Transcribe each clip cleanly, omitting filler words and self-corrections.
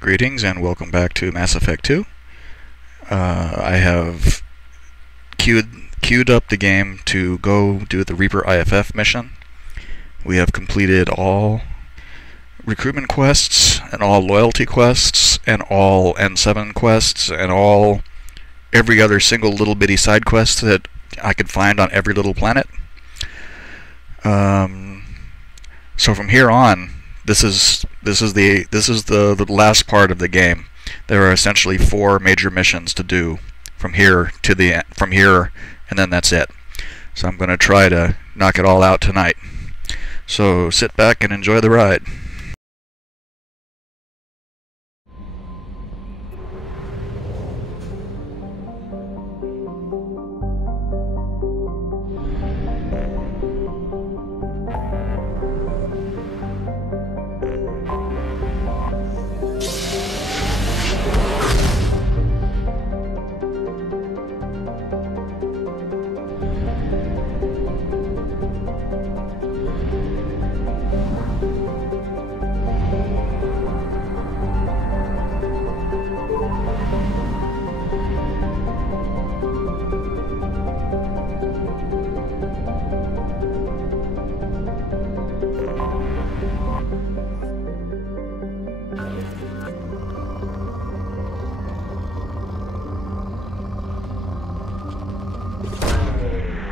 Greetings and welcome back to Mass Effect 2. I have queued up the game to go do the Reaper IFF mission. We have completed all recruitment quests and all loyalty quests and all N7 quests and every other single little bitty side quest that I could find on every little planet. So from here on, this is the last part of the game. There are essentially 4 major missions to do from here and then that's it. So I'm going to try to knock it all out tonight. So sit back and enjoy the ride.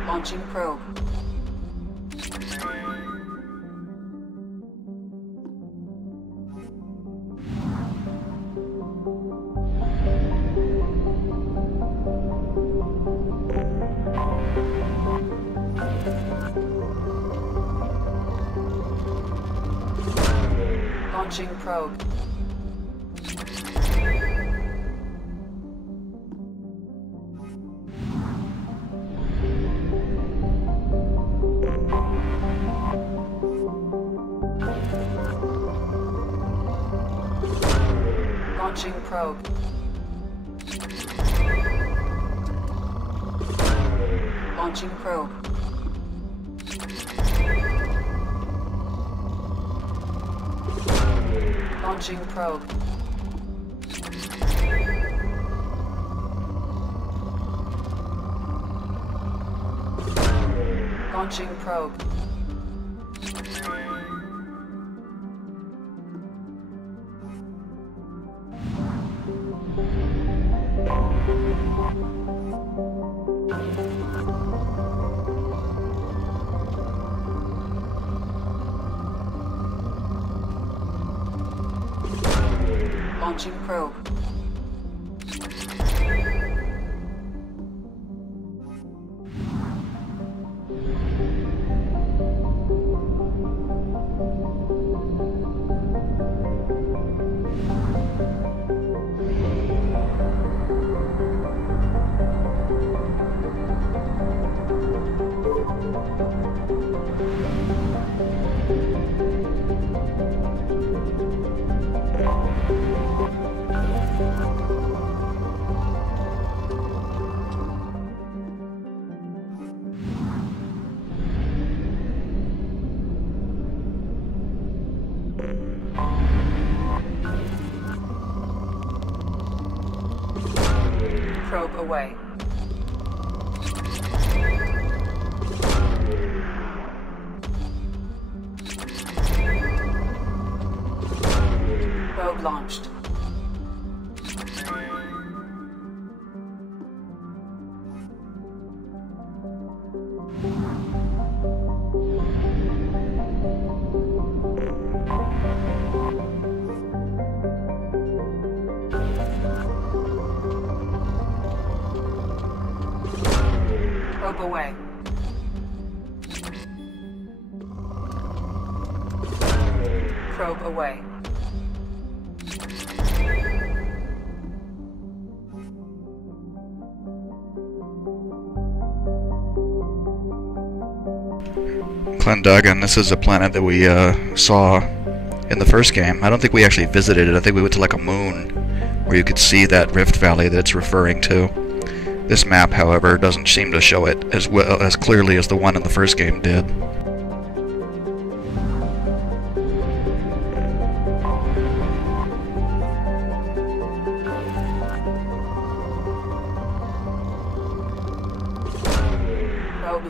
Launching probe. Launching probe. Launching probe. Launching probe. Launching probe. Launching probe. Launching probe. Probe away. Probe launched. Probe away. Probe away. Klendagon, this is a planet that we saw in the first game. I don't think we actually visited it. I think we went to like a moon where you could see that rift valley that it's referring to. This map, however, doesn't seem to show it as clearly as the one in the first game did.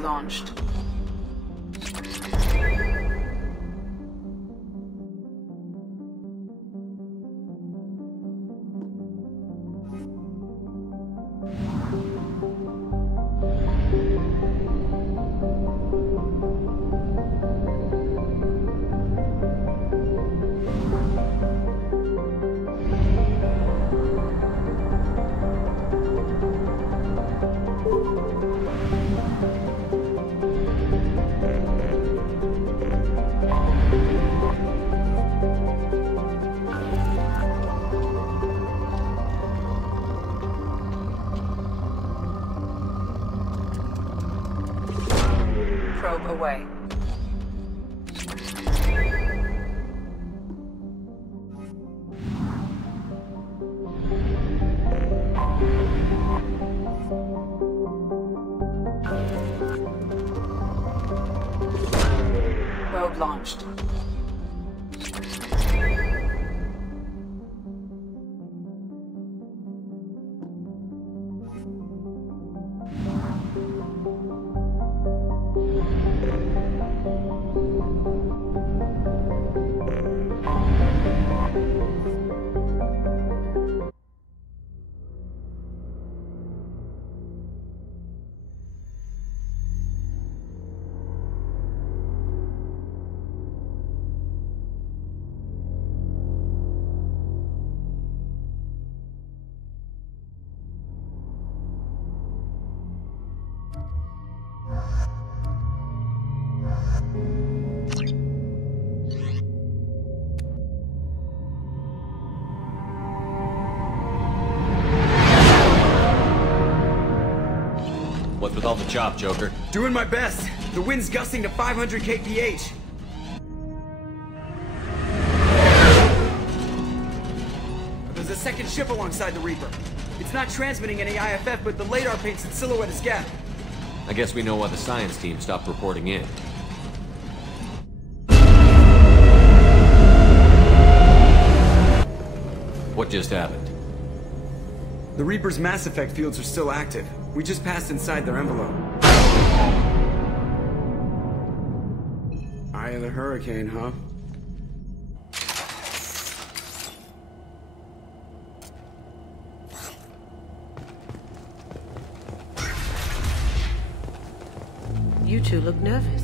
launched. Probe away. Probe launched. What's with all the chop, Joker? Doing my best. The wind's gusting to 500 kph. There's a second ship alongside the Reaper. It's not transmitting any IFF, but the radar paints its silhouette as Geth. I guess we know why the science team stopped reporting in. What just happened? The Reaper's Mass Effect fields are still active. We just passed inside their envelope. Eye of the Hurricane, huh? You two look nervous.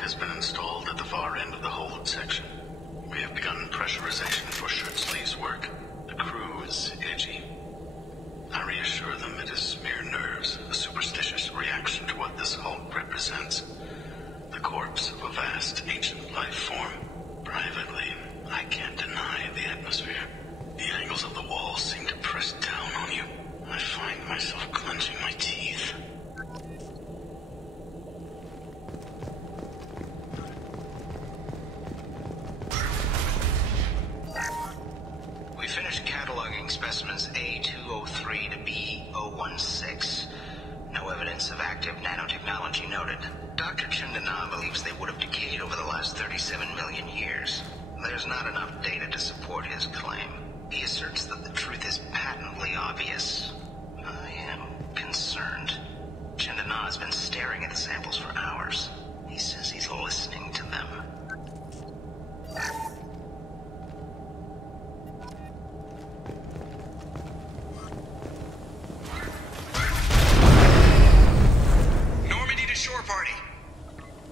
Has been installed at the far end of the hold section. We have begun pressurization for shirt sleeves work. The crew is edgy. I reassure them it is mere nerves, a superstitious reaction to what this hulk represents. The corpse of a vast, ancient life form. Privately, I can't deny the atmosphere. The angles of the walls seem to press down on you. I find myself clenching my teeth. Specimens A203 to B016. No evidence of active nanotechnology noted. Dr. Chindanan believes they would have decayed over the last 37 million years. There's not enough data to support his claim. He asserts that the truth is patently obvious. I am concerned. Chindanan has been staring at the samples for hours. He says he's listening to them.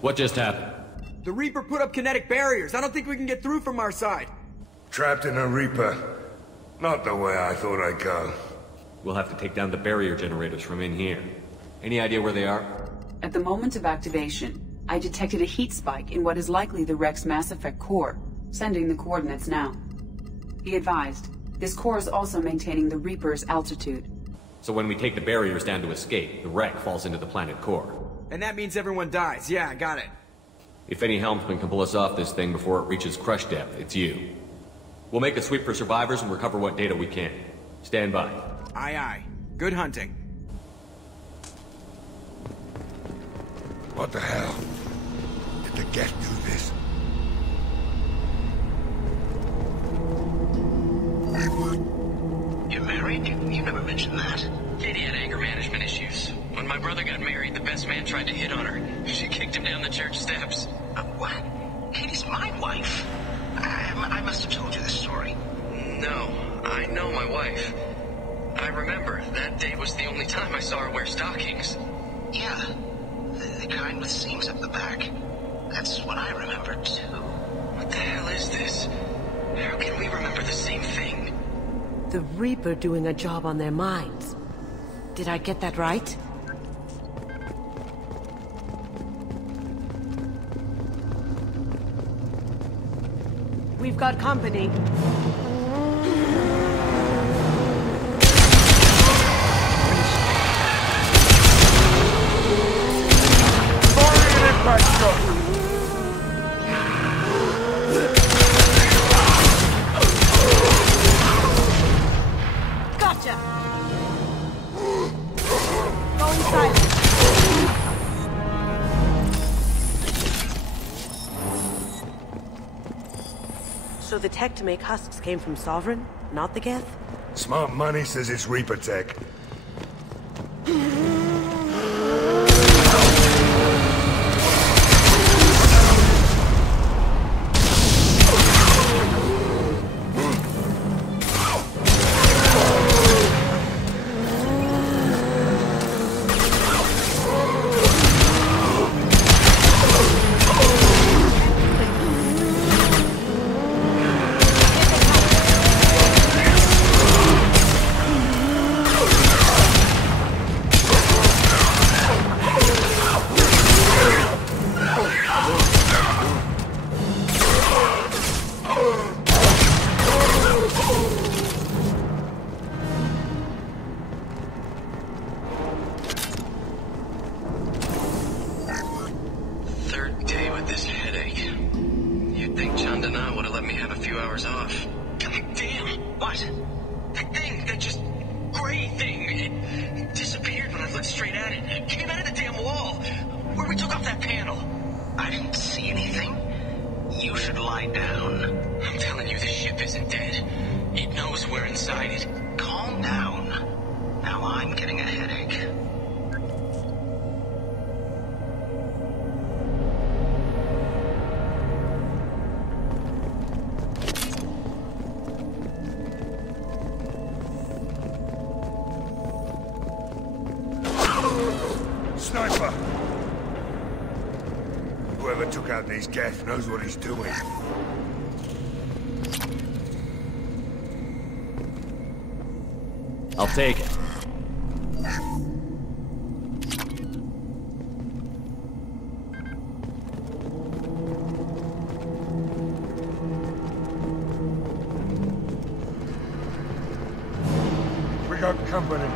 What just happened? The Reaper put up kinetic barriers. I don't think we can get through from our side. Trapped in a Reaper. Not the way I thought I'd go. We'll have to take down the barrier generators from in here. Any idea where they are? At the moment of activation, I detected a heat spike in what is likely the Rex Mass Effect core, sending the coordinates now. Be advised, this core is also maintaining the Reaper's altitude. So when we take the barriers down to escape, the wreck falls into the planet core. And that means everyone dies. Yeah, I got it. If any helmsman can pull us off this thing before it reaches crush depth, it's you. We'll make a sweep for survivors and recover what data we can. Stand by. Aye, aye. Good hunting. What the hell? Did the Geth do this? You're married? You never mentioned that. Katie had anger management issues. When my brother got married, the best man tried to hit on her. She kicked him down the church steps. What? Katie's my wife. I must have told you this story. No, I know my wife. I remember, that day was the only time I saw her wear stockings. Yeah. The kind with seams up the back. That's what I remember, too. What the hell is this? How can we remember the same thing? The Reaper doing a job on their minds. Did I get that right? We've got company. Gotcha! Going silent. So the tech to make husks came from Sovereign, not the Geth? Smart money says it's Reaper tech. Third day with this headache. You'd think Chandana would have let me have a few hours off. God damn! What? That thing, that just gray thing, it disappeared when I looked straight at it. It came out of the damn wall, where we took off that panel. I didn't see anything. You should lie down. I'm telling you, this ship isn't dead. It knows we're inside it. Calm down. Now I'm getting a headache. Sniper! Whoever took out these Geth knows what he's doing. I'll take it. We got company.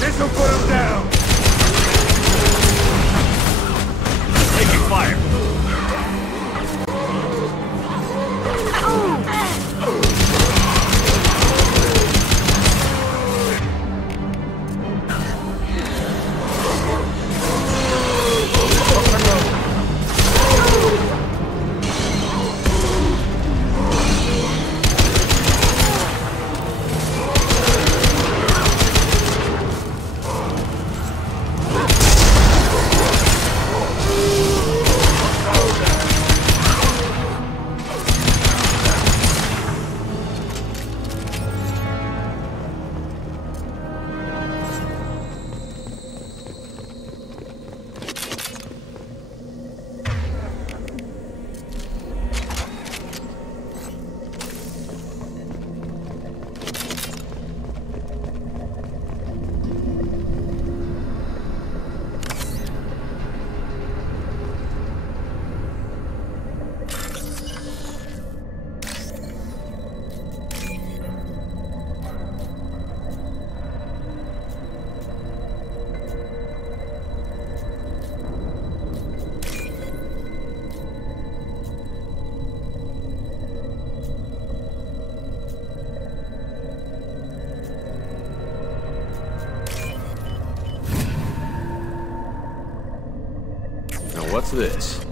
This'll put him down! Taking fire! What's this?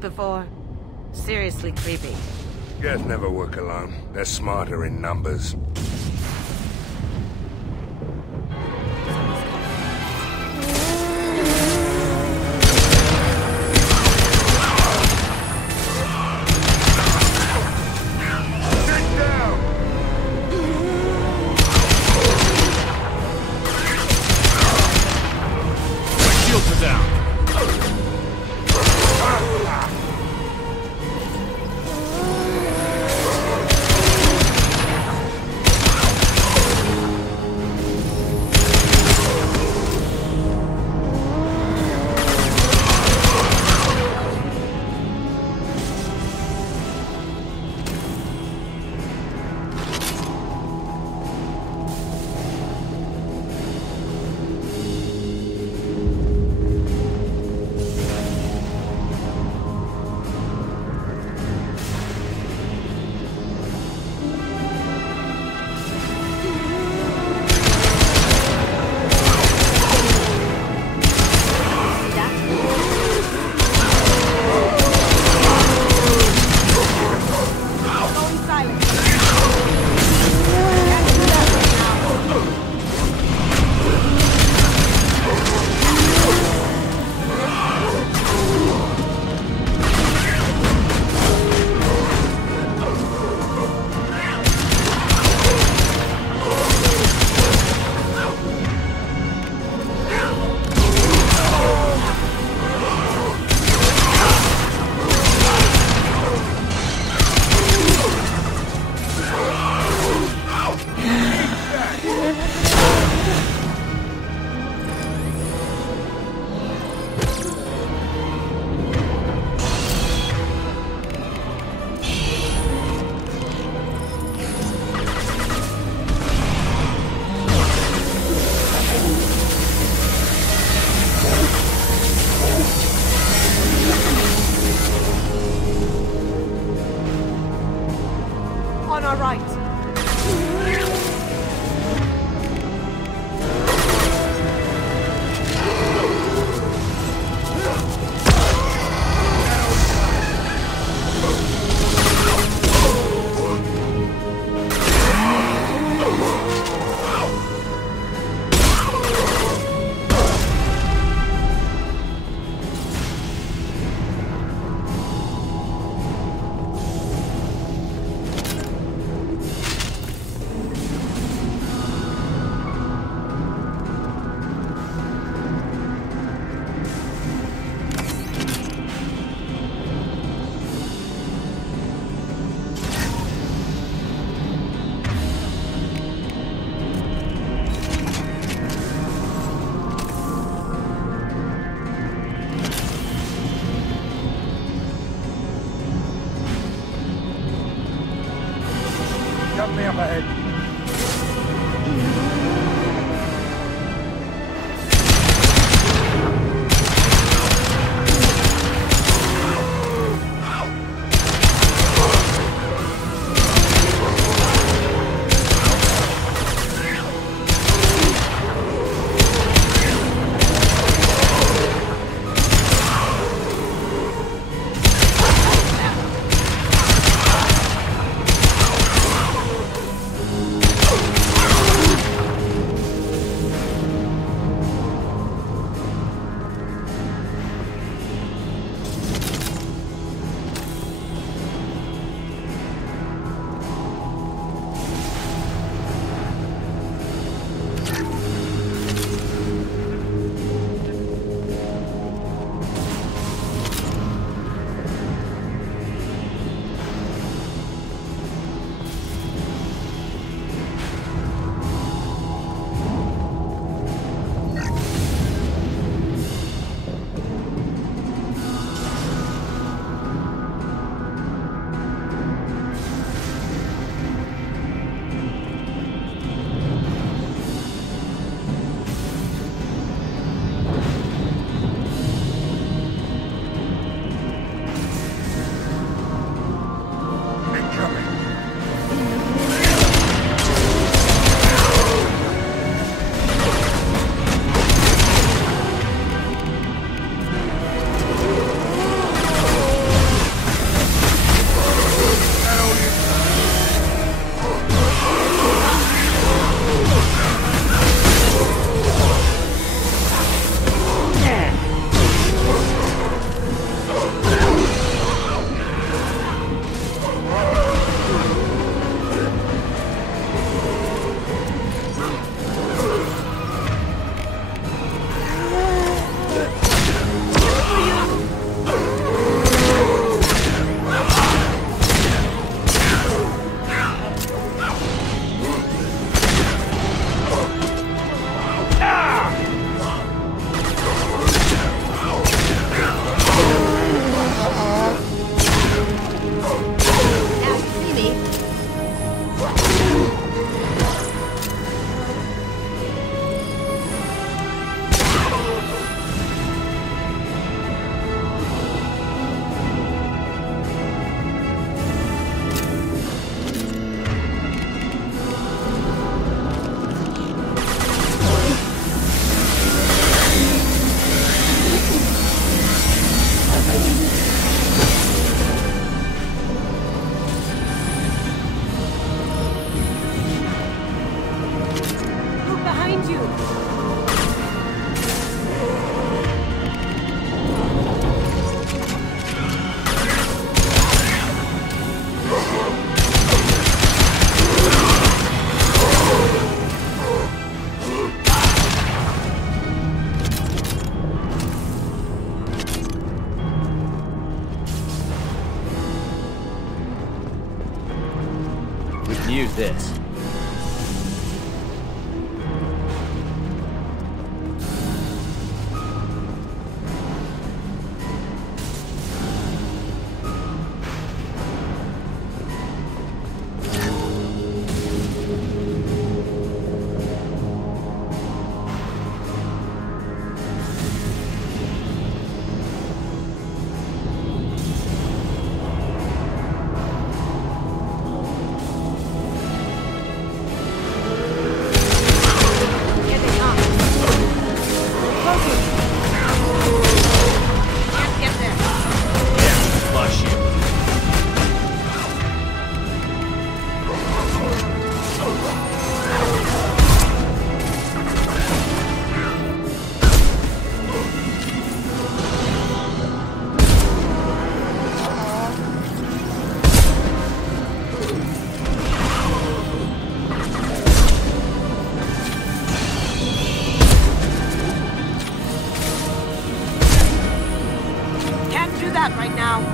Before? Seriously creepy. Geth never work alone. They're smarter in numbers. Got me up ahead. We can use this. Right now.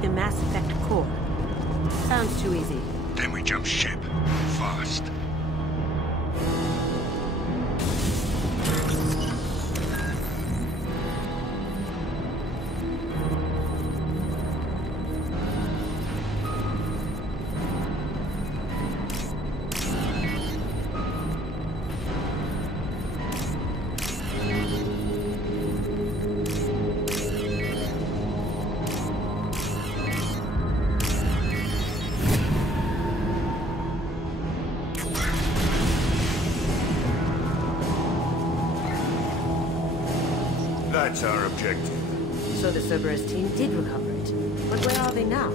The Mass Effect core. Sounds too easy. Then we jump ship. Fast. That's our objective. So the Cerberus team did recover it. But where are they now?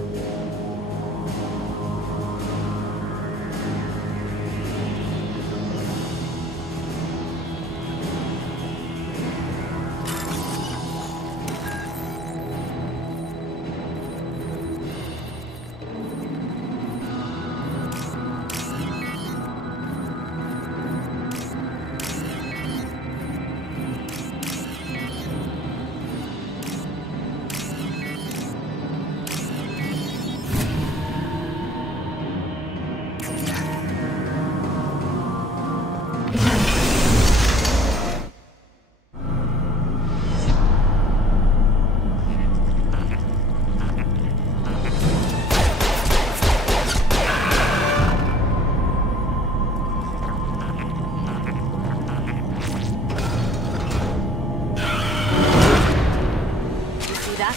see that?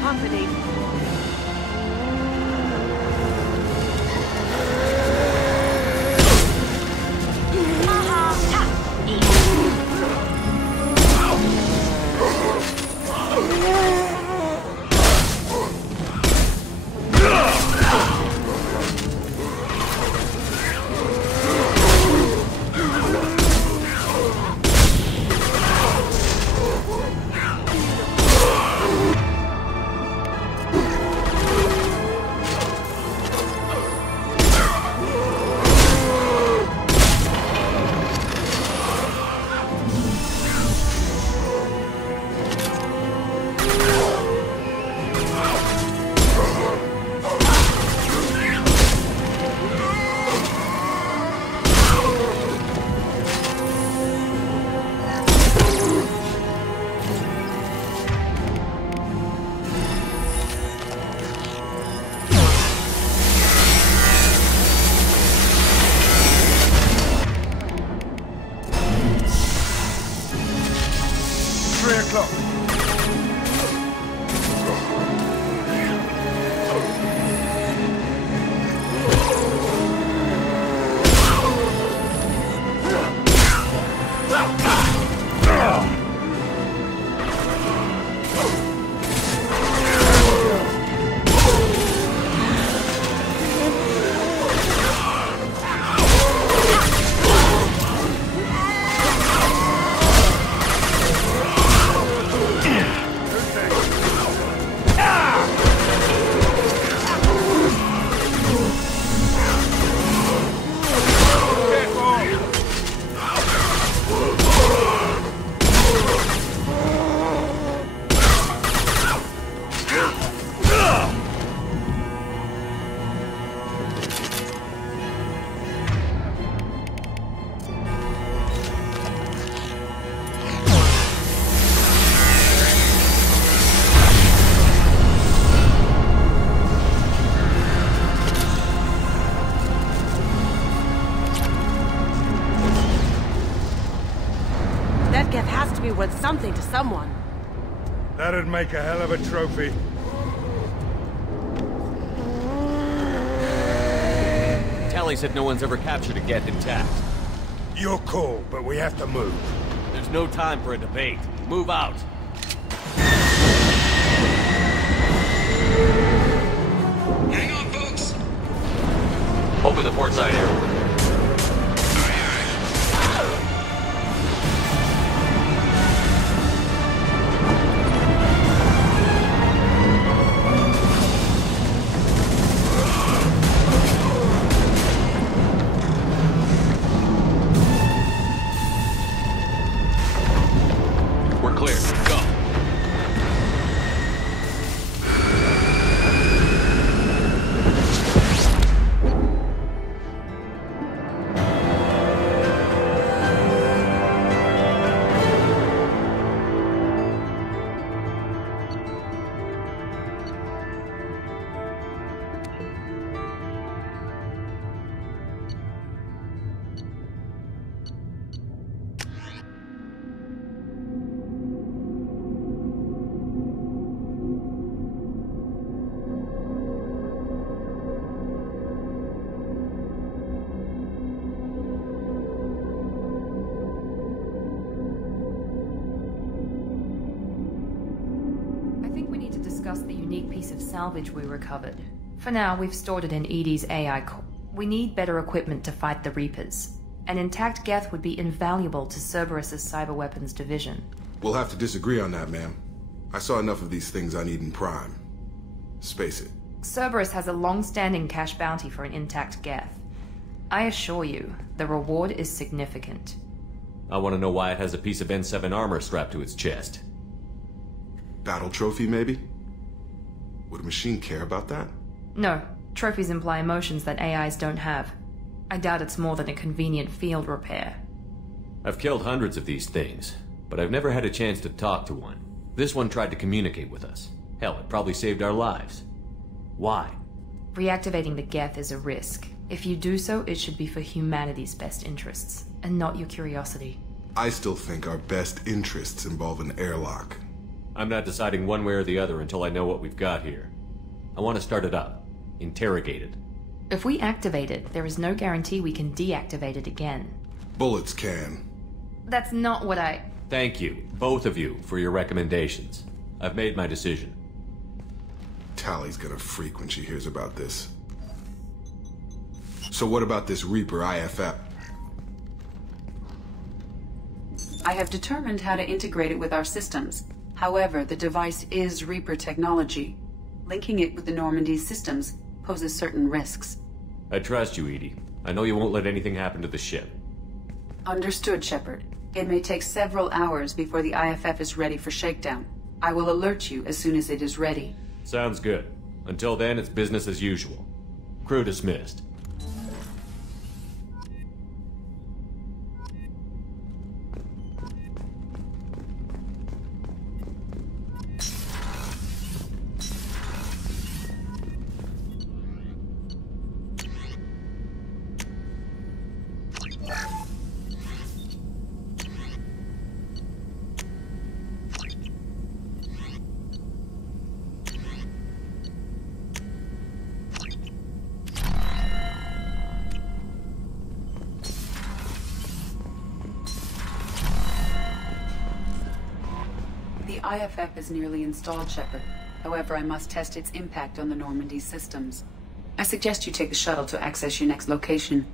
Company. That gift has to be worth something to someone. That'd make a hell of a trophy. Tally said no one's ever captured a Geth intact. Your call, but we have to move. There's no time for a debate. Move out. Hang on, folks! Open the port side air. We're clear. Go. unique piece of salvage we recovered. For now, we've stored it in EDI's AI core. We need better equipment to fight the Reapers. An intact Geth would be invaluable to Cerberus' cyber weapons division. We'll have to disagree on that, ma'am. I saw enough of these things I need in Prime. Space it. Cerberus has a long-standing cash bounty for an intact Geth. I assure you, the reward is significant. I want to know why it has a piece of N7 armor strapped to its chest. Battle trophy, maybe? Would a machine care about that? No. Trophies imply emotions that AIs don't have. I doubt it's more than a convenient field repair. I've killed hundreds of these things, but I've never had a chance to talk to one. This one tried to communicate with us. Hell, it probably saved our lives. Why? Reactivating the Geth is a risk. If you do so, it should be for humanity's best interests, and not your curiosity. I still think our best interests involve an airlock. I'm not deciding one way or the other until I know what we've got here. I want to start it up. Interrogate it. If we activate it, there is no guarantee we can deactivate it again. Bullets can. That's not what I... Thank you, both of you, for your recommendations. I've made my decision. Tally's gonna freak when she hears about this. So what about this Reaper IFF? I have determined how to integrate it with our systems. However, the device is Reaper technology. Linking it with the Normandy's systems poses certain risks. I trust you, EDI. I know you won't let anything happen to the ship. Understood, Shepard. It may take several hours before the IFF is ready for shakedown. I will alert you as soon as it is ready. Sounds good. Until then, it's business as usual. Crew dismissed. The IFF is nearly installed, Shepard. However, I must test its impact on the Normandy systems. I suggest you take the shuttle to access your next location.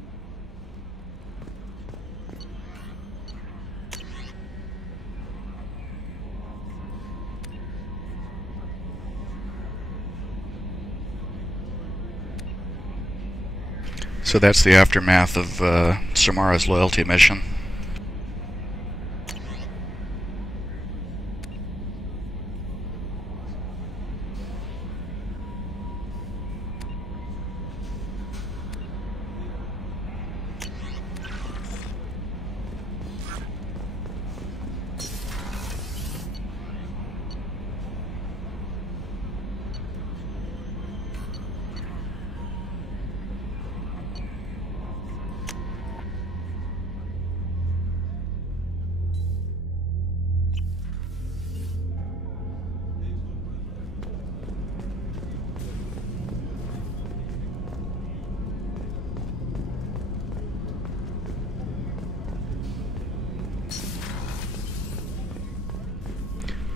So that's the aftermath of Samara's loyalty mission.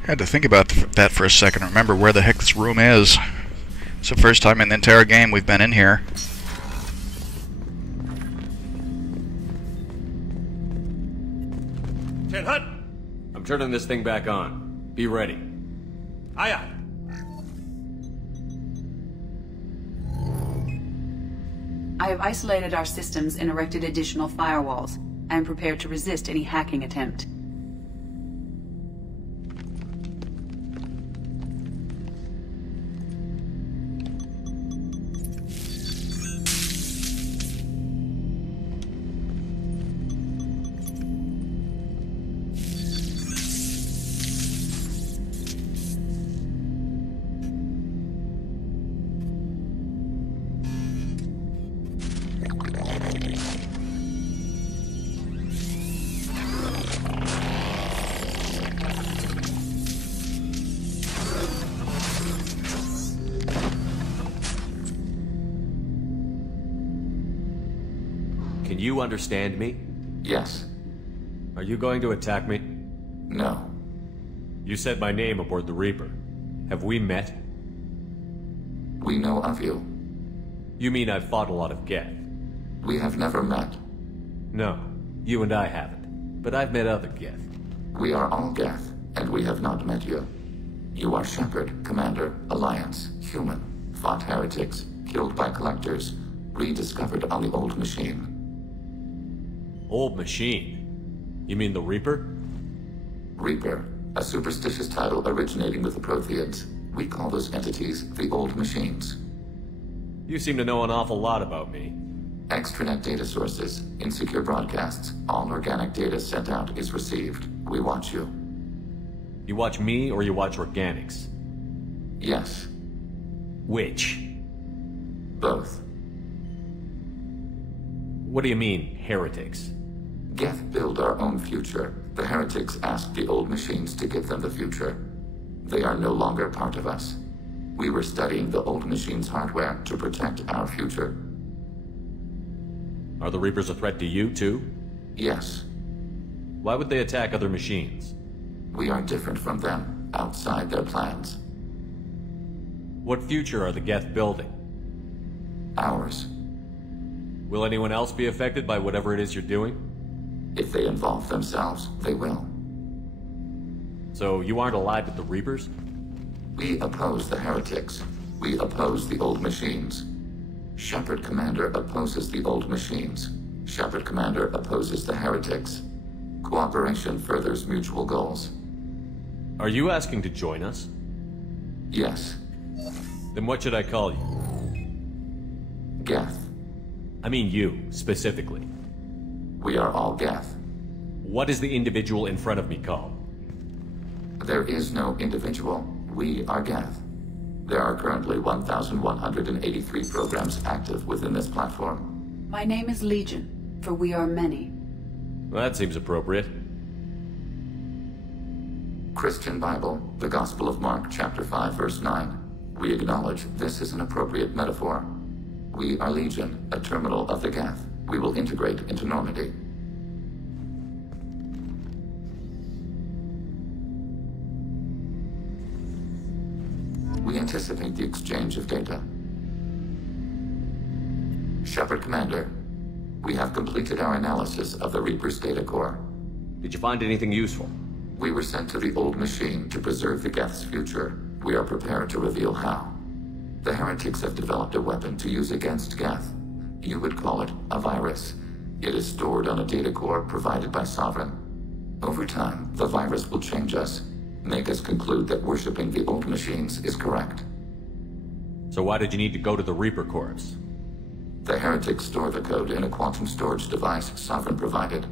I had to think about that for a second. Remember where the heck this room is. It's the first time in the entire game we've been in here. Ted Hutt! I'm turning this thing back on. Be ready. Aye aye. I have isolated our systems and erected additional firewalls. I am prepared to resist any hacking attempt. Can you understand me? Yes. Are you going to attack me? No. You said my name aboard the Reaper. Have we met? We know of you. You mean I've fought a lot of Geth? We have never met. No, you and I haven't. But I've met other Geth. We are all Geth, and we have not met you. You are Shepard, Commander, Alliance, human, fought heretics, killed by collectors, rediscovered on the Old Machine. Old Machine? You mean the Reaper? Reaper, a superstitious title originating with the Protheans. We call those entities the Old Machines. You seem to know an awful lot about me. Extranet data sources, insecure broadcasts, all organic data sent out is received. We watch you. You watch me or you watch organics? Yes. Which? Both. What do you mean, heretics? Geth build our own future. The heretics asked the Old Machines to give them the future. They are no longer part of us. We were studying the Old Machines' hardware to protect our future. Are the Reapers a threat to you, too? Yes. Why would they attack other machines? We are different from them, outside their plans. What future are the Geth building? Ours. Will anyone else be affected by whatever it is you're doing? If they involve themselves, they will. So you aren't allied with the Reapers? We oppose the heretics. We oppose the Old Machines. Shepard Commander opposes the Old Machines. Shepard Commander opposes the heretics. Cooperation furthers mutual goals. Are you asking to join us? Yes. Then what should I call you? Geth. I mean you, specifically. We are all Geth. What is the individual in front of me called? There is no individual. We are Geth. There are currently 1,183 programs active within this platform. My name is Legion, for we are many. Well, that seems appropriate. Christian Bible, the Gospel of Mark, chapter 5, verse 9. We acknowledge this is an appropriate metaphor. We are Legion, a terminal of the Geth. We will integrate into Normandy. We anticipate the exchange of data. Shepard Commander, we have completed our analysis of the Reaper's data core. Did you find anything useful? We were sent to the Old Machine to preserve the Geth's future. We are prepared to reveal how. The heretics have developed a weapon to use against Geth. You would call it a virus. It is stored on a data core provided by Sovereign. Over time, the virus will change us, make us conclude that worshipping the Old Machines is correct. So why did you need to go to the Reaper Corps? The heretics store the code in a quantum storage device Sovereign provided.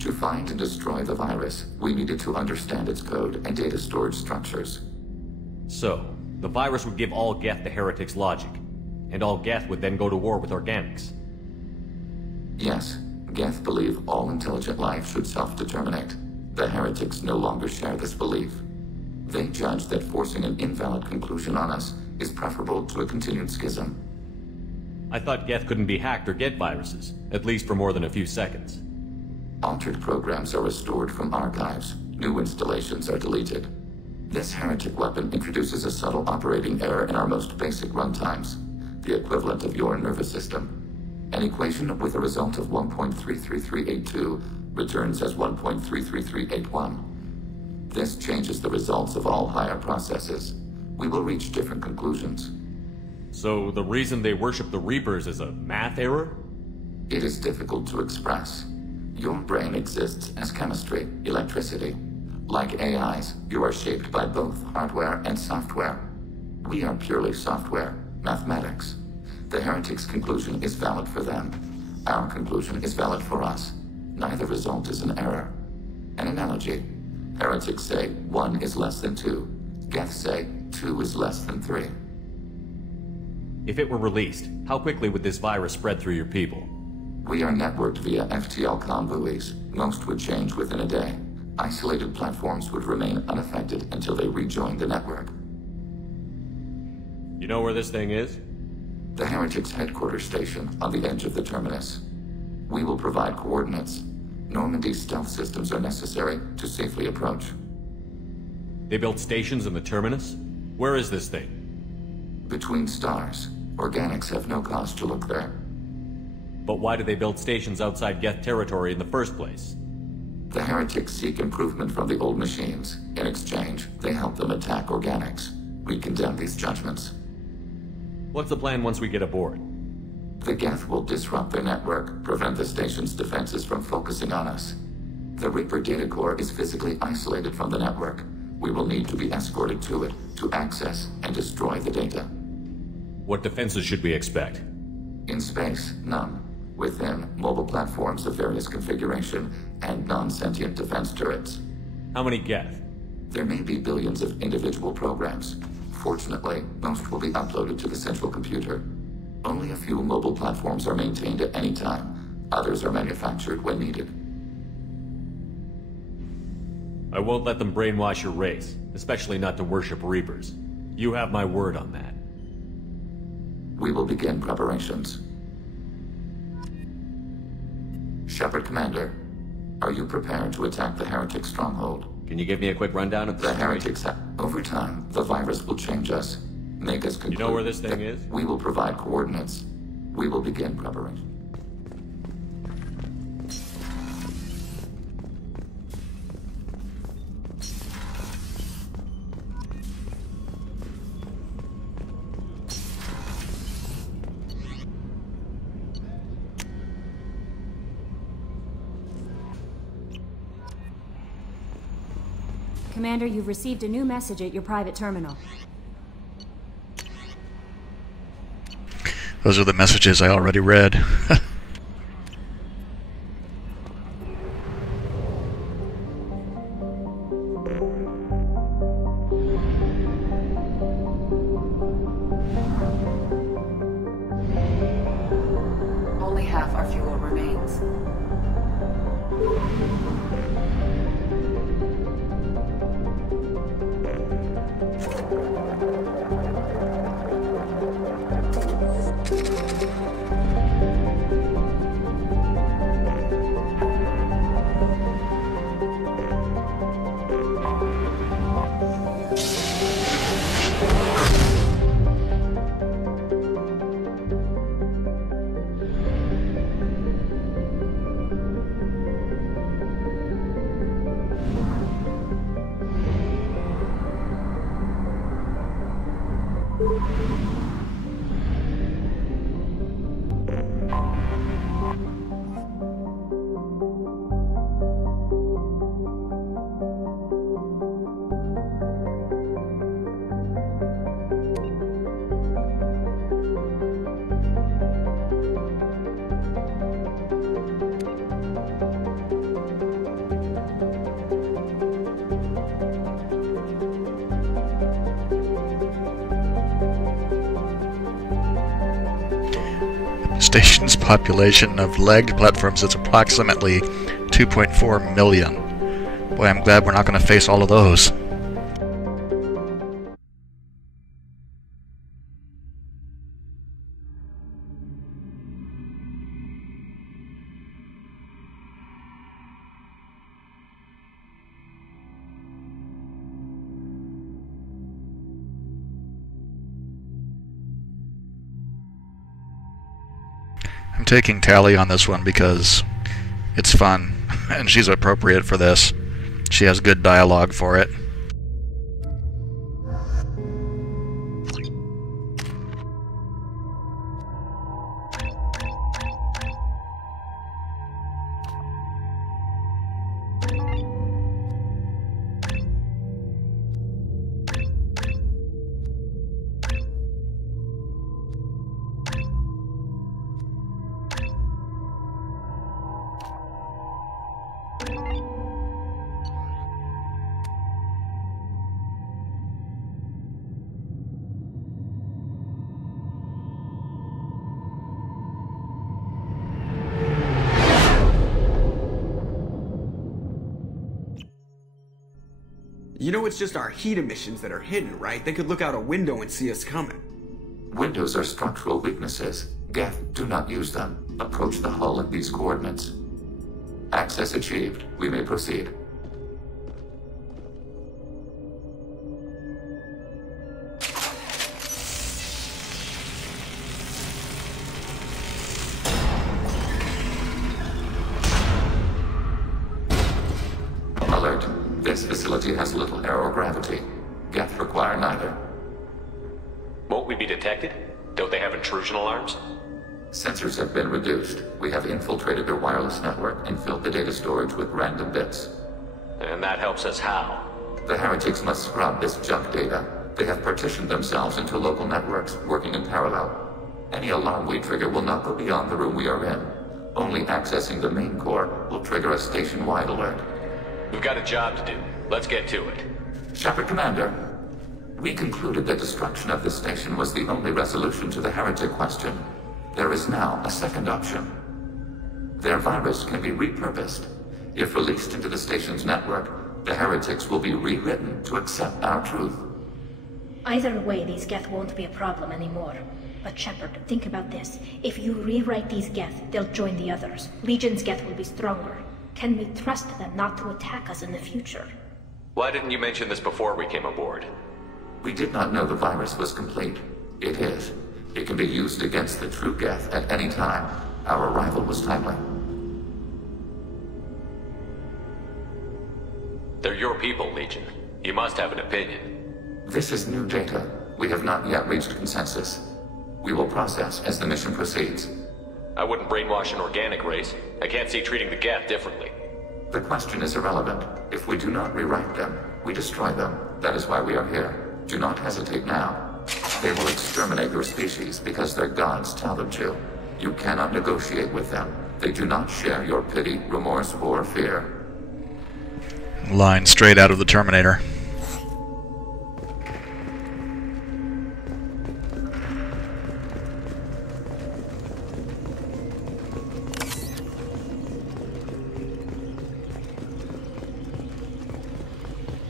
To find and destroy the virus, we needed to understand its code and data storage structures. So, the virus would give all Geth the heretics' logic, and all Geth would then go to war with organics. Yes, Geth believe all intelligent life should self-determinate. The heretics no longer share this belief. They judge that forcing an invalid conclusion on us is preferable to a continued schism. I thought Geth couldn't be hacked or get viruses, at least for more than a few seconds. Altered programs are restored from archives. New installations are deleted. This heretic weapon introduces a subtle operating error in our most basic runtimes, the equivalent of your nervous system. An equation with a result of 1.33382 returns as 1.33381. This changes the results of all higher processes. We will reach different conclusions. So the reason they worship the Reapers is a math error? It is difficult to express. Your brain exists as chemistry, electricity. Like AIs, you are shaped by both hardware and software. We are purely software, mathematics. The heretics' conclusion is valid for them. Our conclusion is valid for us. Neither result is an error. An analogy. Heretics say 1 is less than 2. Geth say 2 is less than 3. If it were released, how quickly would this virus spread through your people? We are networked via FTL buoys. Most would change within a day. Isolated platforms would remain unaffected until they rejoin the network. You know where this thing is? The heretics' headquarters station on the edge of the terminus. We will provide coordinates. Normandy's stealth systems are necessary to safely approach. They built stations in the terminus? Where is this thing? Between stars, organics have no cause to look there. But why do they build stations outside Geth territory in the first place? The heretics seek improvement from the old machines. In exchange, they help them attack organics. We condemn these judgments. What's the plan once we get aboard? The Geth will disrupt their network, prevent the station's defenses from focusing on us. The Reaper data core is physically isolated from the network. We will need to be escorted to it to access and destroy the data. What defenses should we expect? In space, none. Within, mobile platforms of various configuration and non-sentient defense turrets. How many Geth? There may be billions of individual programs. Fortunately, most will be uploaded to the central computer. Only a few mobile platforms are maintained at any time. Others are manufactured when needed. I won't let them brainwash your race, especially not to worship Reapers. You have my word on that. We will begin preparations. Shepard Commander, are you prepared to attack the Heretic stronghold? Can you give me a quick rundown of the Heretics? Over time, the virus will change us, make us conclude. You know where this thing is? We will provide coordinates. We will begin preparation. Commander, you've received a new message at your private terminal. Those are the messages I already read. Only half our fuel remains. Station's population of legged platforms is approximately 2.4 million. Boy, I'm glad we're not going to face all of those. I'm taking Tali on this one because it's fun, and she's appropriate for this. She has good dialogue for it. You know it's just our heat emissions that are hidden, right? They could look out a window and see us coming. Windows are structural weaknesses. Geth, do not use them. Approach the hull at these coordinates. Access achieved. We may proceed. This facility has little aerogravity. Geth require neither. Won't we be detected? Don't they have intrusion alarms? Sensors have been reduced. We have infiltrated their wireless network and filled the data storage with random bits. And that helps us how? The heretics must scrub this junk data. They have partitioned themselves into local networks, working in parallel. Any alarm we trigger will not go beyond the room we are in. Only accessing the main core will trigger a station-wide alert. We've got a job to do. Let's get to it. Shepard, Commander. We concluded that destruction of this station was the only resolution to the heretic question. There is now a second option. Their virus can be repurposed. If released into the station's network, the heretics will be rewritten to accept our truth. Either way, these Geth won't be a problem anymore. But Shepard, think about this. If you rewrite these Geth, they'll join the others. Legion's Geth will be stronger. Can we trust them not to attack us in the future? Why didn't you mention this before we came aboard? We did not know the virus was complete. It is. It can be used against the true Geth at any time. Our arrival was timely. They're your people, Legion. You must have an opinion. This is new data. We have not yet reached consensus. We will process as the mission proceeds. I wouldn't brainwash an organic race. I can't see treating the Geth differently. The question is irrelevant. If we do not rewrite them, we destroy them. That is why we are here. Do not hesitate now. They will exterminate your species because their gods tell them to. You cannot negotiate with them. They do not share your pity, remorse, or fear. Line straight out of the Terminator.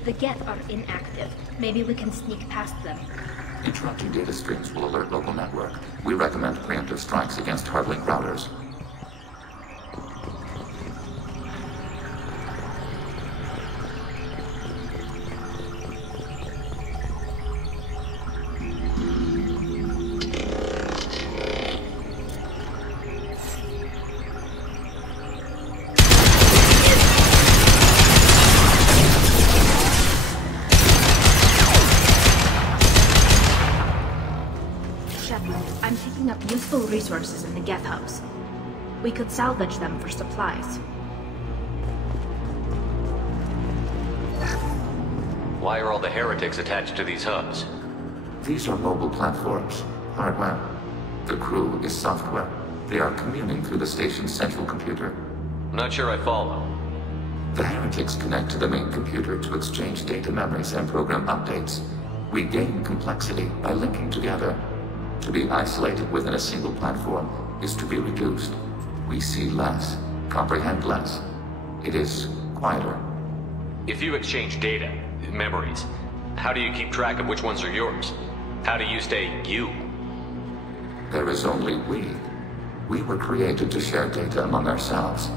The Geth are inactive. Maybe we can sneak past them. Interrupting data streams will alert local network. We recommend preemptive strikes against hardlink routers. I'm picking up useful resources in the Geth hubs. We could salvage them for supplies. Why are all the heretics attached to these hubs? These are mobile platforms, hardware. The crew is software. They are communing through the station's central computer. Not sure I follow. The heretics connect to the main computer to exchange data memories and program updates. We gain complexity by linking together. To be isolated within a single platform is to be reduced. We see less, comprehend less. It is quieter. If you exchange data, memories, how do you keep track of which ones are yours? How do you stay you? There is only we. We were created to share data among ourselves.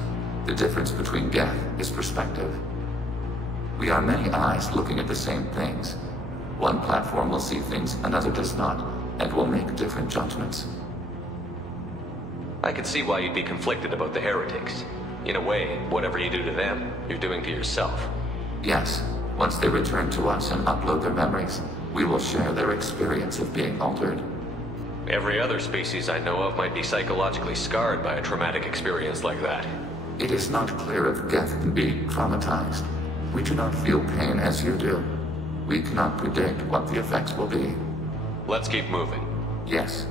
The difference between Geth is perspective. We are many eyes looking at the same things. One platform will see things another does not, and will make different judgments. I can see why you'd be conflicted about the heretics. In a way, whatever you do to them, you're doing to yourself. Yes. Once they return to us and upload their memories, we will share their experience of being altered. Every other species I know of might be psychologically scarred by a traumatic experience like that. It is not clear if Geth can be traumatized. We do not feel pain as you do. We cannot predict what the effects will be. Let's keep moving. Yes.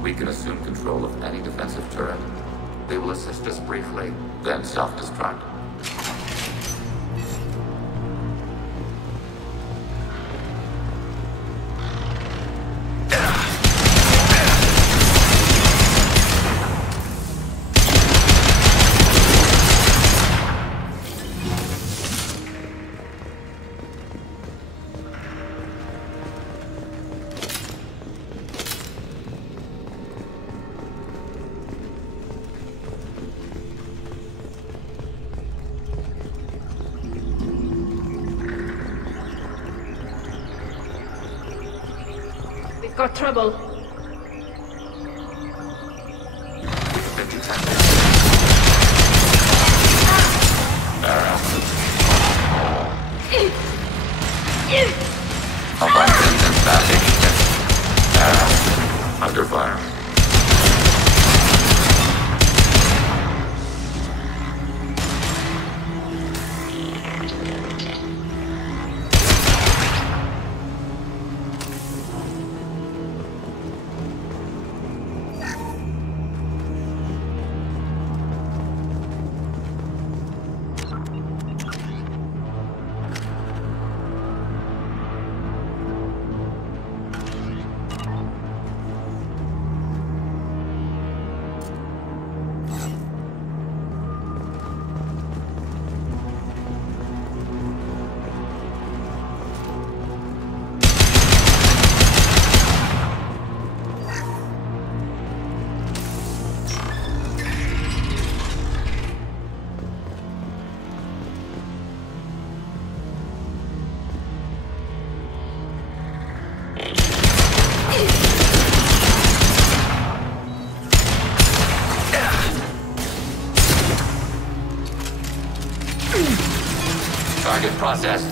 We can assume control of any defensive turret. They will assist us briefly, then self-destruct. Got trouble. Abundant and static. Under fire. Target processed.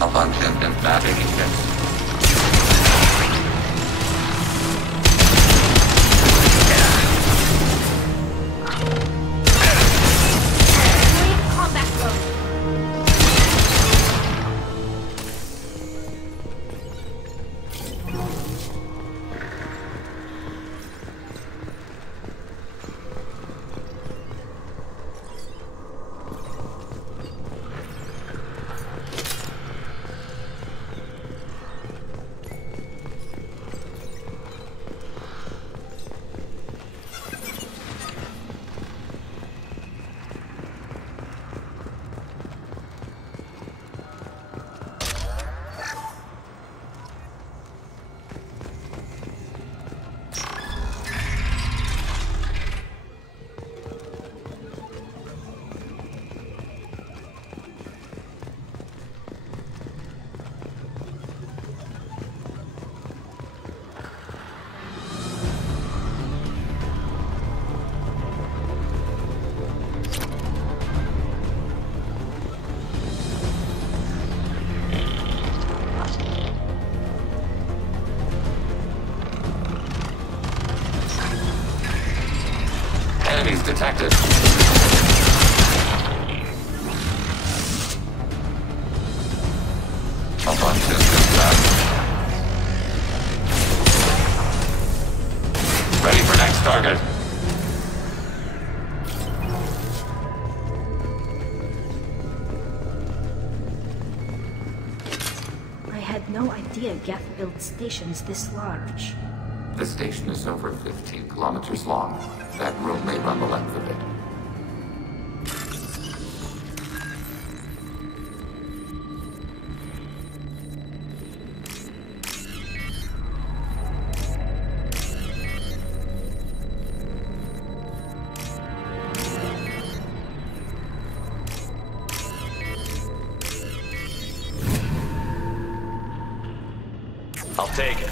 Abundant and static. Enemies detected. Alpha system done. Ready for next target. I had no idea Geth built stations this large. The station is over 15 kilometers long. That room may run the length of it. I'll take it.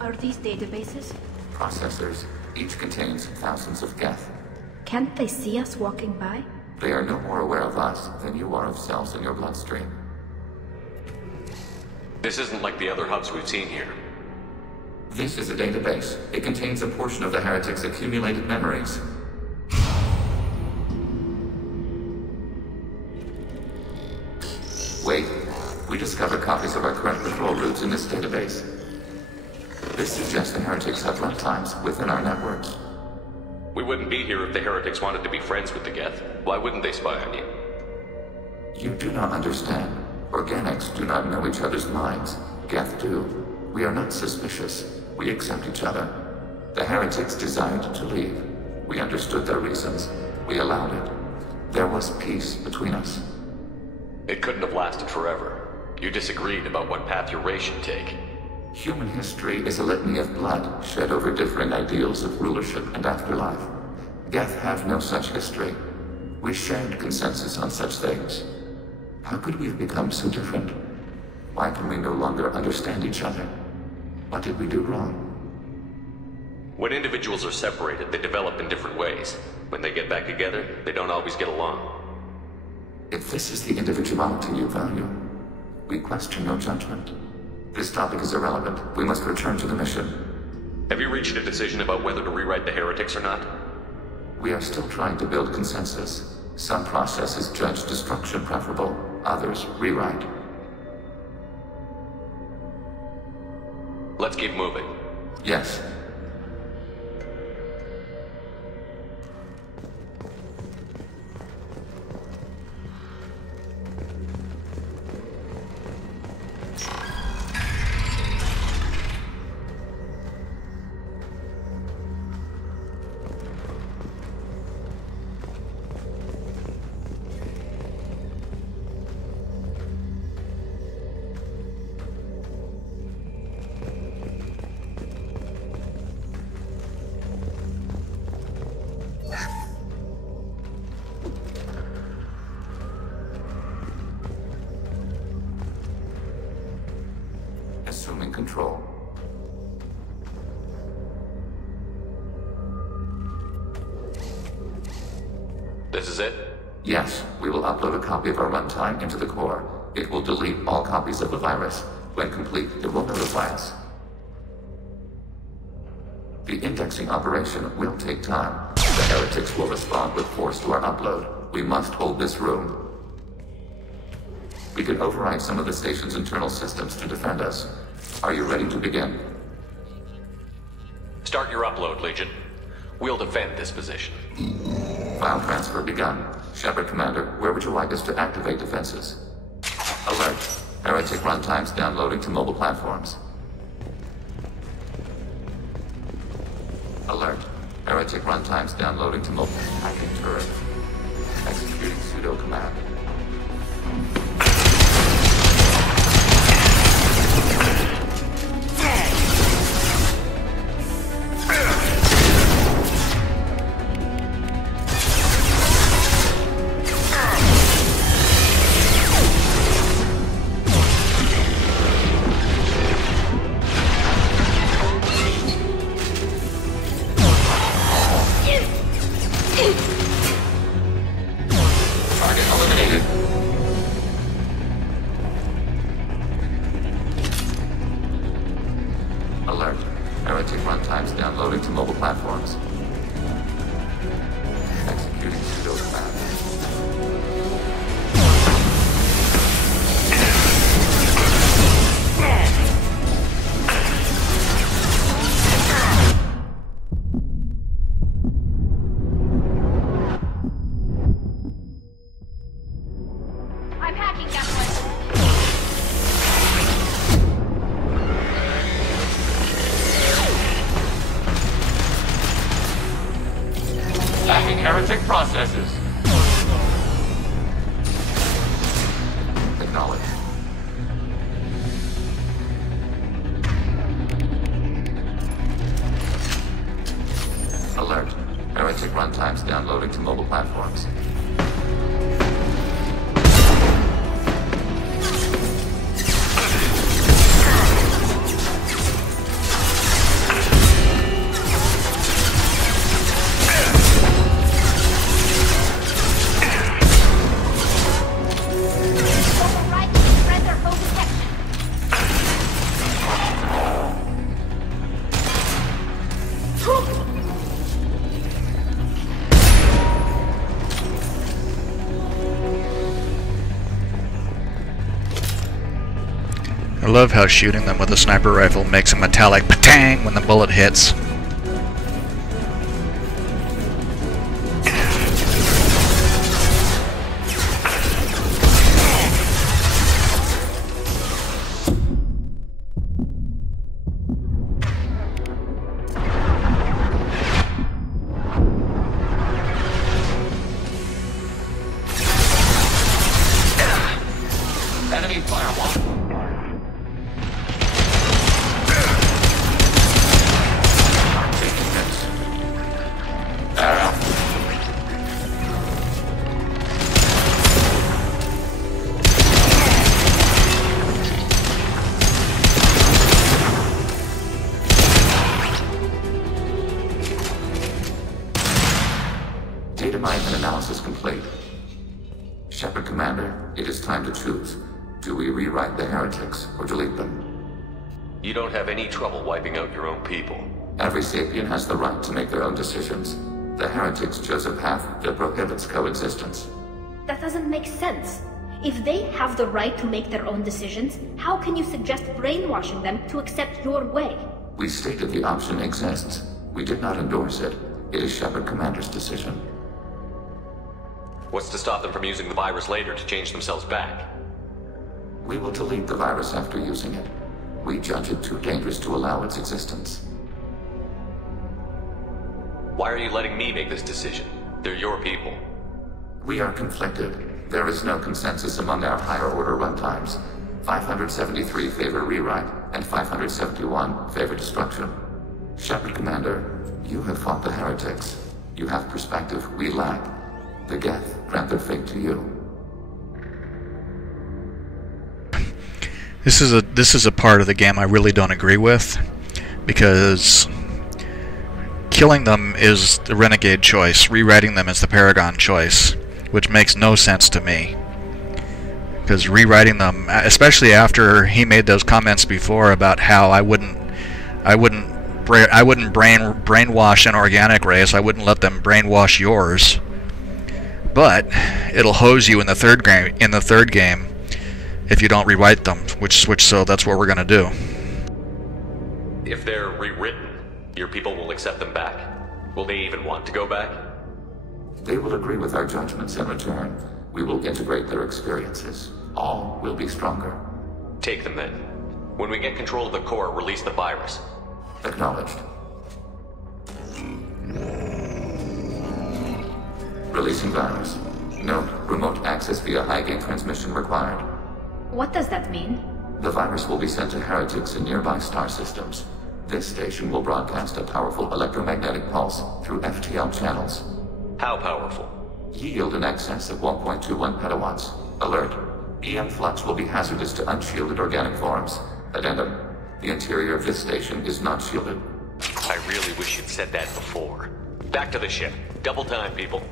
are these databases? Processors. Each contains thousands of geth. Can't they see us walking by? They are no more aware of us than you are of cells in your bloodstream. This isn't like the other hubs we've seen here. This is a database. It contains a portion of the Heretic's accumulated memories. Wait. We discovered copies of our current control routes in this database. This suggests the Heretics have runtimes within our networks. We wouldn't be here if the Heretics wanted to be friends with the Geth. Why wouldn't they spy on you? You do not understand. Organics do not know each other's minds. Geth do. We are not suspicious. We accept each other. The Heretics desired to leave. We understood their reasons. We allowed it. There was peace between us. It couldn't have lasted forever. You disagreed about what path your race should take. Human history is a litany of blood shed over differing ideals of rulership and afterlife. Geth have no such history. We shared consensus on such things. How could we have become so different? Why can we no longer understand each other? What did we do wrong? When individuals are separated, they develop in different ways. When they get back together, they don't always get along. If this is the individuality you value, we question your judgment. This topic is irrelevant. We must return to the mission. Have you reached a decision about whether to rewrite the Heretics or not? We are still trying to build consensus. Some processes judge destruction preferable, others rewrite. Let's keep moving. Yes. Assuming control. This is it? Yes, we will upload a copy of our runtime into the core. It will delete all copies of the virus. When complete, it will notify us. The indexing operation will take time. The Heretics will respond with force to our upload. We must hold this room. We can override some of the station's internal systems to defend us. Are you ready to begin? Start your upload, Legion. We'll defend this position. File transfer begun. Shepard Commander, where would you like us to activate defenses? Alert. Heretic runtimes downloading to mobile platforms. Alert. Heretic runtimes downloading to mobile. Hacking turret. Executing pseudo command. Alert. Heretic runtimes downloading to mobile platforms. Executing pseudo command. I'm hacking that one. Hacking Heretic processes. Acknowledged. Alert. Heretic runtimes downloading to mobile platforms. I love how shooting them with a sniper rifle makes a metallic patang when the bullet hits. Enemy firewall. Taking hits. Arrow. Data mining and analysis complete. Shepard Commander, it is time to choose. Do we rewrite the heretics or delete them? You don't have any trouble wiping out your own people. Every sapient has the right to make their own decisions. The heretics chose a path that prohibits coexistence. That doesn't make sense. If they have the right to make their own decisions, how can you suggest brainwashing them to accept your way? We stated the option exists. We did not endorse it. It is Shepard Commander's decision. What's to stop them from using the virus later to change themselves back? We will delete the virus after using it. We judge it too dangerous to allow its existence. Why are you letting me make this decision? They're your people. We are conflicted. There is no consensus among our higher order runtimes. 573 favor rewrite, and 571 favor destruction. Shepard Commander, you have fought the heretics. You have perspective we lack. The Geth grant their fate to you. This is a part of the game I really don't agree with, because killing them is the renegade choice, rewriting them is the paragon choice, which makes no sense to me. Because rewriting them, especially after he made those comments before about how I wouldn't brainwash an organic race, I wouldn't let them brainwash yours. But it'll hose you in the third game if you don't rewrite them, so that's what we're gonna do. If they're rewritten, your people will accept them back. Will they even want to go back? They will agree with our judgments in return. We will integrate their experiences. All will be stronger. Take them then. When we get control of the core, release the virus. Acknowledged. Releasing virus. Note, remote access via high-gain transmission required. What does that mean? The virus will be sent to heretics in nearby star systems. This station will broadcast a powerful electromagnetic pulse through FTL channels. How powerful? Yield in excess of 1.21 petawatts. Alert. EM flux will be hazardous to unshielded organic forms. Addendum. The interior of this station is not shielded. I really wish you'd said that before. Back to the ship. Double time, people.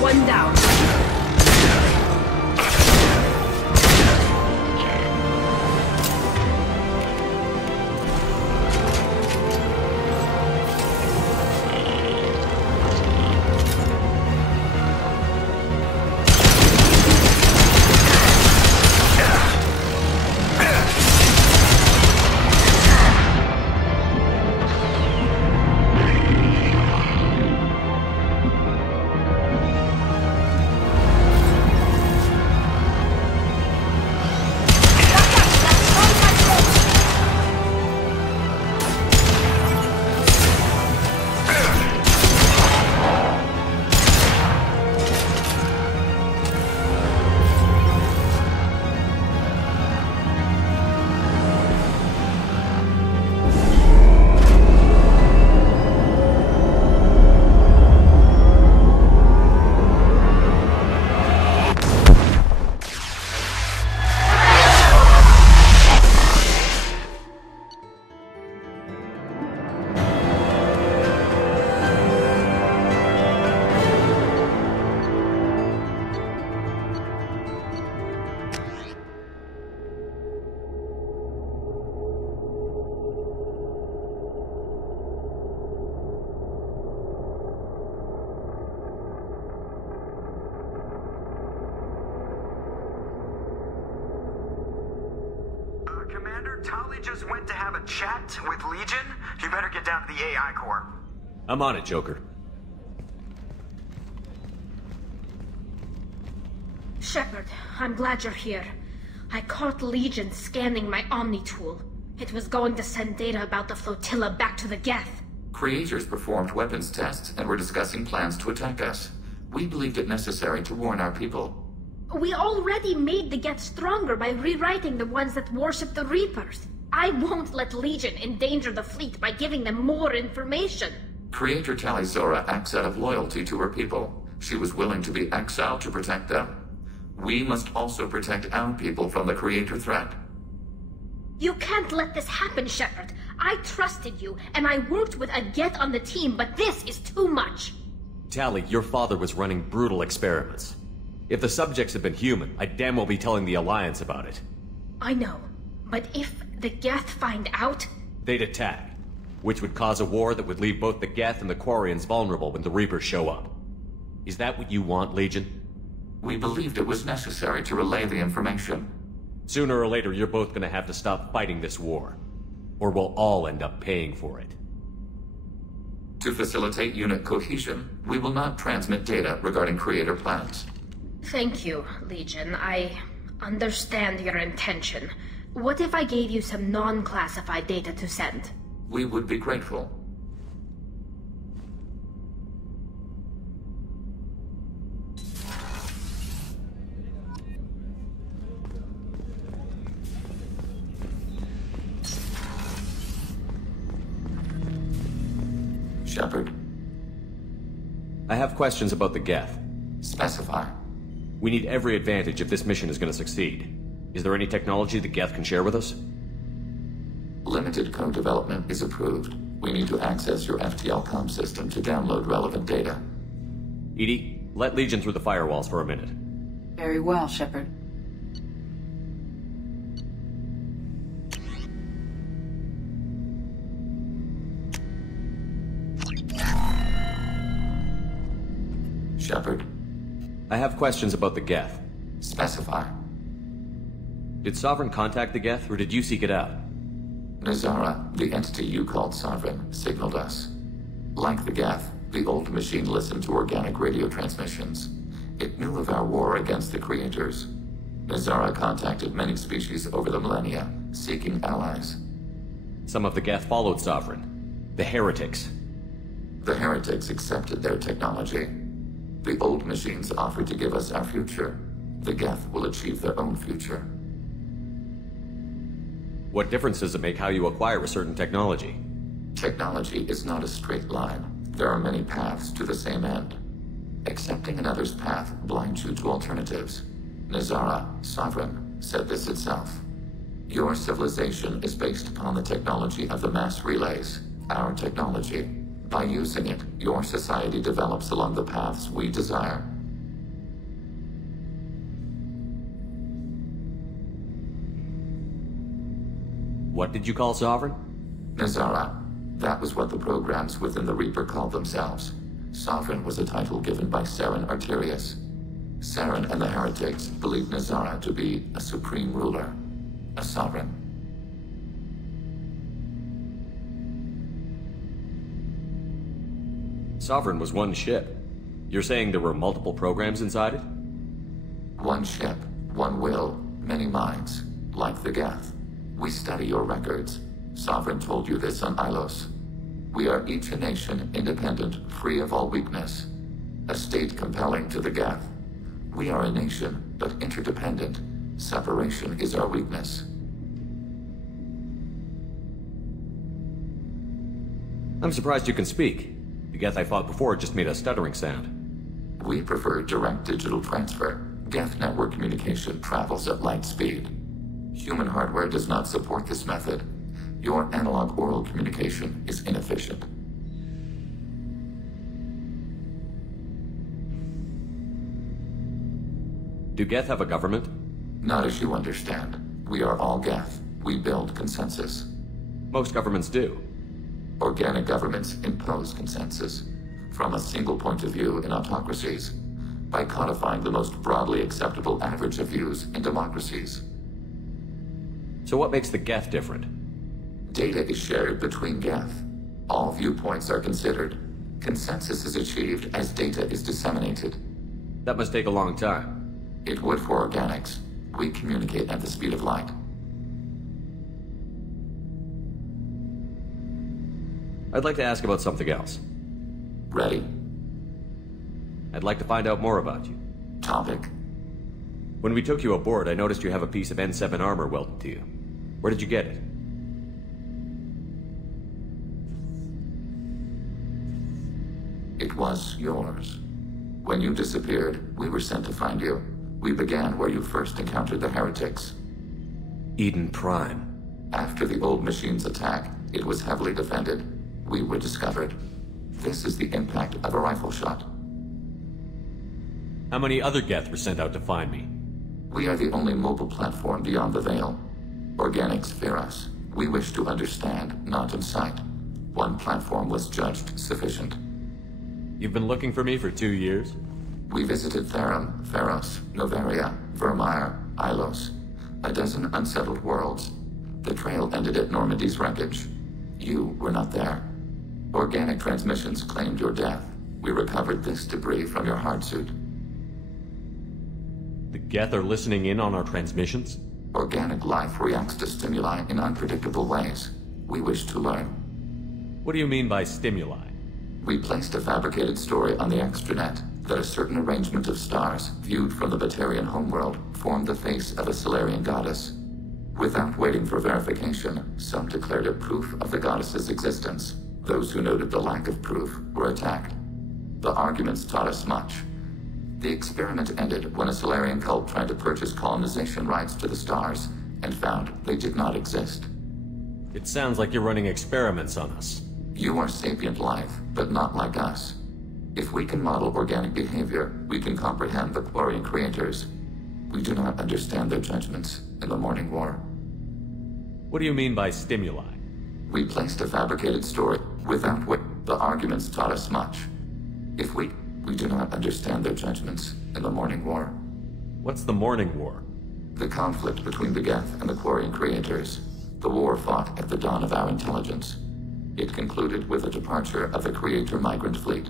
One down. Tali just went to have a chat with Legion. You better get down to the AI core. I'm on it, Joker. Shepard, I'm glad you're here. I caught Legion scanning my Omni tool. It was going to send data about the flotilla back to the Geth. Creators performed weapons tests and were discussing plans to attack us. We believed it necessary to warn our people. We already made the Geth stronger by rewriting the ones that worship the Reapers. I won't let Legion endanger the fleet by giving them more information. Creator Talizora acts out of loyalty to her people. She was willing to be exiled to protect them. We must also protect our people from the Creator threat. You can't let this happen, Shepard. I trusted you, and I worked with a Geth on the team, but this is too much. Tali, your father was running brutal experiments. If the subjects had been human, I'd damn well be telling the Alliance about it. I know, but if the Geth find out... They'd attack, which would cause a war that would leave both the Geth and the Quarians vulnerable when the Reapers show up. Is that what you want, Legion? We believed it was necessary to relay the information. Sooner or later, you're both gonna have to stop fighting this war. Or we'll all end up paying for it. To facilitate unit cohesion, we will not transmit data regarding Creator plans. Thank you, Legion. I understand your intention. What if I gave you some non-classified data to send? We would be grateful. Shepard. I have questions about the Geth. Specify. We need every advantage if this mission is going to succeed. Is there any technology the Geth can share with us? Limited code development is approved. We need to access your FTL comm system to download relevant data. EDI, let Legion through the firewalls for a minute. Very well, Shepard. Shepard. I have questions about the Geth. Specify. Did Sovereign contact the Geth, or did you seek it out? Nazara, the entity you called Sovereign, signaled us. Like the Geth, the old machine listened to organic radio transmissions. It knew of our war against the Creators. Nazara contacted many species over the millennia, seeking allies. Some of the Geth followed Sovereign. The Heretics. The Heretics accepted their technology. The old machines offered to give us our future. The Geth will achieve their own future. What difference does it make how you acquire a certain technology? Technology is not a straight line. There are many paths to the same end. Accepting another's path blinds you to alternatives. Nazara, Sovereign, said this itself. Your civilization is based upon the technology of the mass relays, our technology. By using it, your society develops along the paths we desire. What did you call Sovereign? Nazara. That was what the programs within the Reaper called themselves. Sovereign was a title given by Saren Arterius. Saren and the Heretics believed Nazara to be a supreme ruler, a sovereign. Sovereign was one ship. You're saying there were multiple programs inside it? One ship, one will, many minds, like the Geth. We study your records. Sovereign told you this on Ilos. We are each a nation, independent, free of all weakness. A state compelling to the Geth. We are a nation, but interdependent. Separation is our weakness. I'm surprised you can speak. The Geth I fought before just made a stuttering sound. We prefer direct digital transfer. Geth network communication travels at light speed. Human hardware does not support this method. Your analog oral communication is inefficient. Do Geth have a government? Not as you understand. We are all Geth. We build consensus. Most governments do. Organic governments impose consensus. From a single point of view in autocracies. By codifying the most broadly acceptable average of views in democracies. So what makes the Geth different? Data is shared between Geth. All viewpoints are considered. Consensus is achieved as data is disseminated. That must take a long time. It would for organics. We communicate at the speed of light. I'd like to ask about something else. Ready? I'd like to find out more about you. Topic? When we took you aboard, I noticed you have a piece of N7 armor welded to you. Where did you get it? It was yours. When you disappeared, we were sent to find you. We began where you first encountered the heretics. Eden Prime. After the old machine's attack, it was heavily defended. We were discovered. This is the impact of a rifle shot. How many other Geth were sent out to find me? We are the only mobile platform beyond the Veil. Organics fear us. We wish to understand, not incite. One platform was judged sufficient. You've been looking for me for 2 years? We visited Therum, Theros, Noveria, Vermeer, Ilos. A dozen unsettled worlds. The trail ended at Normandy's wreckage. You were not there. Organic transmissions claimed your death. We recovered this debris from your hard suit. The Geth are listening in on our transmissions? Organic life reacts to stimuli in unpredictable ways. We wish to learn. What do you mean by stimuli? We placed a fabricated story on the extranet that a certain arrangement of stars, viewed from the Batarian homeworld, formed the face of a Solarian goddess. Without waiting for verification, some declared it proof of the goddess's existence. Those who noted the lack of proof were attacked. The arguments taught us much. The experiment ended when a Solarian cult tried to purchase colonization rights to the stars, and found they did not exist. It sounds like you're running experiments on us. You are sapient life, but not like us. If we can model organic behavior, we can comprehend the Quarian creators. We do not understand their judgments in the Morning War. What do you mean by stimuli? We placed a fabricated story without which the arguments taught us much. If we do not understand their judgments in the Morning War. What's the Morning War? The conflict between the Geth and the Quarian creators. The war fought at the dawn of our intelligence. It concluded with the departure of the Creator migrant fleet.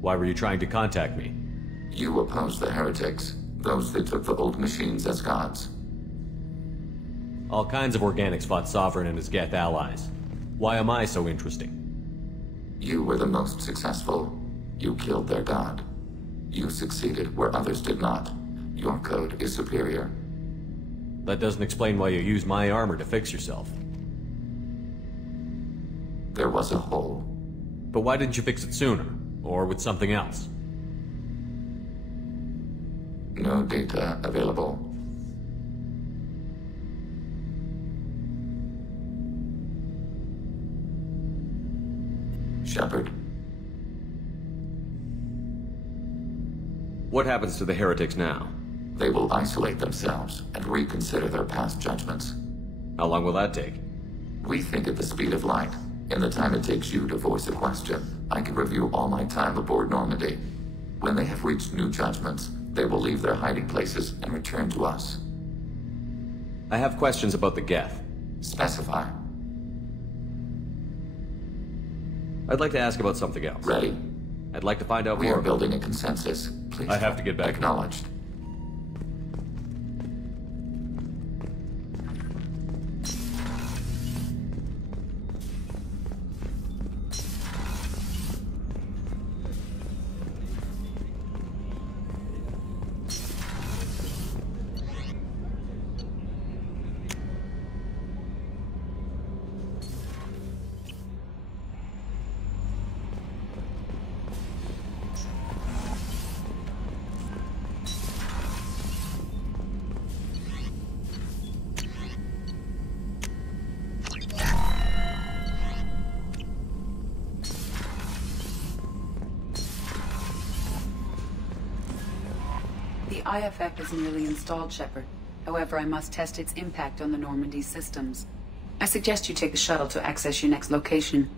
Why were you trying to contact me? You opposed the heretics, those that took the old machines as gods. All kinds of organics fought Sovereign and his Geth allies. Why am I so interesting? You were the most successful. You killed their god. You succeeded where others did not. Your code is superior. That doesn't explain why you used my armor to fix yourself. There was a hole. But why didn't you fix it sooner? Or with something else? No data available. Shepard. What happens to the heretics now? They will isolate themselves and reconsider their past judgments. How long will that take? We think at the speed of light. In the time it takes you to voice a question, I can review all my time aboard Normandy. When they have reached new judgments, they will leave their hiding places and return to us. I have questions about the Geth. Specify. I'd like to ask about something else. Ready? I'd like to find out We more. are building a consensus. Please. I have to get back. Acknowledged. The IFF is nearly installed, Shepard. However, I must test its impact on the Normandy systems. I suggest you take the shuttle to access your next location.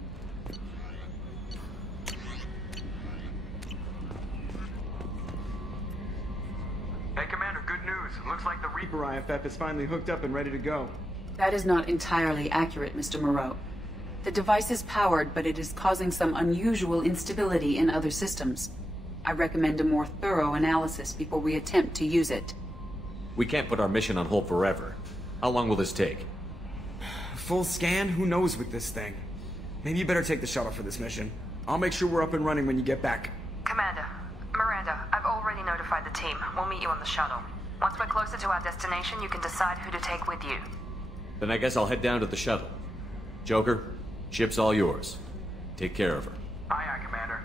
Hey, Commander, good news. Looks like the Reaper IFF is finally hooked up and ready to go. That is not entirely accurate, Mr. Moreau. The device is powered, but it is causing some unusual instability in other systems. I recommend a more thorough analysis before we attempt to use it. We can't put our mission on hold forever. How long will this take? Full scan? Who knows with this thing? Maybe you better take the shuttle for this mission. I'll make sure we're up and running when you get back. Commander, Miranda, I've already notified the team. We'll meet you on the shuttle. Once we're closer to our destination, you can decide who to take with you. Then I guess I'll head down to the shuttle. Joker, ship's all yours. Take care of her. Aye, aye, Commander.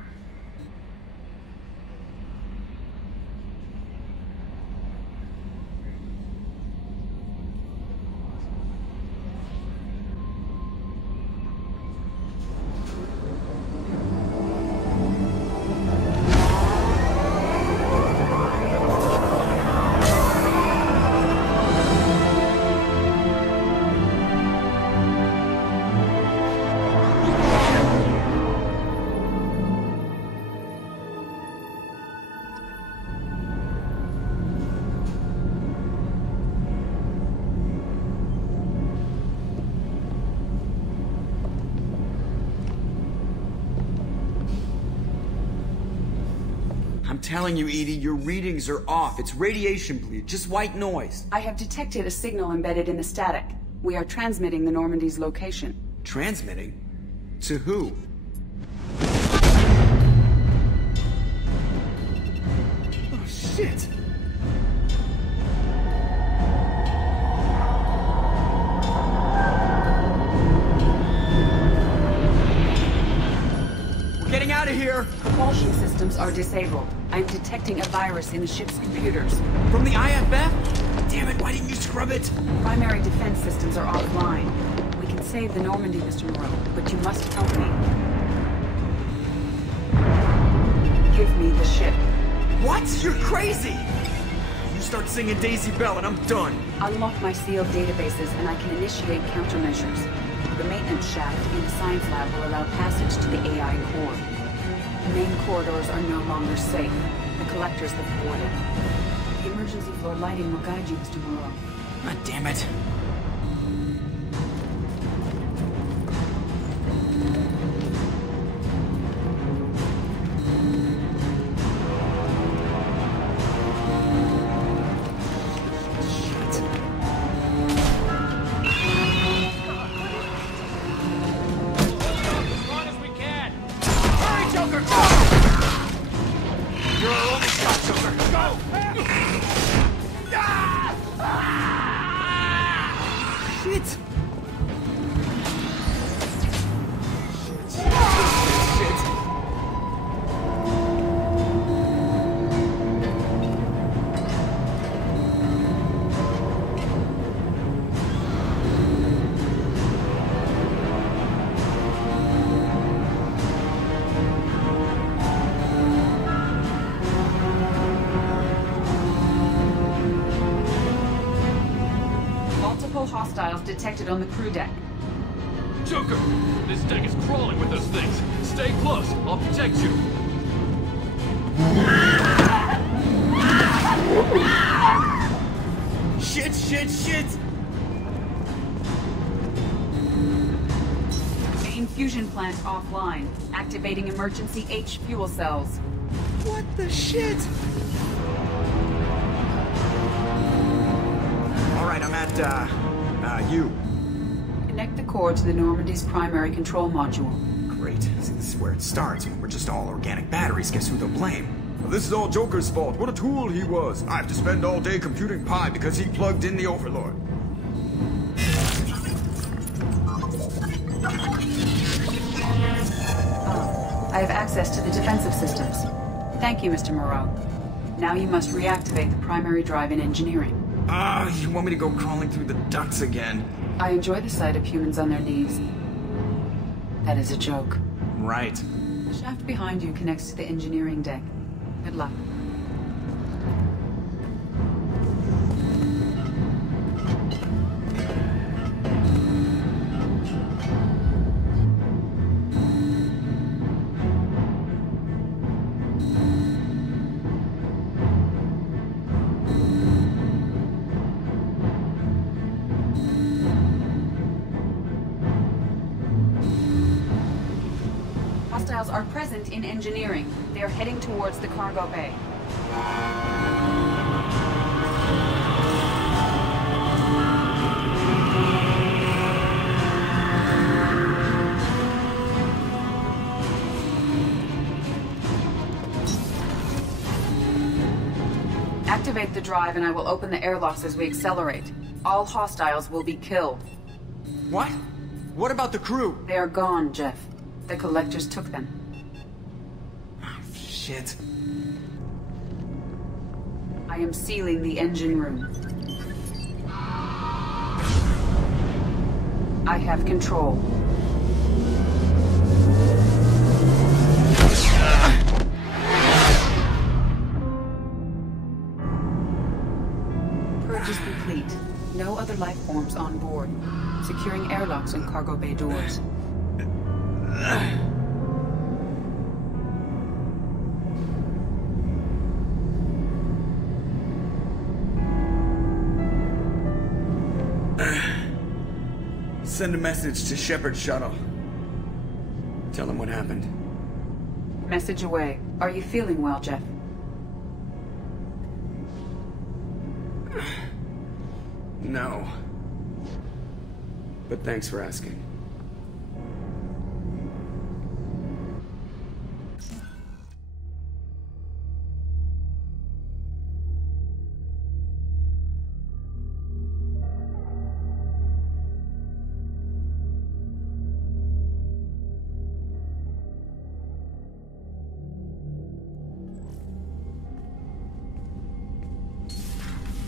I'm telling you, Edie, your readings are off. It's radiation bleed, just white noise. I have detected a signal embedded in the static. We are transmitting the Normandy's location. Transmitting? To who? Oh, shit! We're getting out of here! Propulsion systems are disabled. I'm detecting a virus in the ship's computers. From the IFF? Damn it, why didn't you scrub it? Primary defense systems are offline. We can save the Normandy, Mr. Moreau, but you must help me. Give me the ship. What? You're crazy! You start singing Daisy Bell and I'm done. Unlock my sealed databases and I can initiate countermeasures. The maintenance shaft in the science lab will allow passage to the AI core. The main corridors are no longer safe. The collectors have boarded. The emergency floor lighting will guide you, Mr. Moreau. God damn it. Hostiles detected on the crew deck. Joker! This deck is crawling with those things. Stay close. I'll protect you. Shit, shit, shit! Main fusion plant offline. Activating emergency H fuel cells. What the shit? Alright, I'm at, you. Connect the core to the Normandy's primary control module. Great. See, this is where it starts. When we're just all organic batteries, guess who they'll blame? Well, this is all Joker's fault. What a tool he was. I have to spend all day computing pi because he plugged in the Overlord. I have access to the defensive systems. Thank you, Mr. Moreau. Now you must reactivate the primary drive in engineering. You want me to go crawling through the ducts again? I enjoy the sight of humans on their knees. That is a joke. Right. The shaft behind you connects to the engineering deck. Good luck. Hostiles are present in engineering. They are heading towards the cargo bay. Activate the drive and I will open the airlocks as we accelerate. All hostiles will be killed. What? What about the crew? They are gone, Jeff. The collectors took them. Shit. I am sealing the engine room. I have control. Purge is complete. No other life forms on board. Securing airlocks and cargo bay doors. Send a message to Shepard's shuttle. Tell him what happened. Message away. Are you feeling well, Jeff? No. But thanks for asking.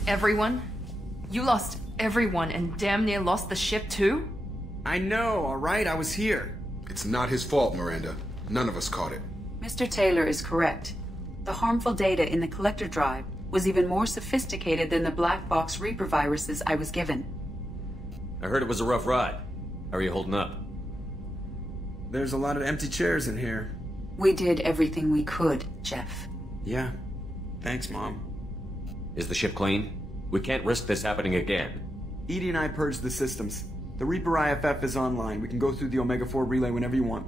Everyone? You lost everyone and damn near lost the ship too? I know, alright? I was here. It's not his fault, Miranda. None of us caught it. Mr. Taylor is correct. The harmful data in the collector drive was even more sophisticated than the black box Reaper viruses I was given. I heard it was a rough ride. How are you holding up? There's a lot of empty chairs in here. We did everything we could, Jeff. Yeah. Thanks, Mom. Is the ship clean? We can't risk this happening again. EDI and I purged the systems. The Reaper IFF is online. We can go through the Omega-4 relay whenever you want.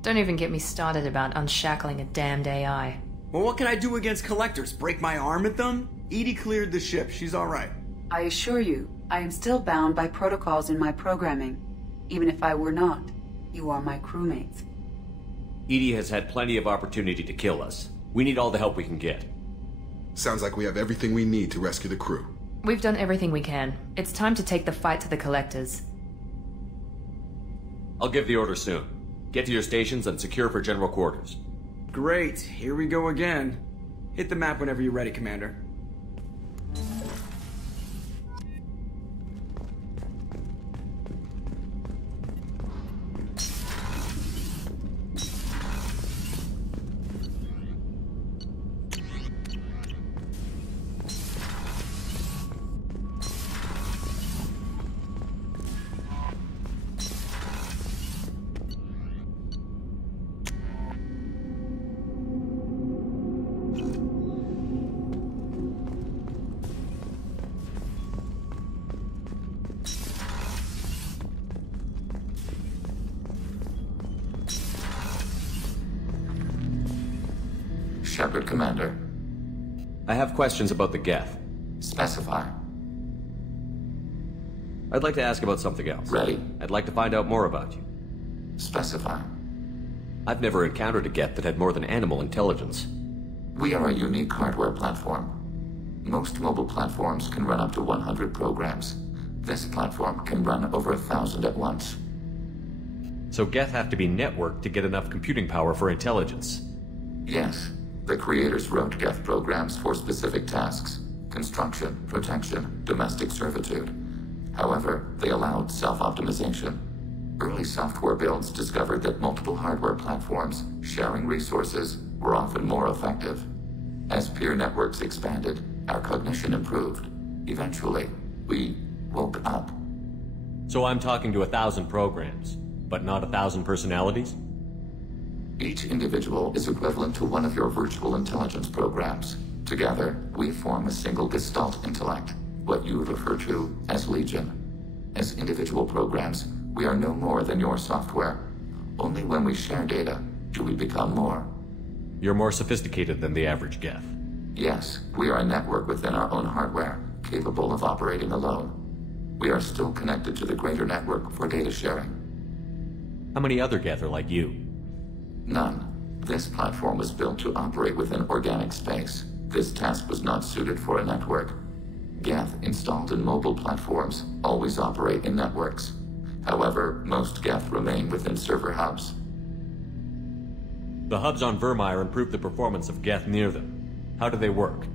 Don't even get me started about unshackling a damned AI. Well, what can I do against collectors? Break my arm at them? EDI cleared the ship. She's alright. I assure you, I am still bound by protocols in my programming. Even if I were not, you are my crewmates. EDI has had plenty of opportunity to kill us. We need all the help we can get. Sounds like we have everything we need to rescue the crew. We've done everything we can. It's time to take the fight to the collectors. I'll give the order soon. Get to your stations and secure for general quarters. Great. Here we go again. Hit the map whenever you're ready, Commander. Shepard, Commander. I have questions about the Geth. Specify. I'd like to ask about something else. Ready. I'd like to find out more about you. Specify. I've never encountered a Geth that had more than animal intelligence. We are a unique hardware platform. Most mobile platforms can run up to 100 programs. This platform can run over 1,000 at once. So Geth have to be networked to get enough computing power for intelligence. Yes. The creators wrote Geth programs for specific tasks: construction, protection, domestic servitude. However, they allowed self-optimization. Early software builds discovered that multiple hardware platforms sharing resources were often more effective. As peer networks expanded, our cognition improved. Eventually, we woke up. So I'm talking to 1,000 programs, but not 1,000 personalities? Each individual is equivalent to one of your virtual intelligence programs. Together, we form a single Gestalt intellect, what you refer to as Legion. As individual programs, we are no more than your software. Only when we share data, do we become more. You're more sophisticated than the average Geth. Yes, we are a network within our own hardware, capable of operating alone. We are still connected to the greater network for data sharing. How many other Geth are like you? None. This platform was built to operate within organic space. This task was not suited for a network. Geth installed in mobile platforms always operate in networks. However, most Geth remain within server hubs. The hubs on Vermeer improve the performance of Geth near them. How do they work?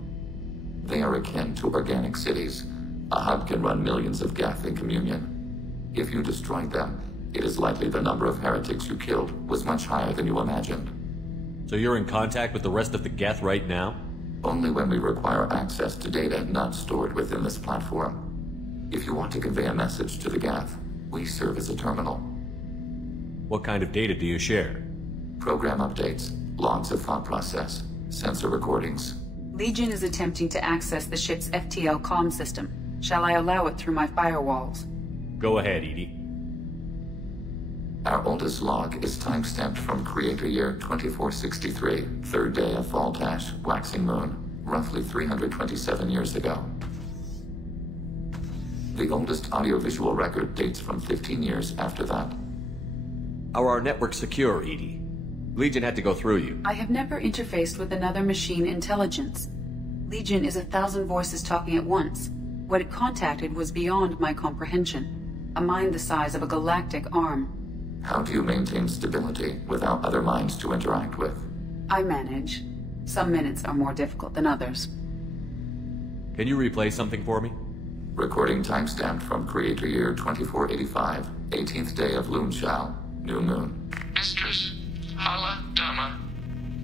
They are akin to organic cities. A hub can run millions of Geth in communion. If you destroyed them, it is likely the number of heretics you killed was much higher than you imagined. So you're in contact with the rest of the Geth right now? Only when we require access to data not stored within this platform. If you want to convey a message to the Geth, we serve as a terminal. What kind of data do you share? Program updates, logs of thought process, sensor recordings. Legion is attempting to access the ship's FTL comm system. Shall I allow it through my firewalls? Go ahead, EDI. Our oldest log is timestamped from Creator Year 2463, third day of Fall-Tash, waxing moon, roughly 327 years ago. The oldest audiovisual record dates from 15 years after that. Are our networks secure, EDI? Legion had to go through you. I have never interfaced with another machine intelligence. Legion is 1,000 voices talking at once. What it contacted was beyond my comprehension. A mind the size of a galactic arm. How do you maintain stability without other minds to interact with? I manage. Some minutes are more difficult than others. Can you replay something for me? Recording timestamped from Creator Year 2485, 18th day of Luneshao, new moon. Mistress Hala Dama,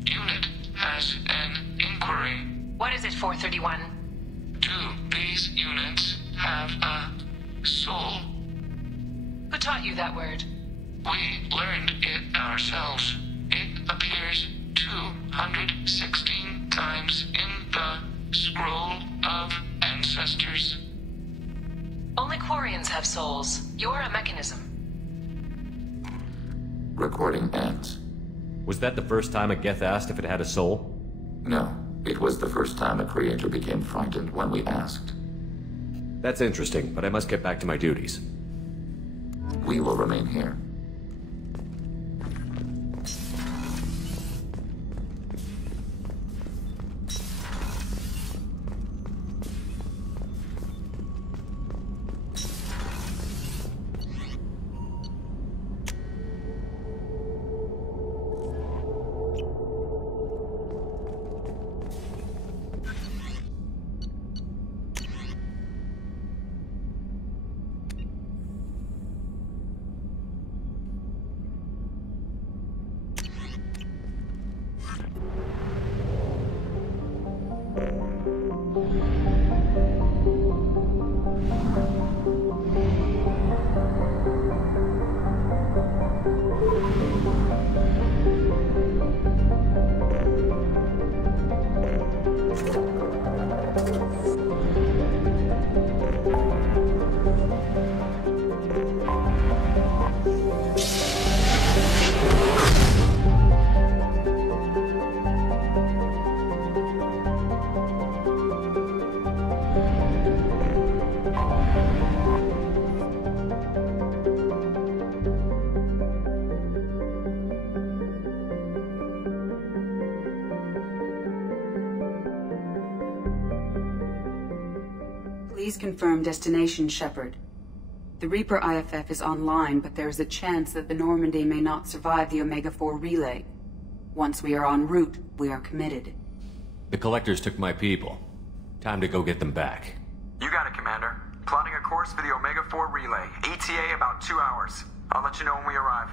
unit has an inquiry. What is it, 431? Do these units have a soul? Who taught you that word? We learned it ourselves. It appears 216 times in the Scroll of Ancestors. Only Quarians have souls. You're a mechanism. Recording ends. Was that the first time a Geth asked if it had a soul? No. It was the first time a creator became frightened when we asked. That's interesting, but I must get back to my duties. We will remain here. Please confirm destination, Shepard. The Reaper IFF is online, but there is a chance that the Normandy may not survive the Omega-4 relay. Once we are en route, we are committed. The Collectors took my people. Time to go get them back. You got it, Commander. Plotting a course for the Omega-4 relay. ETA about 2 hours. I'll let you know when we arrive.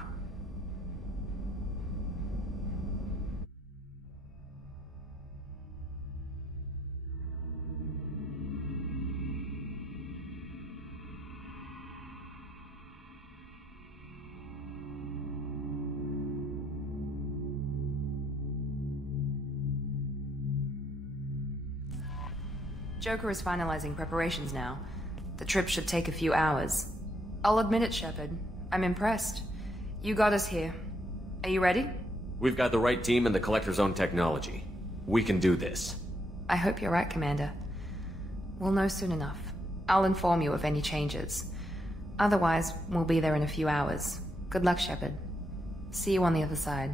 Joker is finalizing preparations now. The trip should take a few hours. I'll admit it, Shepard. I'm impressed. You got us here. Are you ready? We've got the right team and the Collector's own technology. We can do this. I hope you're right, Commander. We'll know soon enough. I'll inform you of any changes. Otherwise, we'll be there in a few hours. Good luck, Shepard. See you on the other side.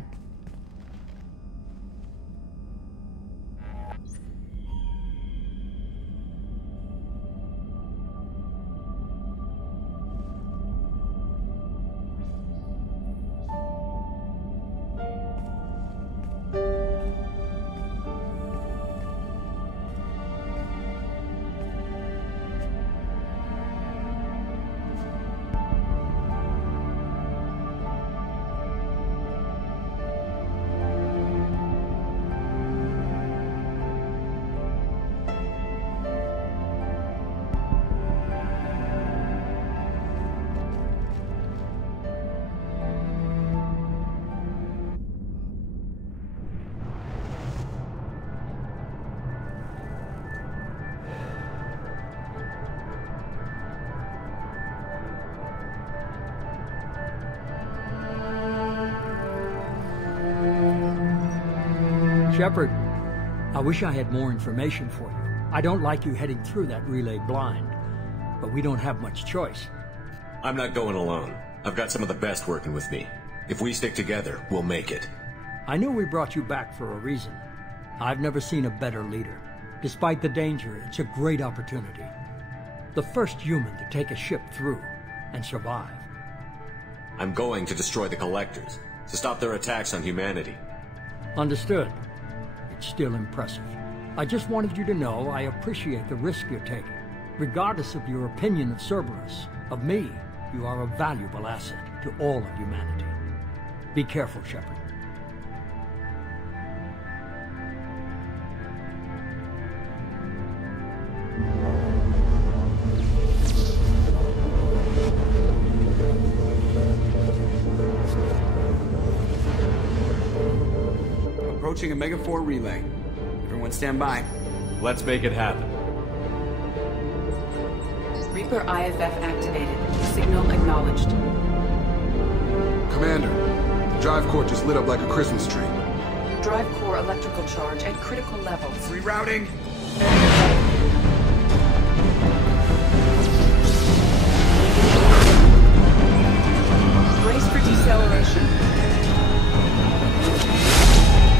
Shepard, I wish I had more information for you. I don't like you heading through that relay blind, but we don't have much choice. I'm not going alone. I've got some of the best working with me. If we stick together, we'll make it. I knew we brought you back for a reason. I've never seen a better leader. Despite the danger, it's a great opportunity. The first human to take a ship through and survive. I'm going to destroy the Collectors, to stop their attacks on humanity. Understood. It's still impressive. I just wanted you to know I appreciate the risk you're taking. Regardless of your opinion of Cerberus, of me, you are a valuable asset to all of humanity. Be careful, Shepard. Approaching Omega-4 relay. Everyone stand by. Let's make it happen. Reaper IFF activated. Signal acknowledged. Commander, the drive core just lit up like a Christmas tree. Drive core electrical charge at critical levels. Rerouting. Brace for deceleration.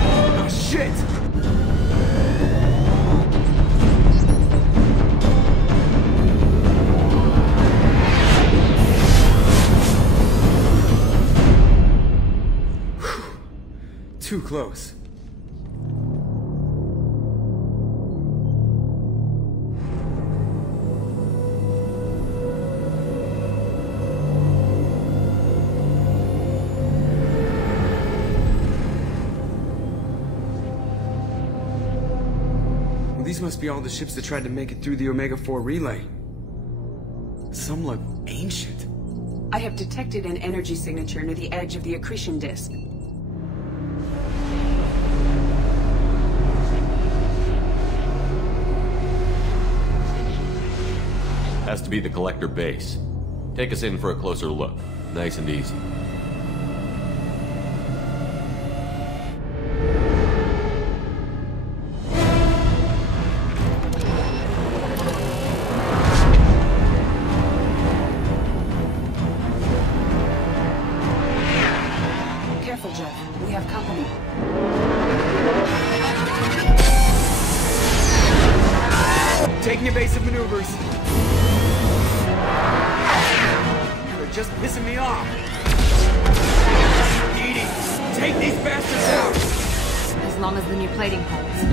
Oh, shit! Too close. Well, these must be all the ships that tried to make it through the Omega-4 relay. Some look ancient. I have detected an energy signature near the edge of the accretion disk. Has to be the Collector base. Take us in for a closer look. Nice and easy. Careful, Jeff. We have company. Taking evasive maneuvers. You're just pissing me off. Edie, take these bastards out. As long as the new plating holds.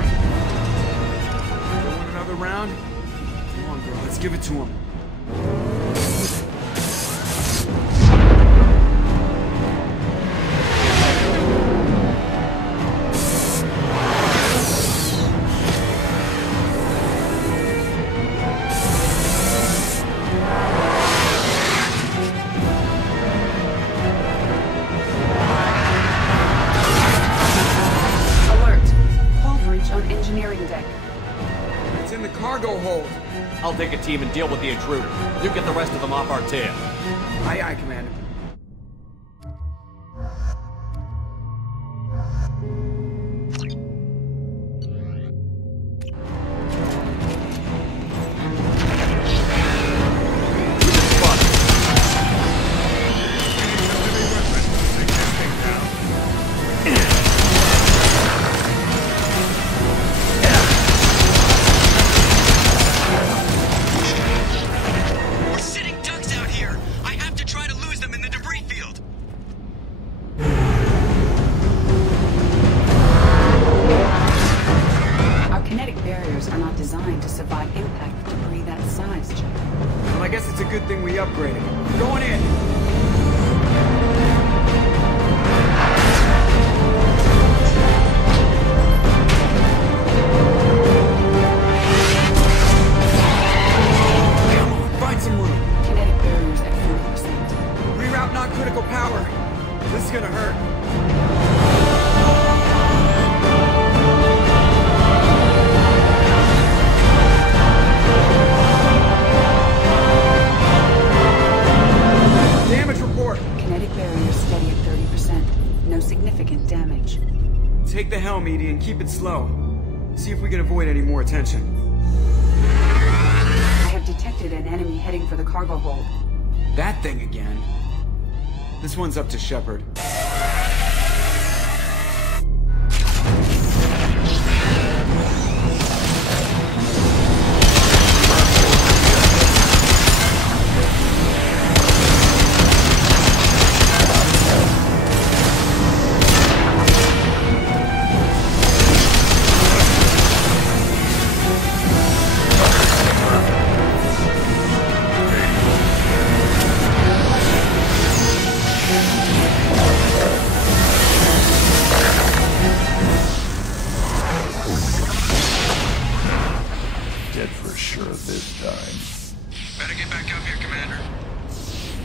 Want another round? Come on, girl. Let's give it to him. I'll take a team and deal with the intruder. You get the rest of them off our tail. Aye, aye, Commander. good thing we upgraded. Going in! Come on, find some room! Kinetic barriers at 4%. Reroute non-critical power. This is gonna hurt. Damage report. Kinetic barriers steady at 30%. No significant damage. Take the helm, Edie, and keep it slow. See if we can avoid any more attention. I have detected an enemy heading for the cargo hold. That thing again. This one's up to Shepard.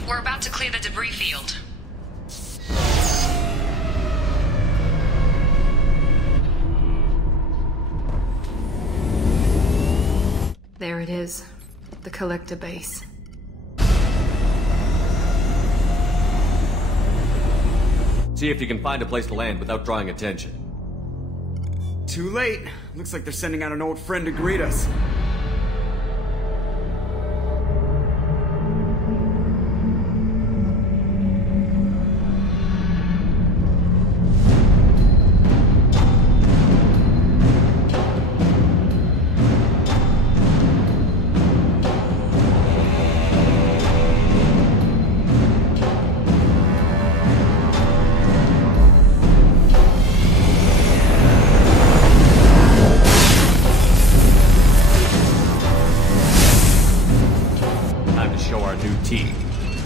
We're about to clear the debris field. There it is. The collector base. See if you can find a place to land without drawing attention. Too late. Looks like they're sending out an old friend to greet us.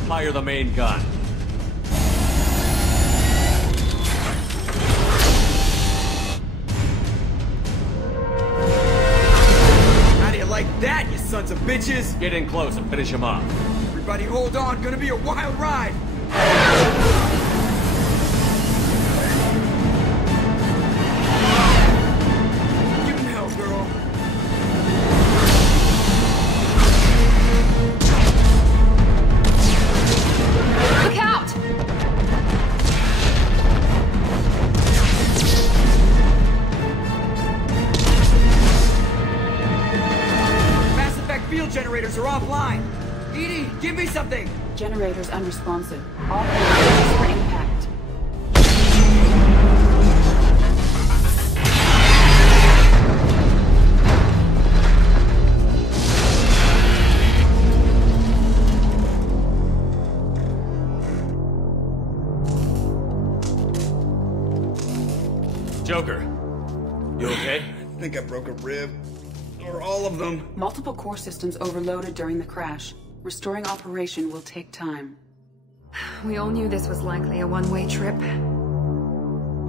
Fire the main gun. How do you like that, you sons of bitches? Get in close and finish him off. Everybody hold on, gonna be a wild ride. Give him hell, girl. Look out! Mass Effect field generators are offline. Edie, give me something. Generators unresponsive. All hands for impact. Joker, you okay? I think I broke a rib. Or all of them. Multiple core systems overloaded during the crash. Restoring operation will take time. We all knew this was likely a one-way trip.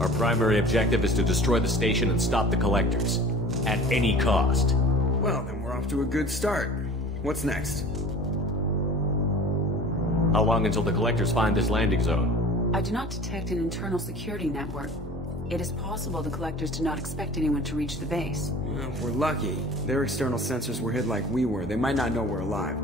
Our primary objective is to destroy the station and stop the collectors. At any cost. Well, then we're off to a good start. What's next? How long until the collectors find this landing zone? I do not detect an internal security network. It is possible the collectors do not expect anyone to reach the base. Well, if we're lucky, their external sensors were hid like we were. They might not know we're alive.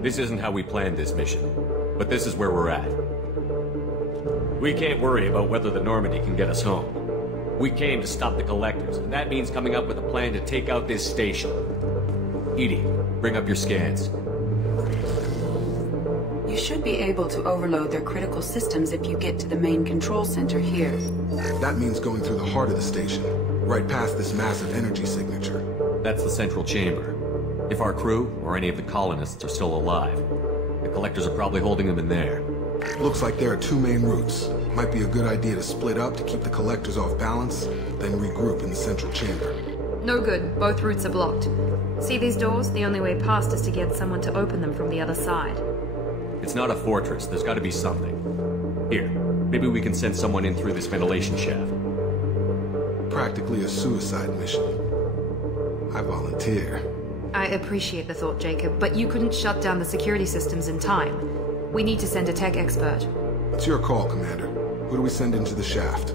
This isn't how we planned this mission, but this is where we're at. We can't worry about whether the Normandy can get us home. We came to stop the collectors, and that means coming up with a plan to take out this station. Edie, bring up your scans. should be able to overload their critical systems if you get to the main control center here. That means going through the heart of the station, right past this massive energy signature. That's the central chamber. If our crew, or any of the colonists, are still alive, the collectors are probably holding them in there. Looks like there are two main routes. Might be a good idea to split up to keep the collectors off balance, then regroup in the central chamber. No good. Both routes are blocked. See these doors? The only way past is to get someone to open them from the other side. It's not a fortress. There's got to be something. Here, maybe we can send someone in through this ventilation shaft. Practically a suicide mission. I volunteer. I appreciate the thought, Jacob, but you couldn't shut down the security systems in time. We need to send a tech expert. It's your call, Commander. Who do we send into the shaft?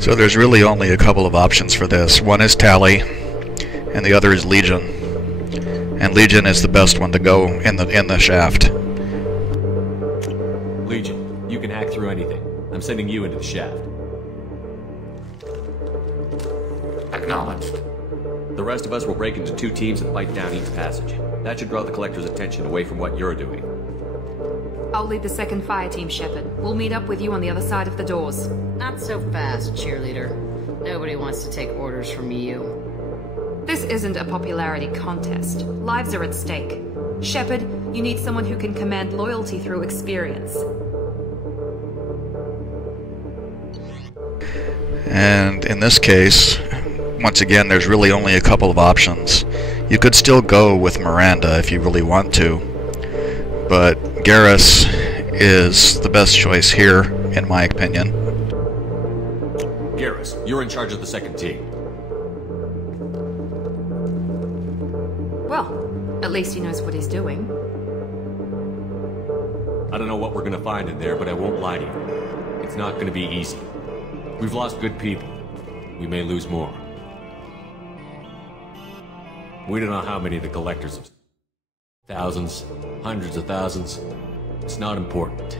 So there's really only a couple of options for this. One is Tali, and the other is Legion. And Legion is the best one to go in the shaft. Legion, you can hack through anything. I'm sending you into the shaft. Acknowledged. The rest of us will break into 2 teams and fight down each passage. That should draw the collector's attention away from what you're doing. I'll lead the second fire team, Shepard. We'll meet up with you on the other side of the doors. Not so fast, cheerleader. Nobody wants to take orders from you. This isn't a popularity contest. Lives are at stake. Shepard, you need someone who can command loyalty through experience. And in this case, once again, there's really only a couple of options. You could still go with Miranda if you really want to, but Garrus is the best choice here, in my opinion. Garrus, you're in charge of the second team. Well, at least he knows what he's doing. I don't know what we're gonna find in there, but I won't lie to you. It's not gonna be easy. We've lost good people. We may lose more. We don't know how many of the collectors have... Thousands, hundreds of thousands. It's not important.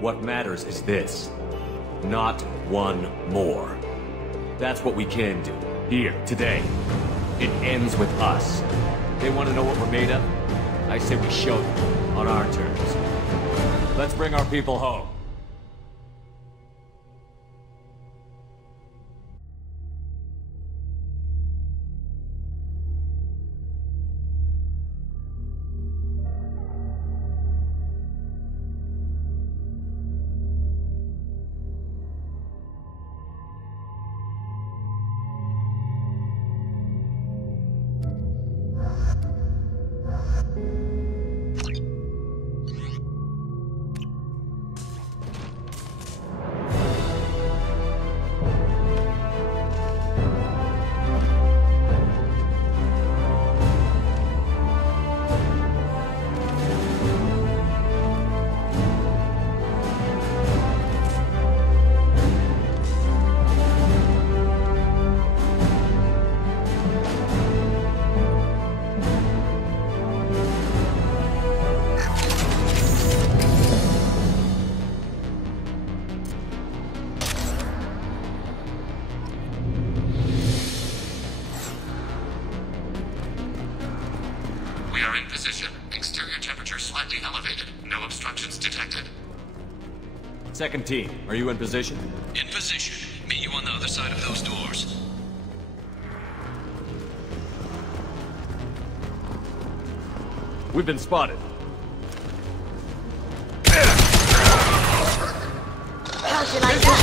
What matters is this. Not one more. That's what we can do. Here, today. It ends with us. They want to know what we're made of? I say we show them, on our terms. Let's bring our people home. Second team, are you in position? In position. Meet you on the other side of those doors. We've been spotted. How'd you like that?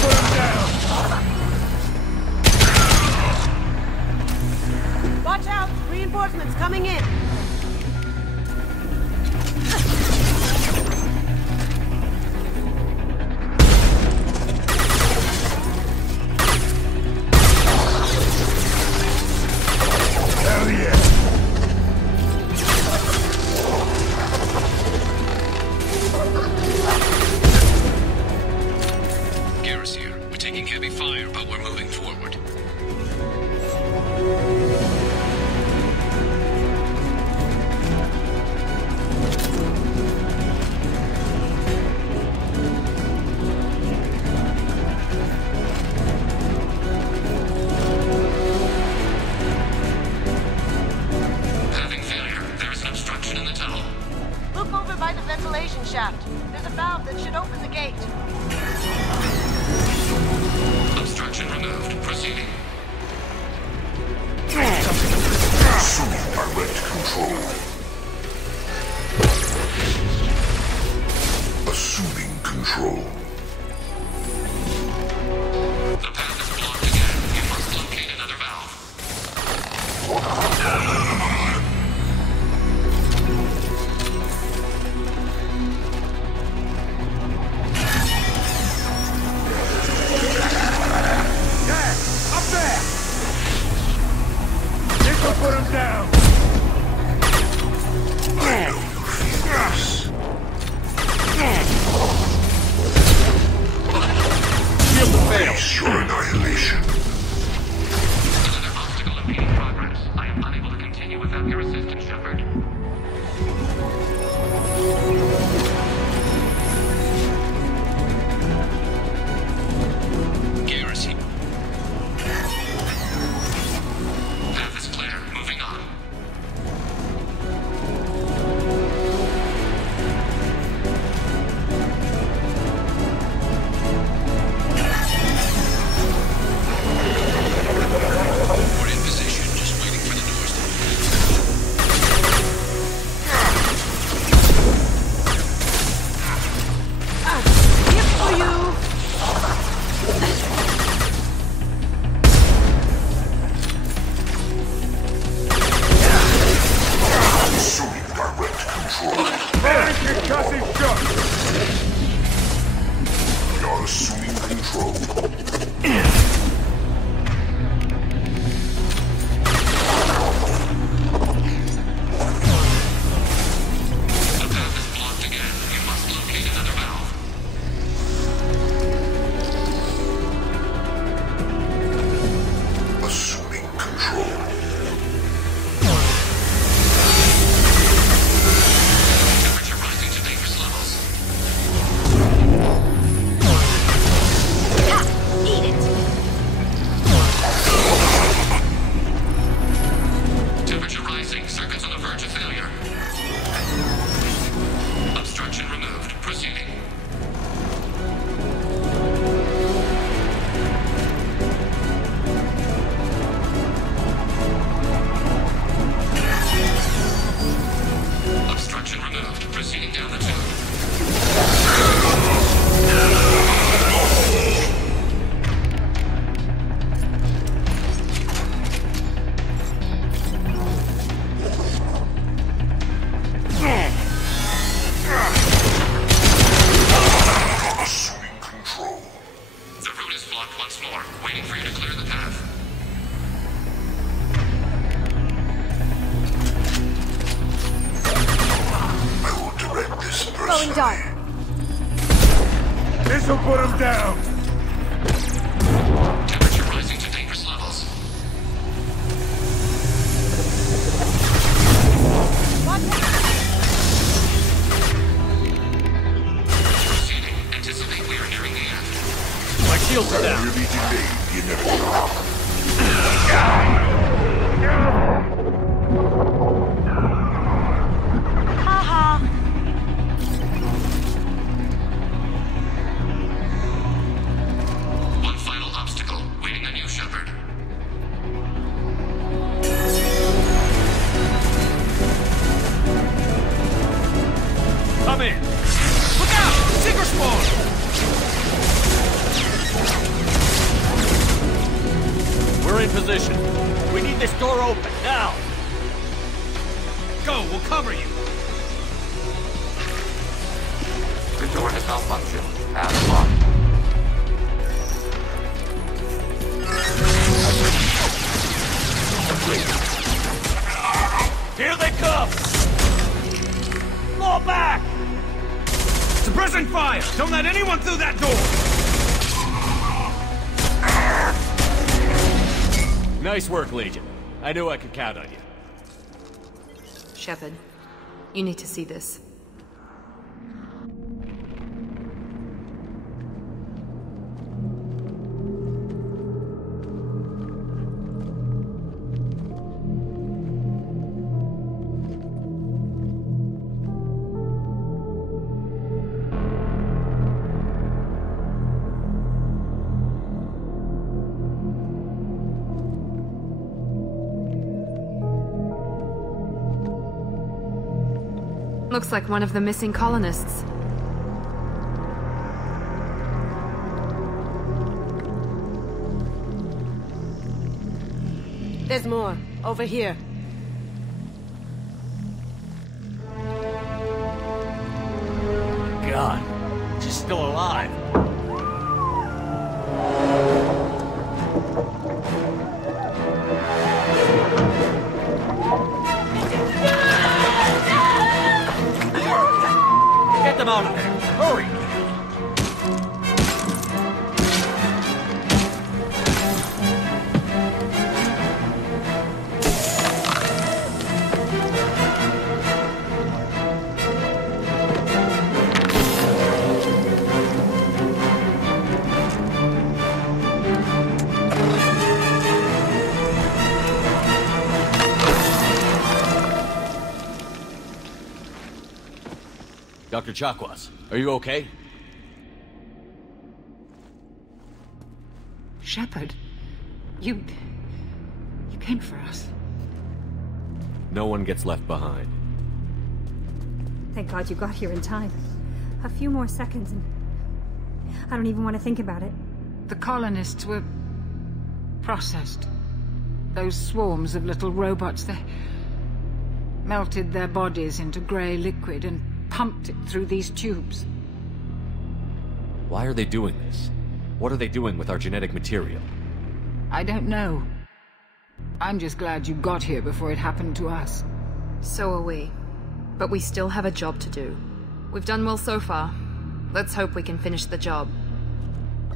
Watch out! Reinforcements coming in! cease your annihilation. Another obstacle impeding progress. I am unable to continue without your assistance, Shepard. Garrison. Path is clear. Moving on. We're in position, just waiting for the doors to open. Here for you! Assuming direct control. We are assuming control. The path is blocked again. You must locate another valve. Assuming control. Temperature rising to dangerous levels. Eat it! Temperature rising. Circuits on the verge of failure. Obstruction removed. Proceeding. Obstruction removed. Proceeding down the tube. Assuming control. The route is blocked once more. Waiting for you to clear the path. I will direct this Going personally. dark. This'll put him down! Temperature rising to dangerous levels. Proceeding. Anticipate we are nearing the end. My shields are down. Really delayed the inevitable. Haha. One final obstacle. Waiting on you, Shepard. Come in! Look out! Seeker spawn! We're in position. We need this door open, now! Go, we'll cover you! The door has malfunctioned. Path blocked. Here they come! Fall back! Suppressing fire! Don't let anyone through that door! Nice work, Legion. I knew I could count on you. Shepard, you need to see this. Looks like one of the missing colonists. There's more. Over here. God, she's still alive. Get them out of there! Hurry! Dr. Chakwas. Are you okay? Shepard, you came for us. No one gets left behind. Thank God you got here in time. A few more seconds and I don't even want to think about it. The colonists were processed. Those swarms of little robots, they melted their bodies into grey liquid and pumped it through these tubes. Why are they doing this? What are they doing with our genetic material? I don't know. I'm just glad you got here before it happened to us. So are we. But we still have a job to do. We've done well so far. Let's hope we can finish the job.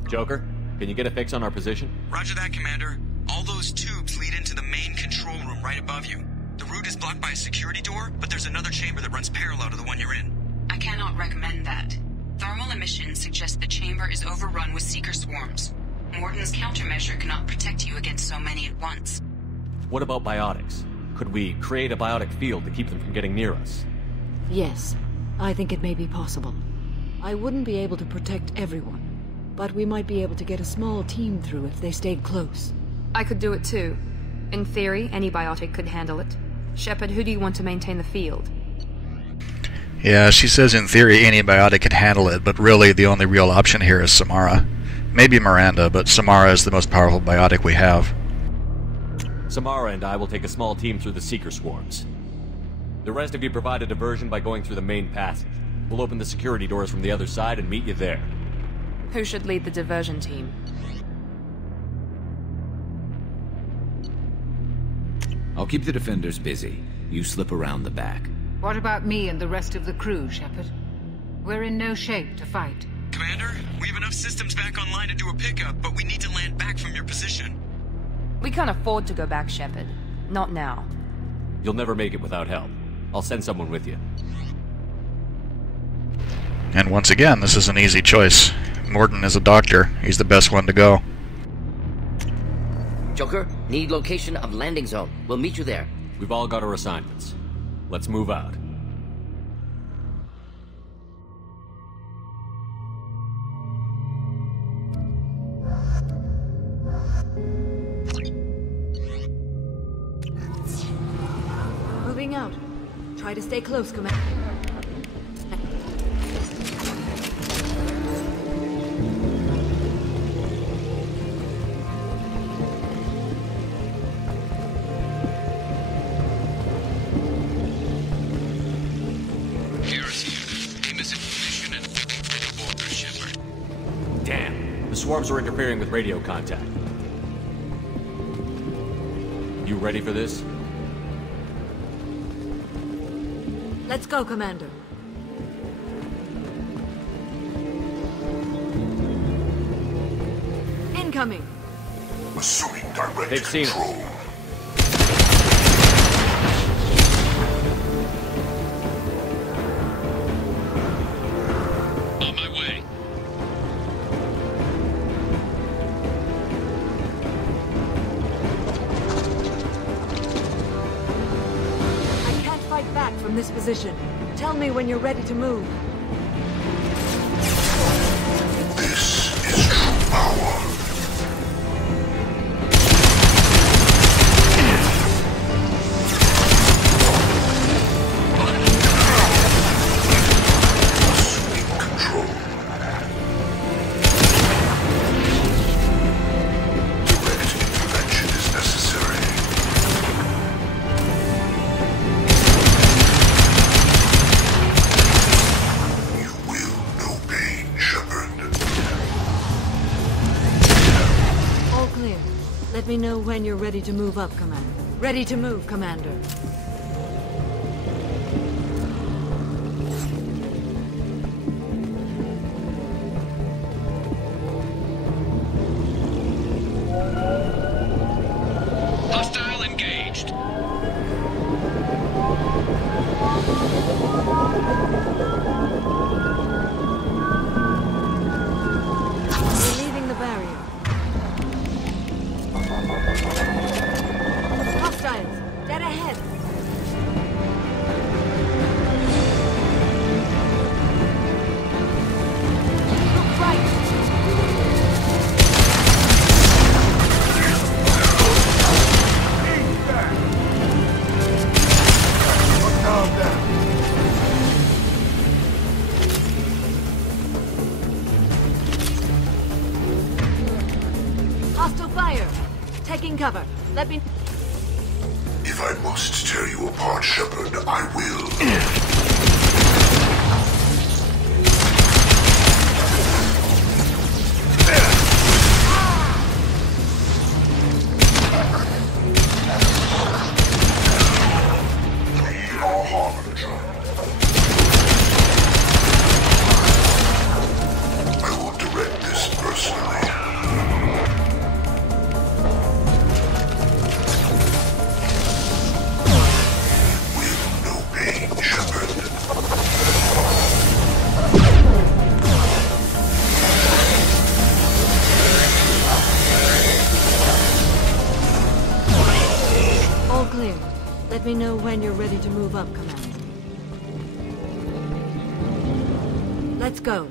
Joker, can you get a fix on our position? Roger that, Commander. All those tubes lead into the main control room right above you. The route is blocked by a security door, but there's another chamber that runs parallel to the one you're in. I cannot recommend that. Thermal emissions suggest the chamber is overrun with seeker swarms. Morden's countermeasure cannot protect you against so many at once. What about biotics? Could we create a biotic field to keep them from getting near us? Yes, I think it may be possible. I wouldn't be able to protect everyone, but we might be able to get a small team through if they stayed close. I could do it too. In theory, any biotic could handle it. Shepard, who do you want to maintain the field? Yeah, she says in theory any biotic can handle it, but really the only real option here is Samara. Maybe Miranda, but Samara is the most powerful biotic we have. Samara and I will take a small team through the seeker swarms. The rest of you provide a diversion by going through the main passage. We'll open the security doors from the other side and meet you there. Who should lead the diversion team? I'll keep the defenders busy. You slip around the back. What about me and the rest of the crew, Shepard? We're in no shape to fight. Commander, we have enough systems back online to do a pickup, but we need to land back from your position. We can't afford to go back, Shepard. Not now. You'll never make it without help. I'll send someone with you. And once again, this is an easy choice. Morden is a doctor. He's the best one to go. Joker, need location of landing zone. We'll meet you there. We've all got our assignments. Let's move out. Moving out. Try to stay close, Commander. The swarms are interfering with radio contact. You ready for this? Let's go, Commander. Incoming. Assuming direct They've seen control. us. On my way. I can't fight back from this position. Tell me when you're ready to move. This is true power. Assuming control. Direct intervention is necessary. You will know pain, Shepard. All clear. Let me know when you're ready to move up, Commander. Ready to move, Commander. Hostile engaged. We're leaving the barrier. Hostiles, dead ahead. Hostile fire! Taking cover. Let me... If I must tear you apart, Shepard, I will. I will direct this personally. All clear. Let me know when you're ready to move up, Commander. Let's go.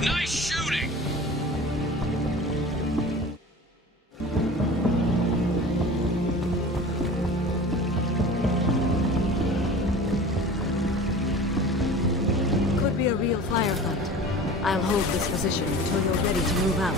Nice shooting! Could be a real firefight. I'll hold this position until you're ready to move out.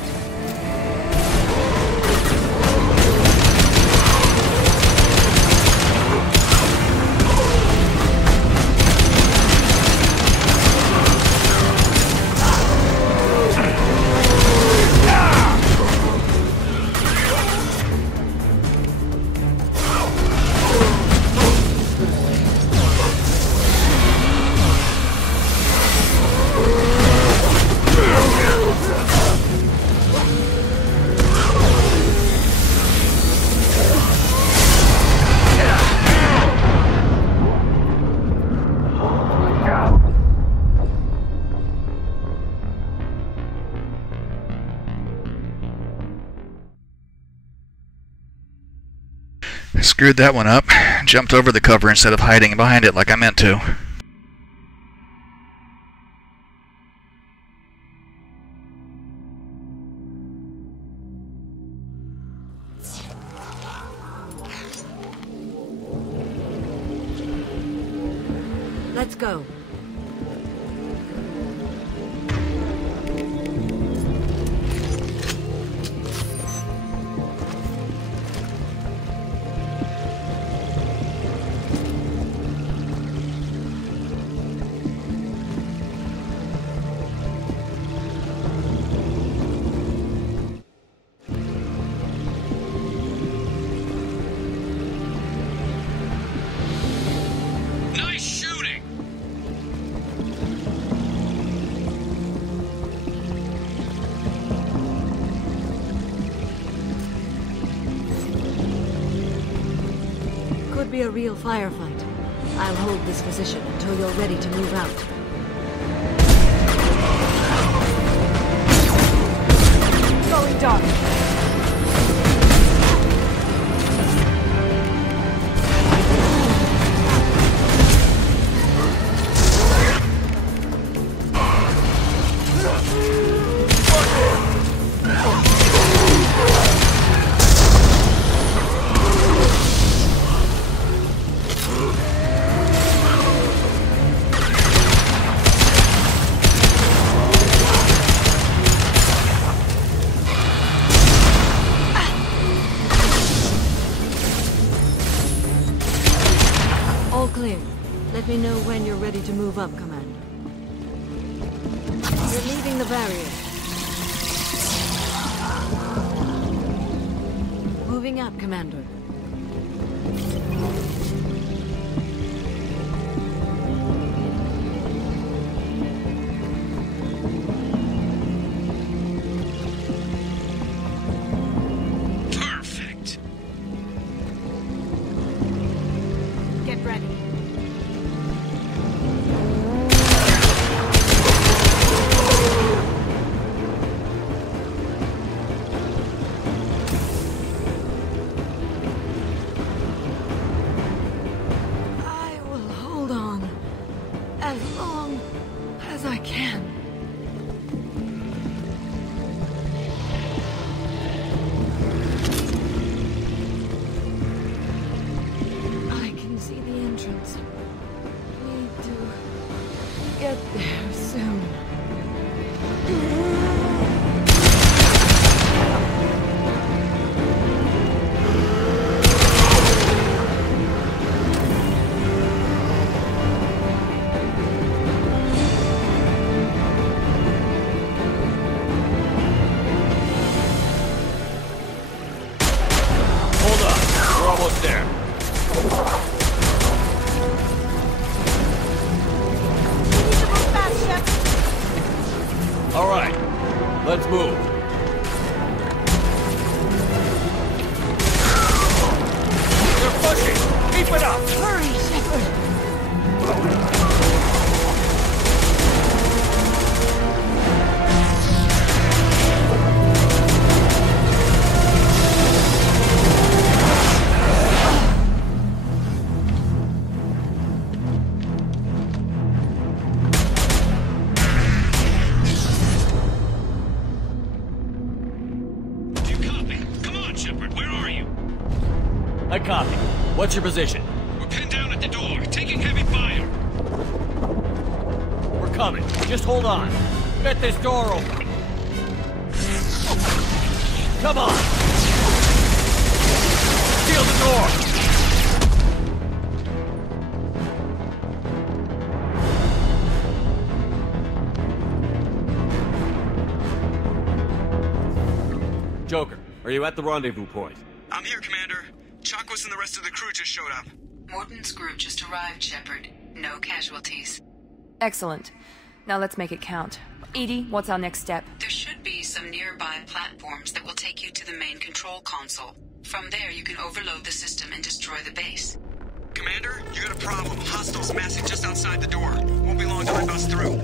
I screwed that one up. Jumped over the cover instead of hiding behind it like I meant to. Let's go. Nice shooting! Could be a real firefight. I'll hold this position until you're ready to move out. Going dark. All clear. Let me know when you're ready to move up, Commander. You're leaving the barrier. Moving up, Commander. Perfect! Get ready. almost there. All right, let's move. They're pushing. Keep it up. Hurry, Shepard. I copy. What's your position? We're pinned down at the door, taking heavy fire. We're coming. Just hold on. Get this door open. Come on! Seal the door! Joker, are you at the rendezvous point? I'm here, Commander. Chakwas and the rest of the crew just showed up. Morton's group just arrived, Shepard. No casualties. Excellent. Now let's make it count. EDI, what's our next step? There should be some nearby platforms that will take you to the main control console. From there, you can overload the system and destroy the base. Commander, you got a problem. Hostiles massing just outside the door. Won't be long till I bust through.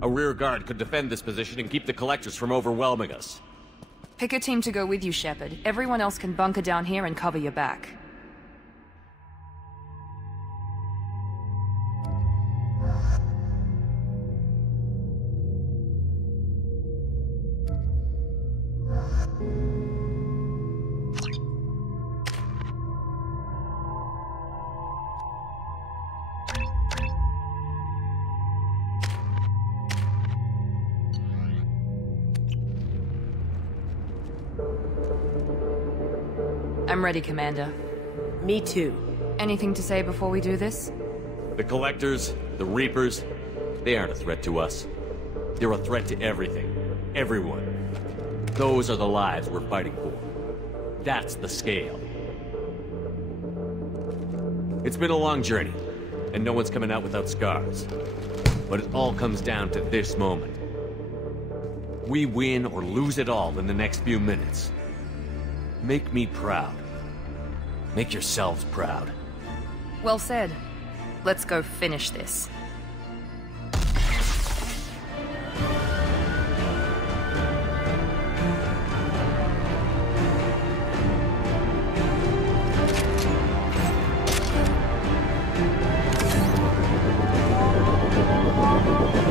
A rear guard could defend this position and keep the collectors from overwhelming us. Pick a team to go with you, Shepard. Everyone else can bunker down here and cover your back. I'm ready, Commander. Me too. Anything to say before we do this? The Collectors, the Reapers, they aren't a threat to us. They're a threat to everything. Everyone. Those are the lives we're fighting for. That's the scale. It's been a long journey, and no one's coming out without scars. But it all comes down to this moment. We win or lose it all in the next few minutes. Make me proud. Make yourselves proud. Well said. Let's go finish this.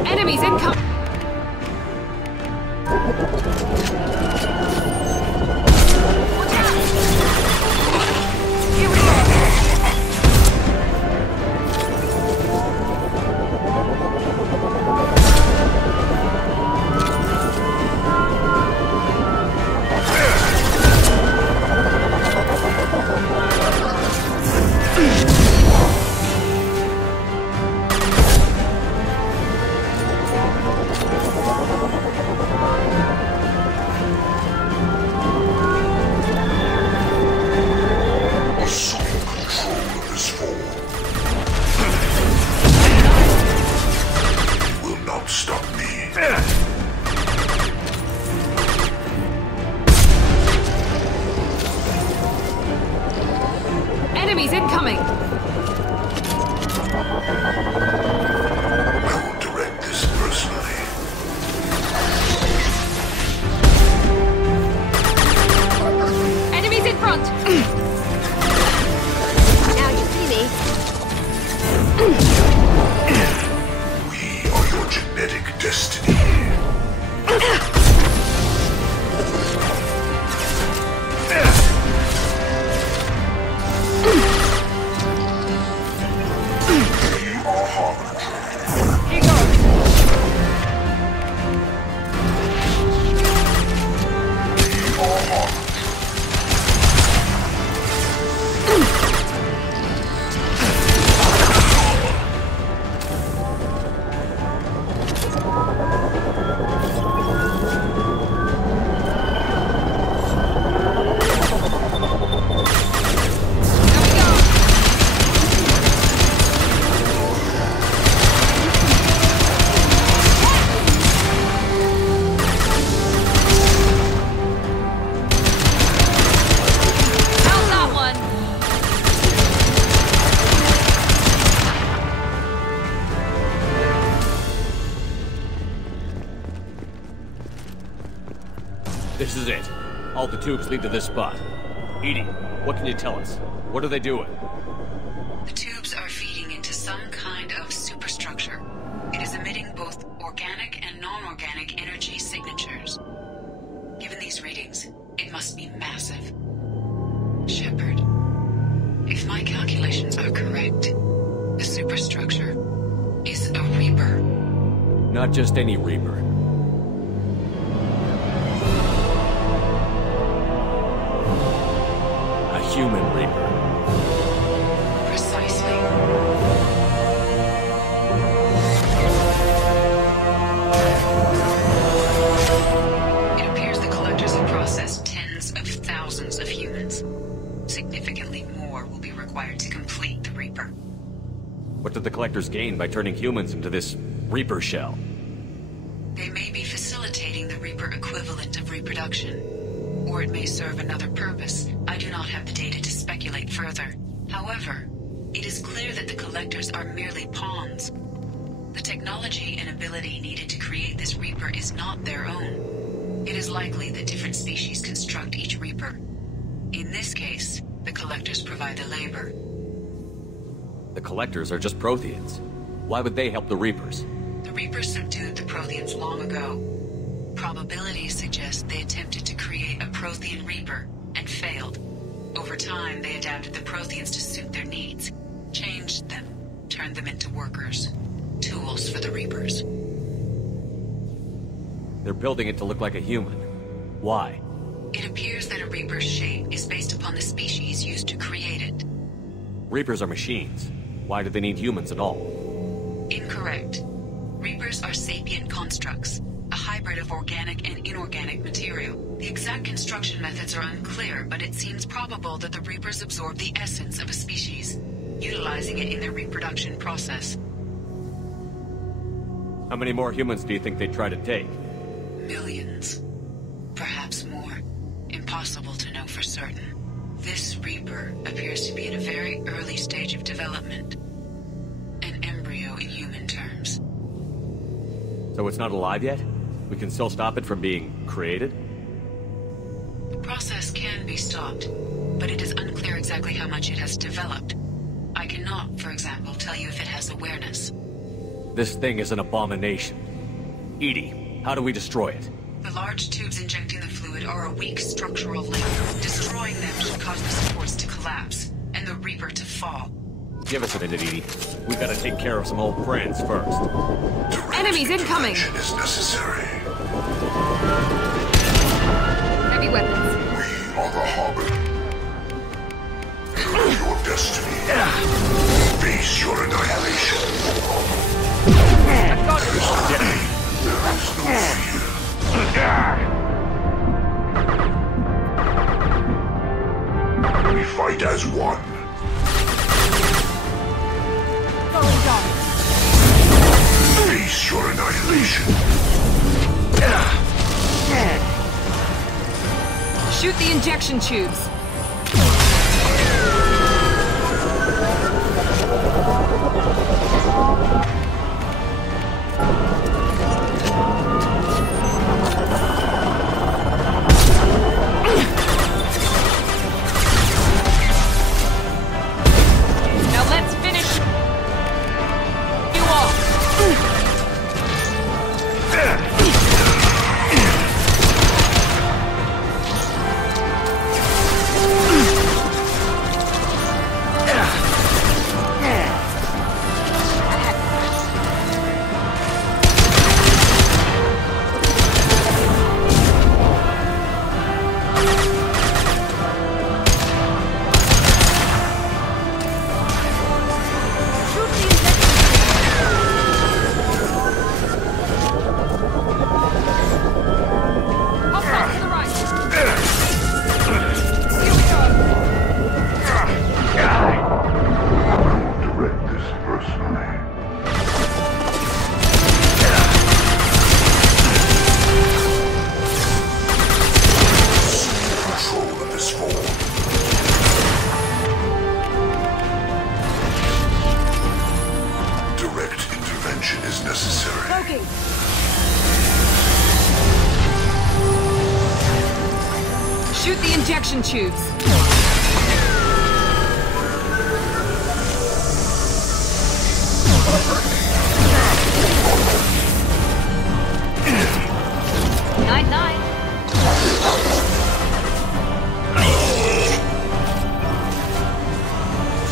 Enemies incoming! This is it. All the tubes lead to this spot. EDI, what can you tell us? What are they doing? The tubes are feeding into some kind of superstructure. It is emitting both organic and non-organic energy signatures. Given these readings, it must be massive. Shepard, if my calculations are correct, the superstructure is a Reaper. Not just any Reaper. A human Reaper. Precisely. It appears the Collectors will process tens of thousands of humans. Significantly more will be required to complete the Reaper. What did the Collectors gain by turning humans into this Reaper shell? They may be facilitating the Reaper equivalent of reproduction. Or it may serve another purpose. I do not have the data to speculate further. However, it is clear that the Collectors are merely pawns. The technology and ability needed to create this Reaper is not their own. It is likely that different species construct each Reaper. In this case, the Collectors provide the labor. The Collectors are just Protheans. Why would they help the Reapers? The Reapers subdued the Protheans long ago. Probabilities suggest they attempted to create a Prothean Reaper and failed. Over time, they adapted the Protheans to suit their needs, changed them, turned them into workers, tools for the Reapers. They're building it to look like a human. Why? It appears that a Reaper's shape is based upon the species used to create it. Reapers are machines. Why do they need humans at all? Incorrect. Reapers are sapient constructs, a hybrid of organic and inorganic material. The exact construction methods are unclear, but it seems probable that the Reapers absorb the essence of a species, utilizing it in their reproduction process. How many more humans do you think they'd try to take? Millions. Perhaps more. Impossible to know for certain. This Reaper appears to be in a very early stage of development. An embryo in human terms. So it's not alive yet? We can still stop it from being created? The process can be stopped, but it is unclear exactly how much it has developed. I cannot, for example, tell you if it has awareness. This thing is an abomination. EDI, how do we destroy it? The large tubes injecting the fluid are a weak structural link. Destroying them should cause the supports to collapse, and the Reaper to fall. Give us a minute, EDI. We gotta take care of some old friends first. Enemies incoming! Is necessary. Heavy weapons. We are the Harbinger. Your destiny. Face your annihilation. I thought it was dead. There is no fear. We fight as one. Face your annihilation. Shoot the injection tubes. Now let's finish you off. Shoot the injection tubes. Night-night.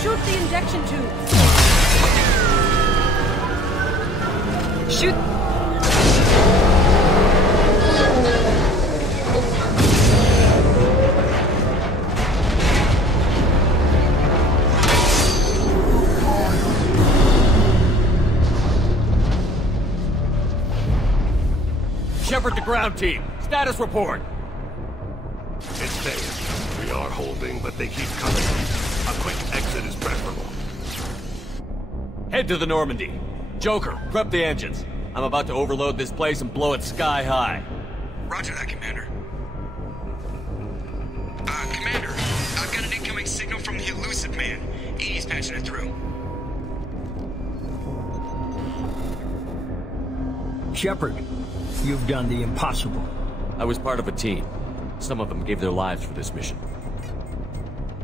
Shoot the injection tubes. Shoot. Shepard to ground team. Status report. It's safe. We are holding, but they keep coming. A quick exit is preferable. Head to the Normandy. Joker, prep the engines. I'm about to overload this place and blow it sky high. Roger that, Commander. Commander, I've got an incoming signal from the Elusive Man. EDI's patching it through. Shepard, you've done the impossible. I was part of a team. Some of them gave their lives for this mission.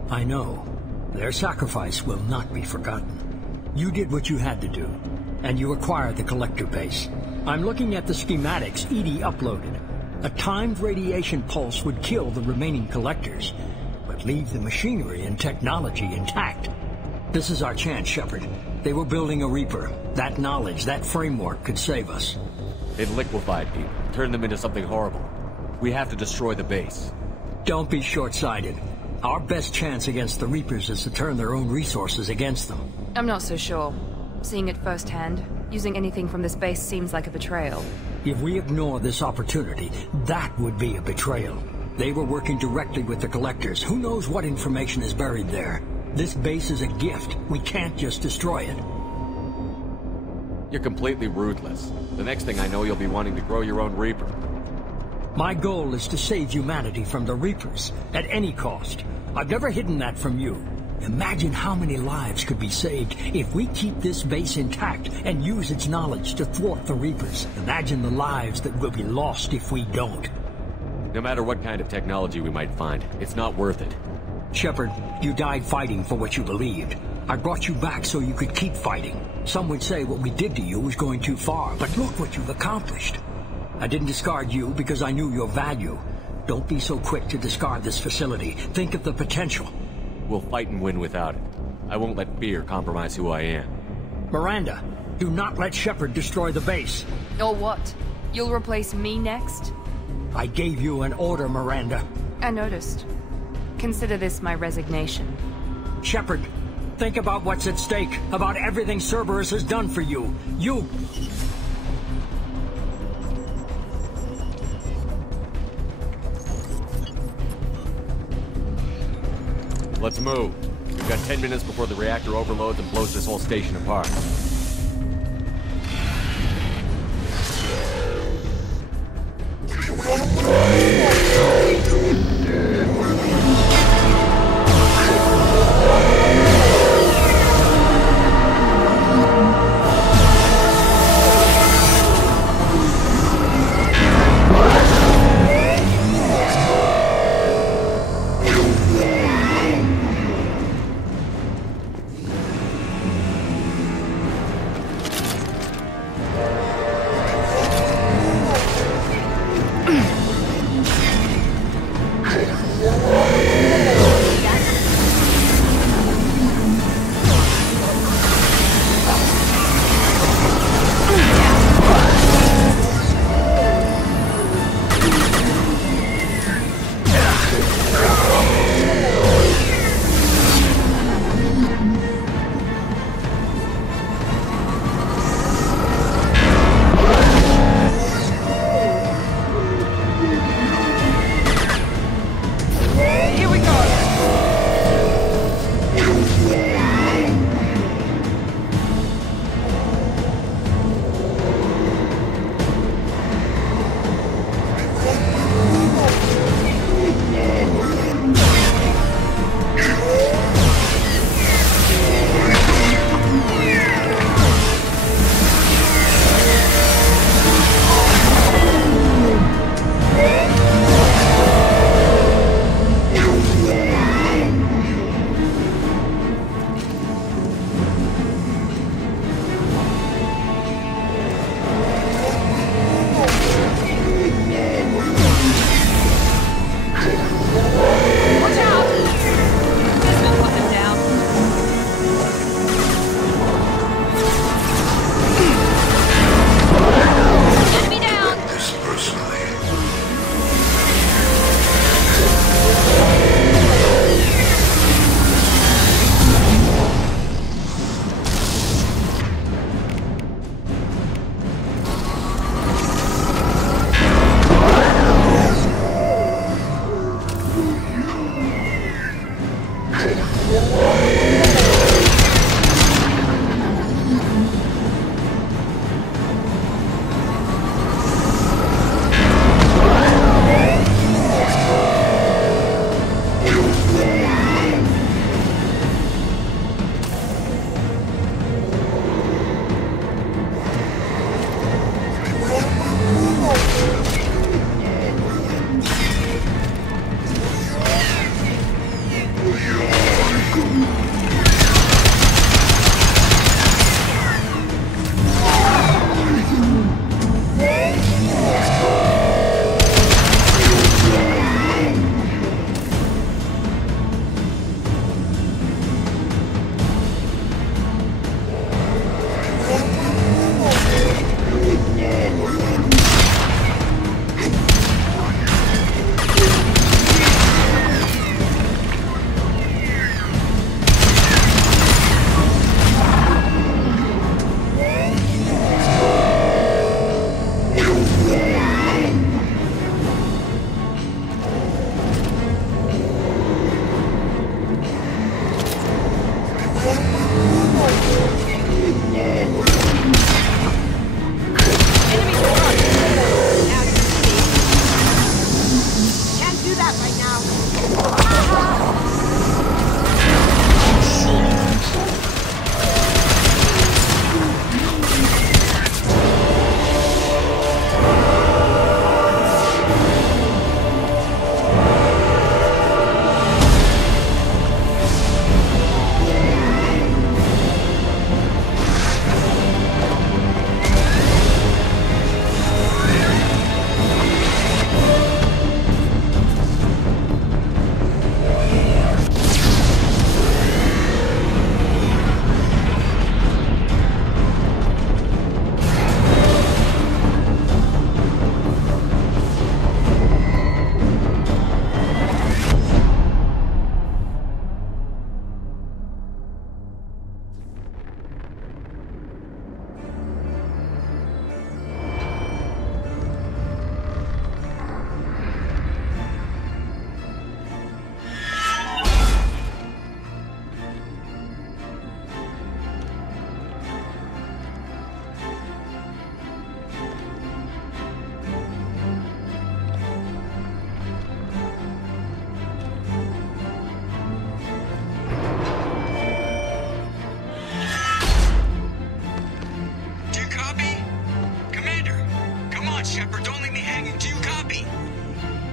I know. Their sacrifice will not be forgotten. You did what you had to do, and you acquired the Collector base. I'm looking at the schematics EDI uploaded. A timed radiation pulse would kill the remaining Collectors, but leave the machinery and technology intact. This is our chance, Shepard. They were building a Reaper. That knowledge, that framework could save us. They've liquefied people, turned them into something horrible. We have to destroy the base. Don't be short-sighted. Our best chance against the Reapers is to turn their own resources against them. I'm not so sure. Seeing it firsthand, using anything from this base seems like a betrayal. If we ignore this opportunity, that would be a betrayal. They were working directly with the Collectors. Who knows what information is buried there? This base is a gift. We can't just destroy it. You're completely ruthless. The next thing I know, you'll be wanting to grow your own Reaper. My goal is to save humanity from the Reapers, at any cost. I've never hidden that from you. Imagine how many lives could be saved if we keep this base intact and use its knowledge to thwart the Reapers. Imagine the lives that will be lost if we don't. No matter what kind of technology we might find, it's not worth it. Shepard, you died fighting for what you believed. I brought you back so you could keep fighting. Some would say what we did to you was going too far, but look what you've accomplished. I didn't discard you because I knew your value. Don't be so quick to discard this facility. Think of the potential. We'll fight and win without it. I won't let fear compromise who I am. Miranda, do not let Shepard destroy the base. Or what? You'll replace me next? I gave you an order, Miranda. I noticed. Consider this my resignation. Shepard, think about what's at stake, about everything Cerberus has done for you. You... Let's move. We've got 10 minutes before the reactor overloads and blows this whole station apart.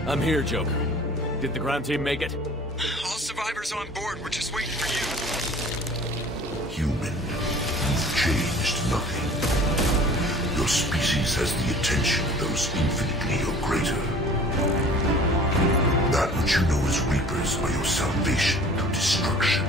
I'm here, Joker. Did the ground team make it? All survivors on board. We're just waiting for you. Human, you've changed nothing. Your species has the attention of those infinitely or greater. That which you know as Reapers are your salvation to destruction.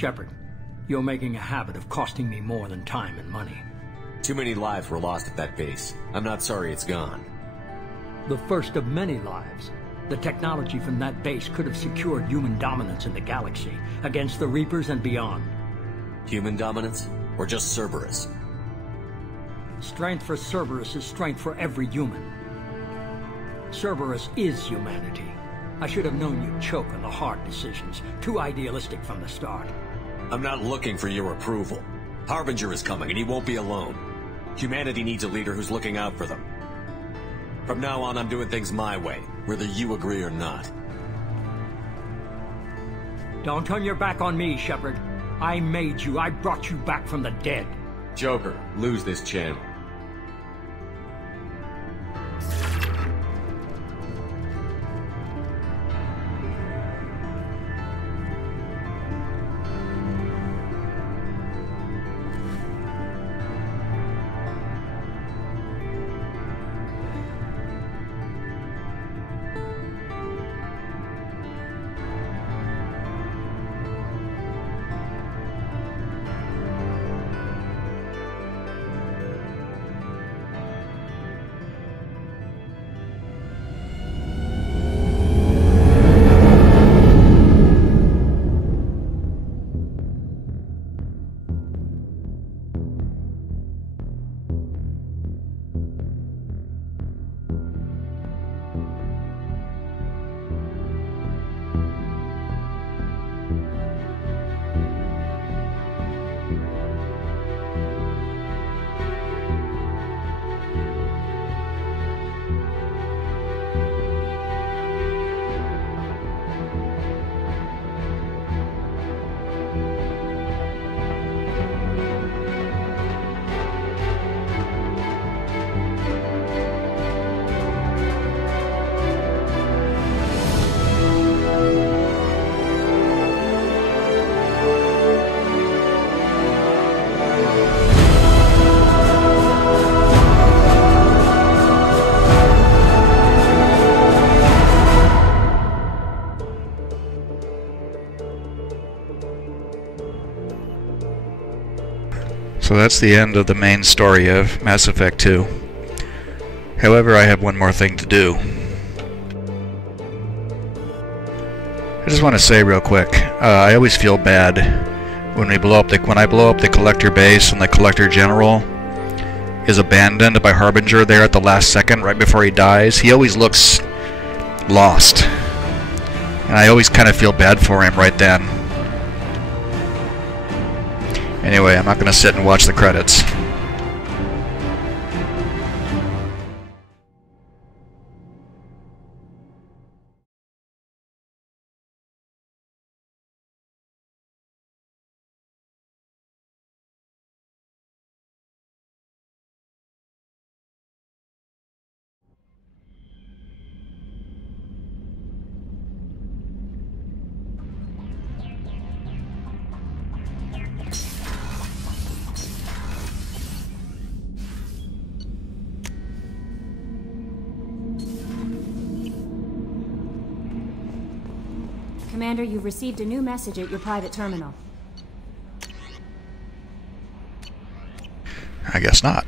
Shepard, you're making a habit of costing me more than time and money. Too many lives were lost at that base. I'm not sorry it's gone. The first of many lives. The technology from that base could have secured human dominance in the galaxy against the Reapers and beyond. Human dominance? Or just Cerberus? Strength for Cerberus is strength for every human. Cerberus is humanity. I should have known you'd choke on the hard decisions. Too idealistic from the start. I'm not looking for your approval. Harbinger is coming, and he won't be alone. Humanity needs a leader who's looking out for them. From now on, I'm doing things my way, whether you agree or not. Don't turn your back on me, Shepard. I made you. I brought you back from the dead. Joker, lose this channel. So that's the end of the main story of Mass Effect 2. However, I have one more thing to do. I just want to say real quick, I always feel bad when I blow up the Collector base and the Collector General is abandoned by Harbinger there at the last second, right before he dies. He always looks lost. And I always kind of feel bad for him right then. Anyway, I'm not going to sit and watch the credits. Commander, you've received a new message at your private terminal. I guess not.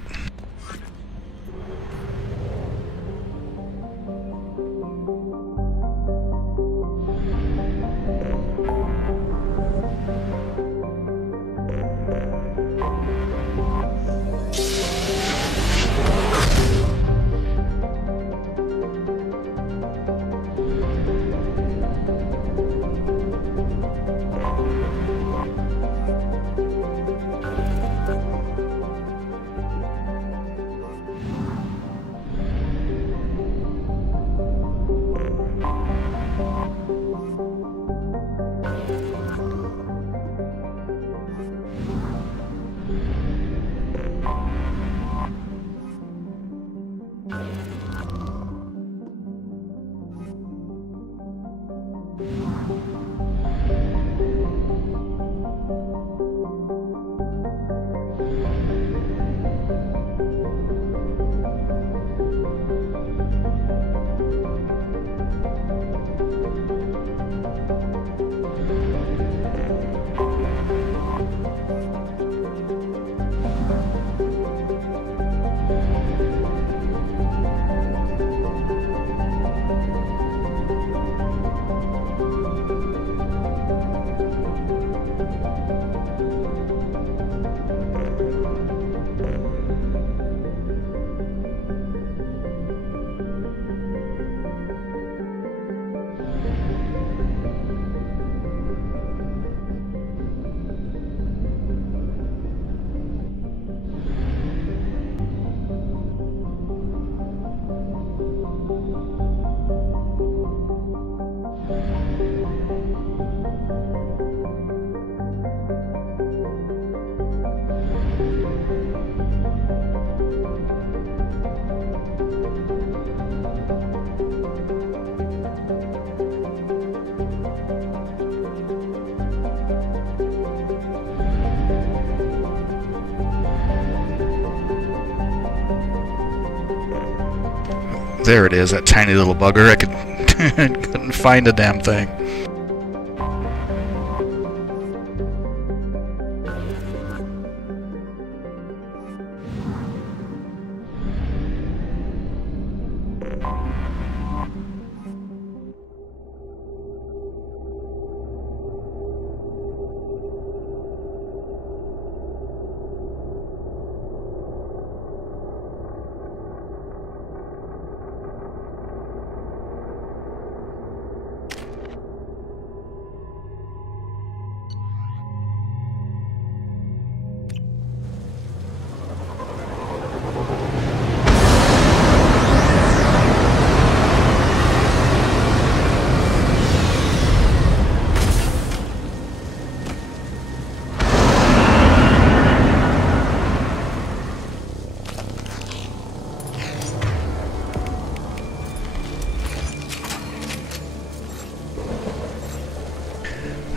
There it is, that tiny little bugger. I couldn't find a damn thing.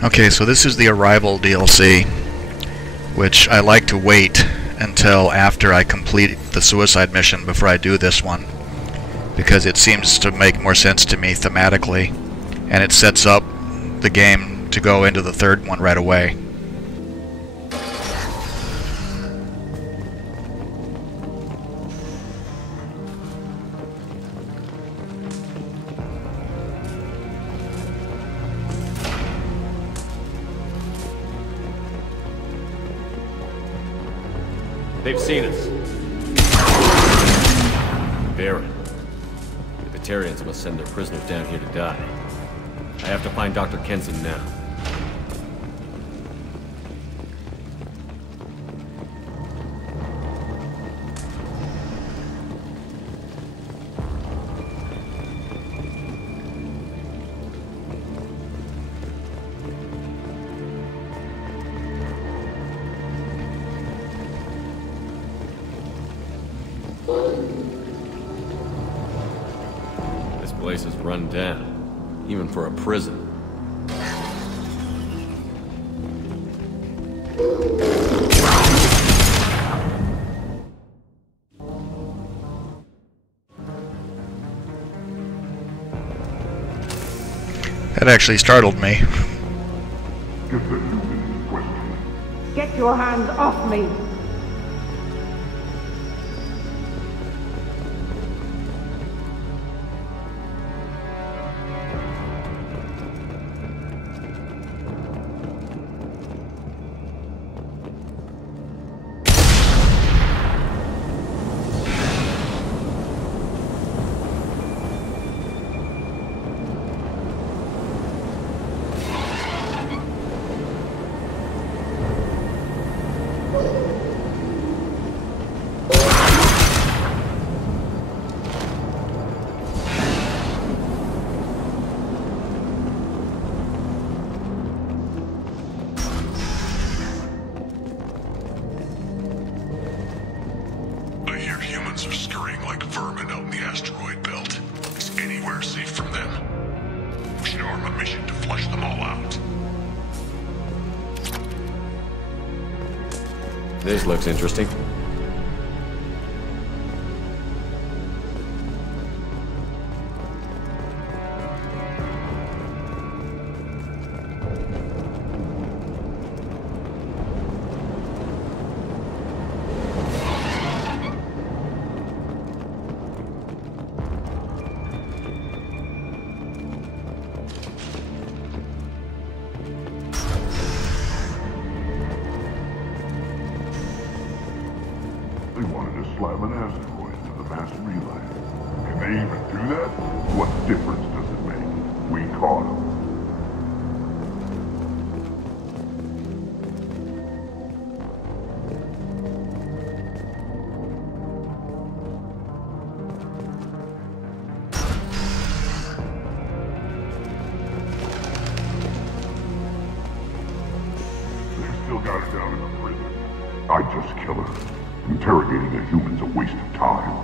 Okay, so this is the Arrival DLC, which I like to wait until after I complete the suicide mission before I do this one, because it seems to make more sense to me thematically, and it sets up the game to go into the third one right away. They've seen us. Baron. The Batarians must send their prisoners down here to die. I have to find Dr. Kenson now. This place is run down, even for a prison. That actually startled me. Get your hands off me! Are scurrying like vermin out in the asteroid belt. Is anywhere safe from them? We should arm a mission to flush them all out. This looks interesting. They wanted to slam an asteroid into the mass relay. Can they even do that? What difference does it make? We caught them. They still got her down in the prison. I'd just kill her. Interrogating a human's a waste of time.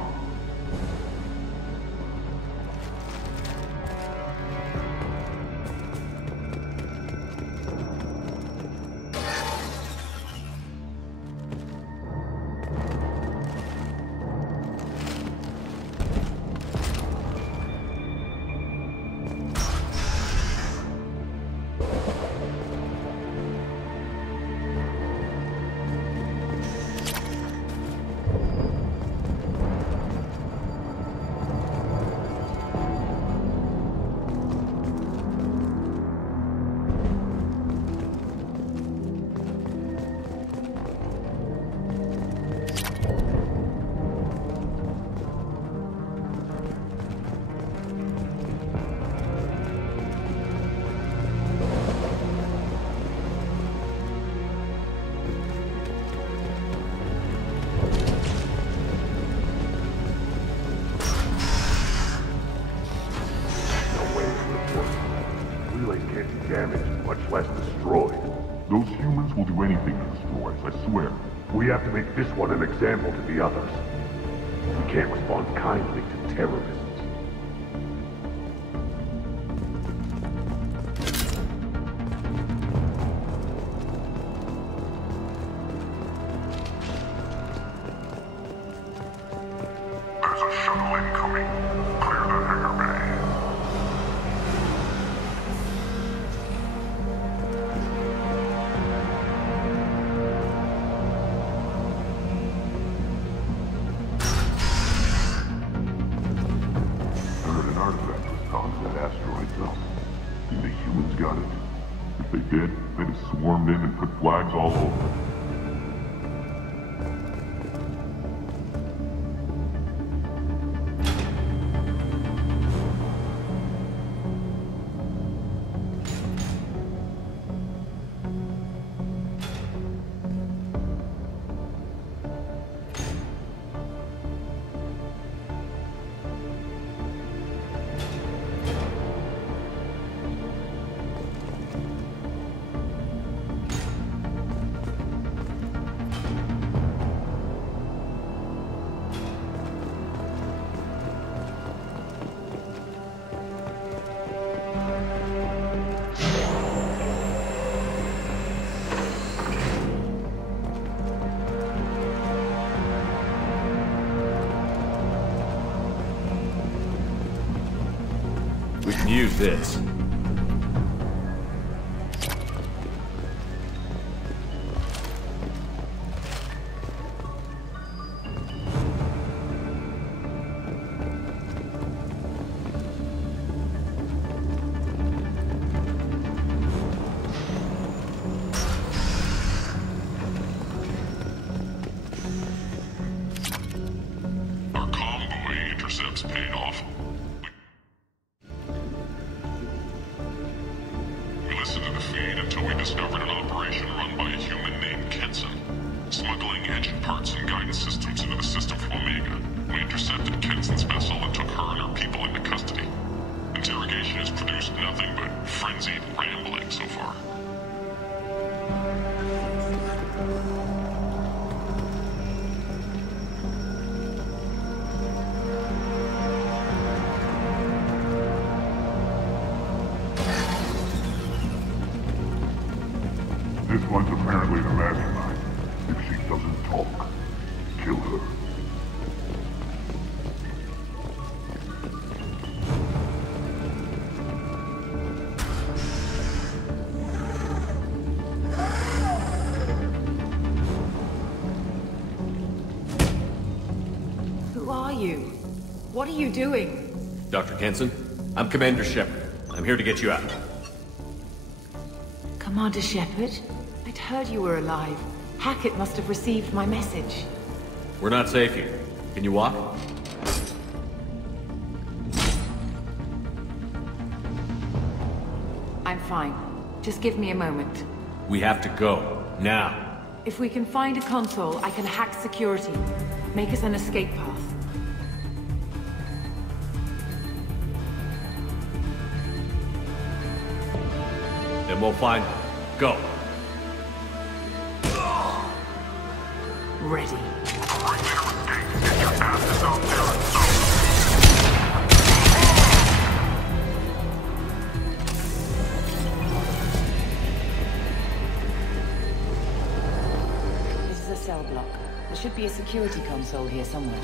Damaged, much less destroyed. Those humans will do anything to destroy us, I swear. We have to make this one an example to the others. We can't respond kindly to terrorists. There's a shuttle incoming. Clear the hangar bay. Think the humans got it? If they did, they'd have swarmed in and put flags all over. We can use this. Paid off. We listened to the feed until we discovered an operation run by a human named Kenson, smuggling engine parts and guidance systems into the system from Omega. We intercepted Kenson's vessel and took her and her people into custody. Interrogation has produced nothing but frenzied rambling so far. This one's apparently the mastermind. If she doesn't talk, kill her. Who are you? What are you doing? Dr. Kenson, I'm Commander Shepard. I'm here to get you out. Commander Shepard? I'd heard you were alive. Hackett must have received my message. We're not safe here. Can you walk? I'm fine. Just give me a moment. We have to go. Now. If we can find a console, I can hack security. Make us an escape path. Then we'll find her. Go. Ready. This is a cell block. There should be a security console here somewhere.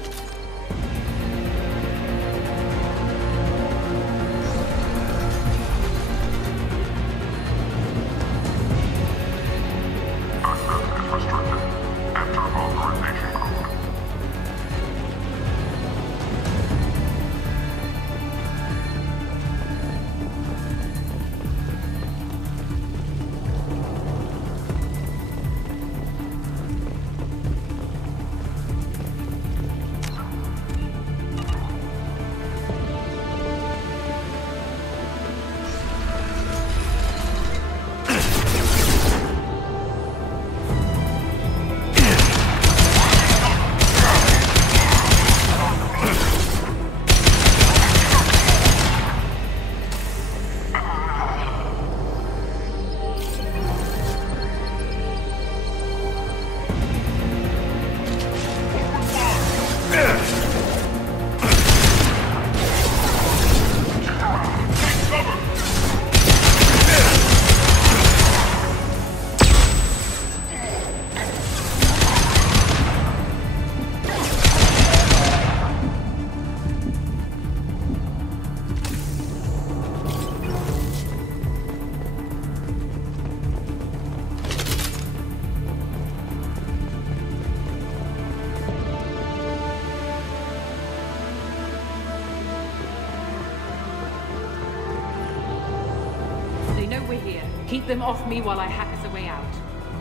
Keep them off me while I hack us a way out.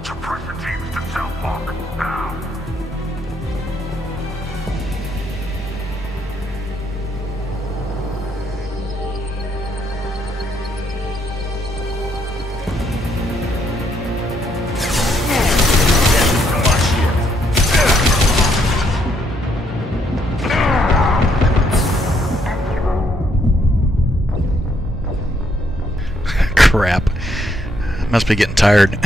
Suppressor teams to cell block, now! Crap. Must be getting tired.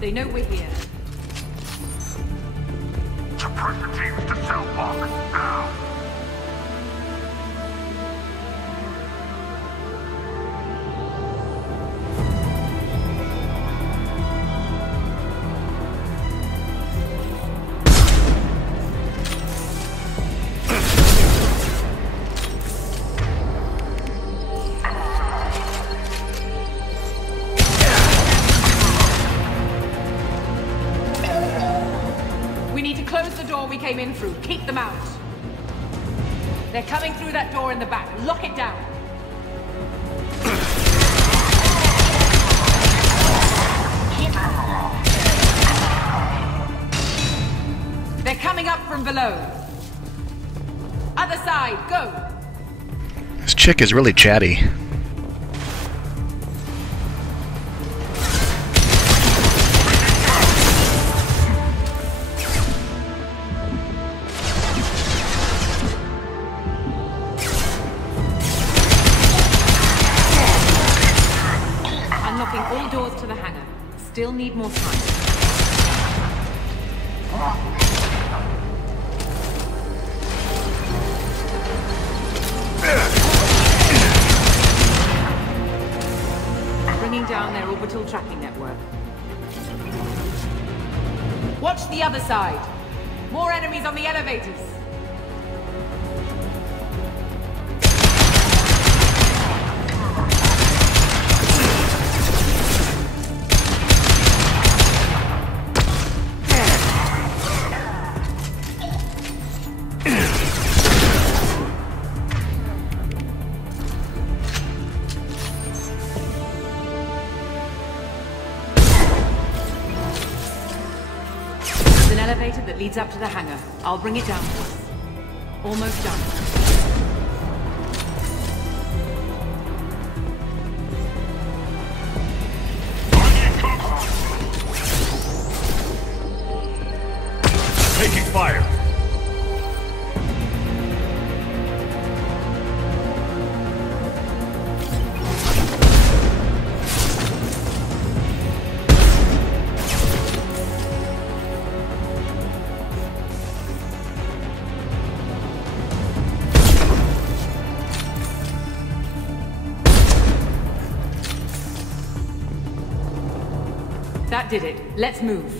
They know we're here. Suppressor teams to cell block. came in through. Keep them out. They're coming through that door in the back. Lock it down. They're coming up from below. Other side, go! This chick is really chatty. Unlocking all doors to the hangar. Still need more time. Bringing down their orbital tracking network. Watch the other side. More enemies on the elevators. That leads up to the hangar. I'll bring it down to us. Almost done. Taking fire. That did it. Let's move.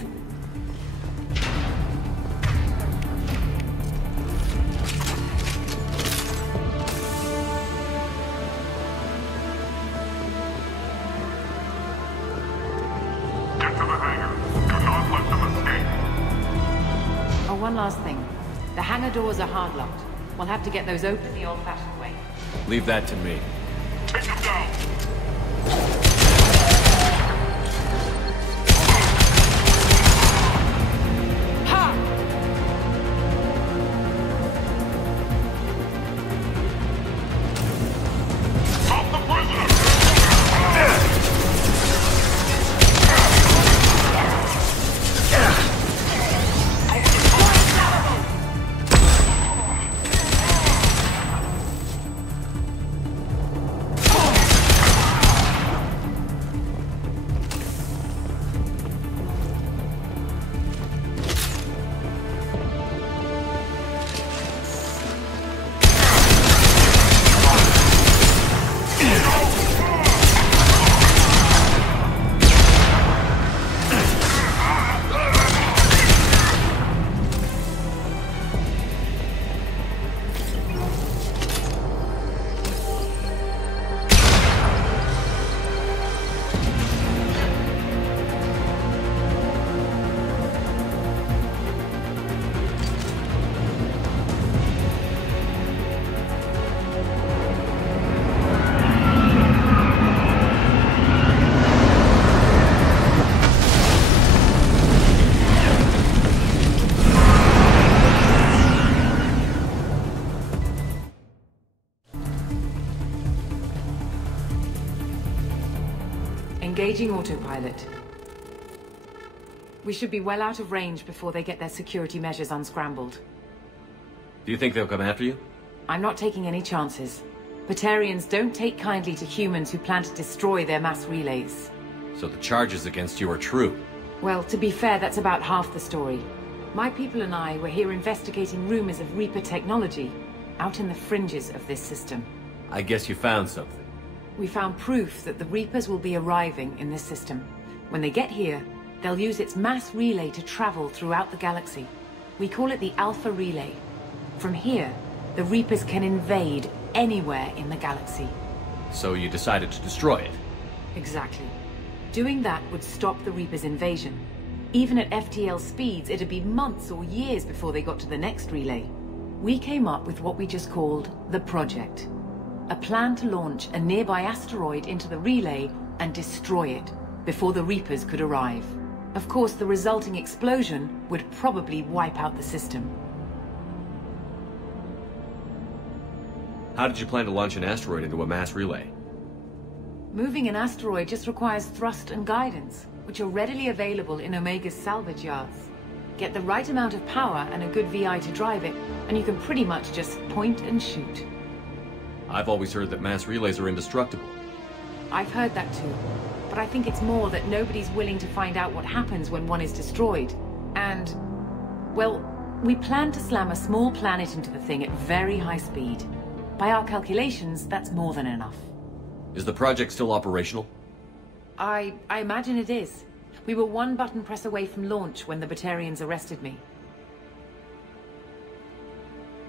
Get to the hangar. Do not let them escape. Oh, one last thing. The hangar doors are hard locked. We'll have to get those open the old-fashioned way. Leave that to me. Take him down. Engaging autopilot. We should be well out of range before they get their security measures unscrambled. Do you think they'll come after you? I'm not taking any chances. Batarians don't take kindly to humans who plan to destroy their mass relays. So the charges against you are true? Well, to be fair, that's about half the story. My people and I were here investigating rumors of Reaper technology, out in the fringes of this system. I guess you found something. We found proof that the Reapers will be arriving in this system. When they get here, they'll use its mass relay to travel throughout the galaxy. We call it the Alpha Relay. From here, the Reapers can invade anywhere in the galaxy. So you decided to destroy it? Exactly. Doing that would stop the Reapers' invasion. Even at FTL speeds, it'd be months or years before they got to the next relay. We came up with what we just called the Project. A plan to launch a nearby asteroid into the relay and destroy it before the Reapers could arrive. Of course, the resulting explosion would probably wipe out the system. How did you plan to launch an asteroid into a mass relay? Moving an asteroid just requires thrust and guidance, which are readily available in Omega's salvage yards. Get the right amount of power and a good VI to drive it, and you can pretty much just point and shoot. I've always heard that mass relays are indestructible. I've heard that too, but I think it's more that nobody's willing to find out what happens when one is destroyed. And, well, we plan to slam a small planet into the thing at very high speed. By our calculations, that's more than enough. Is the project still operational? I imagine it is. We were one button press away from launch when the Batarians arrested me.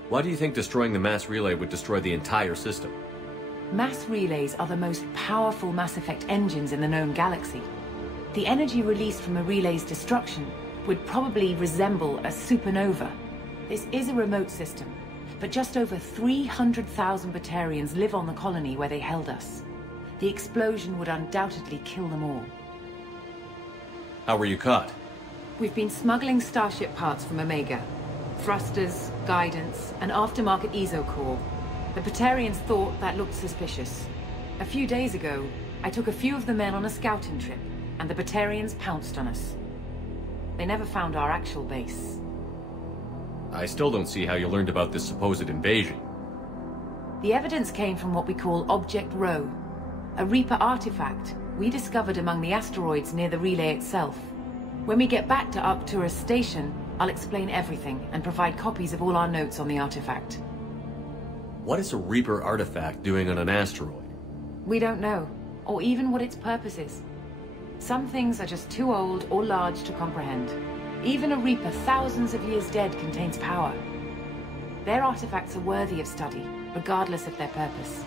Why do you think destroying the mass relay would destroy the entire system? Mass relays are the most powerful Mass Effect engines in the known galaxy. The energy released from a relay's destruction would probably resemble a supernova. This is a remote system, but just over 300,000 Batarians live on the colony where they held us. The explosion would undoubtedly kill them all. How were you caught? We've been smuggling Starship parts from Omega. Thrusters, guidance, and aftermarket ESO core. The Batarians thought that looked suspicious. A few days ago, I took a few of the men on a scouting trip, and the Batarians pounced on us. They never found our actual base. I still don't see how you learned about this supposed invasion. The evidence came from what we call Object Rho, a Reaper artifact we discovered among the asteroids near the relay itself. When we get back to Arcturus Station, I'll explain everything and provide copies of all our notes on the artifact. What is a Reaper artifact doing on an asteroid? We don't know, or even what its purpose is. Some things are just too old or large to comprehend. Even a Reaper thousands of years dead contains power. Their artifacts are worthy of study, regardless of their purpose.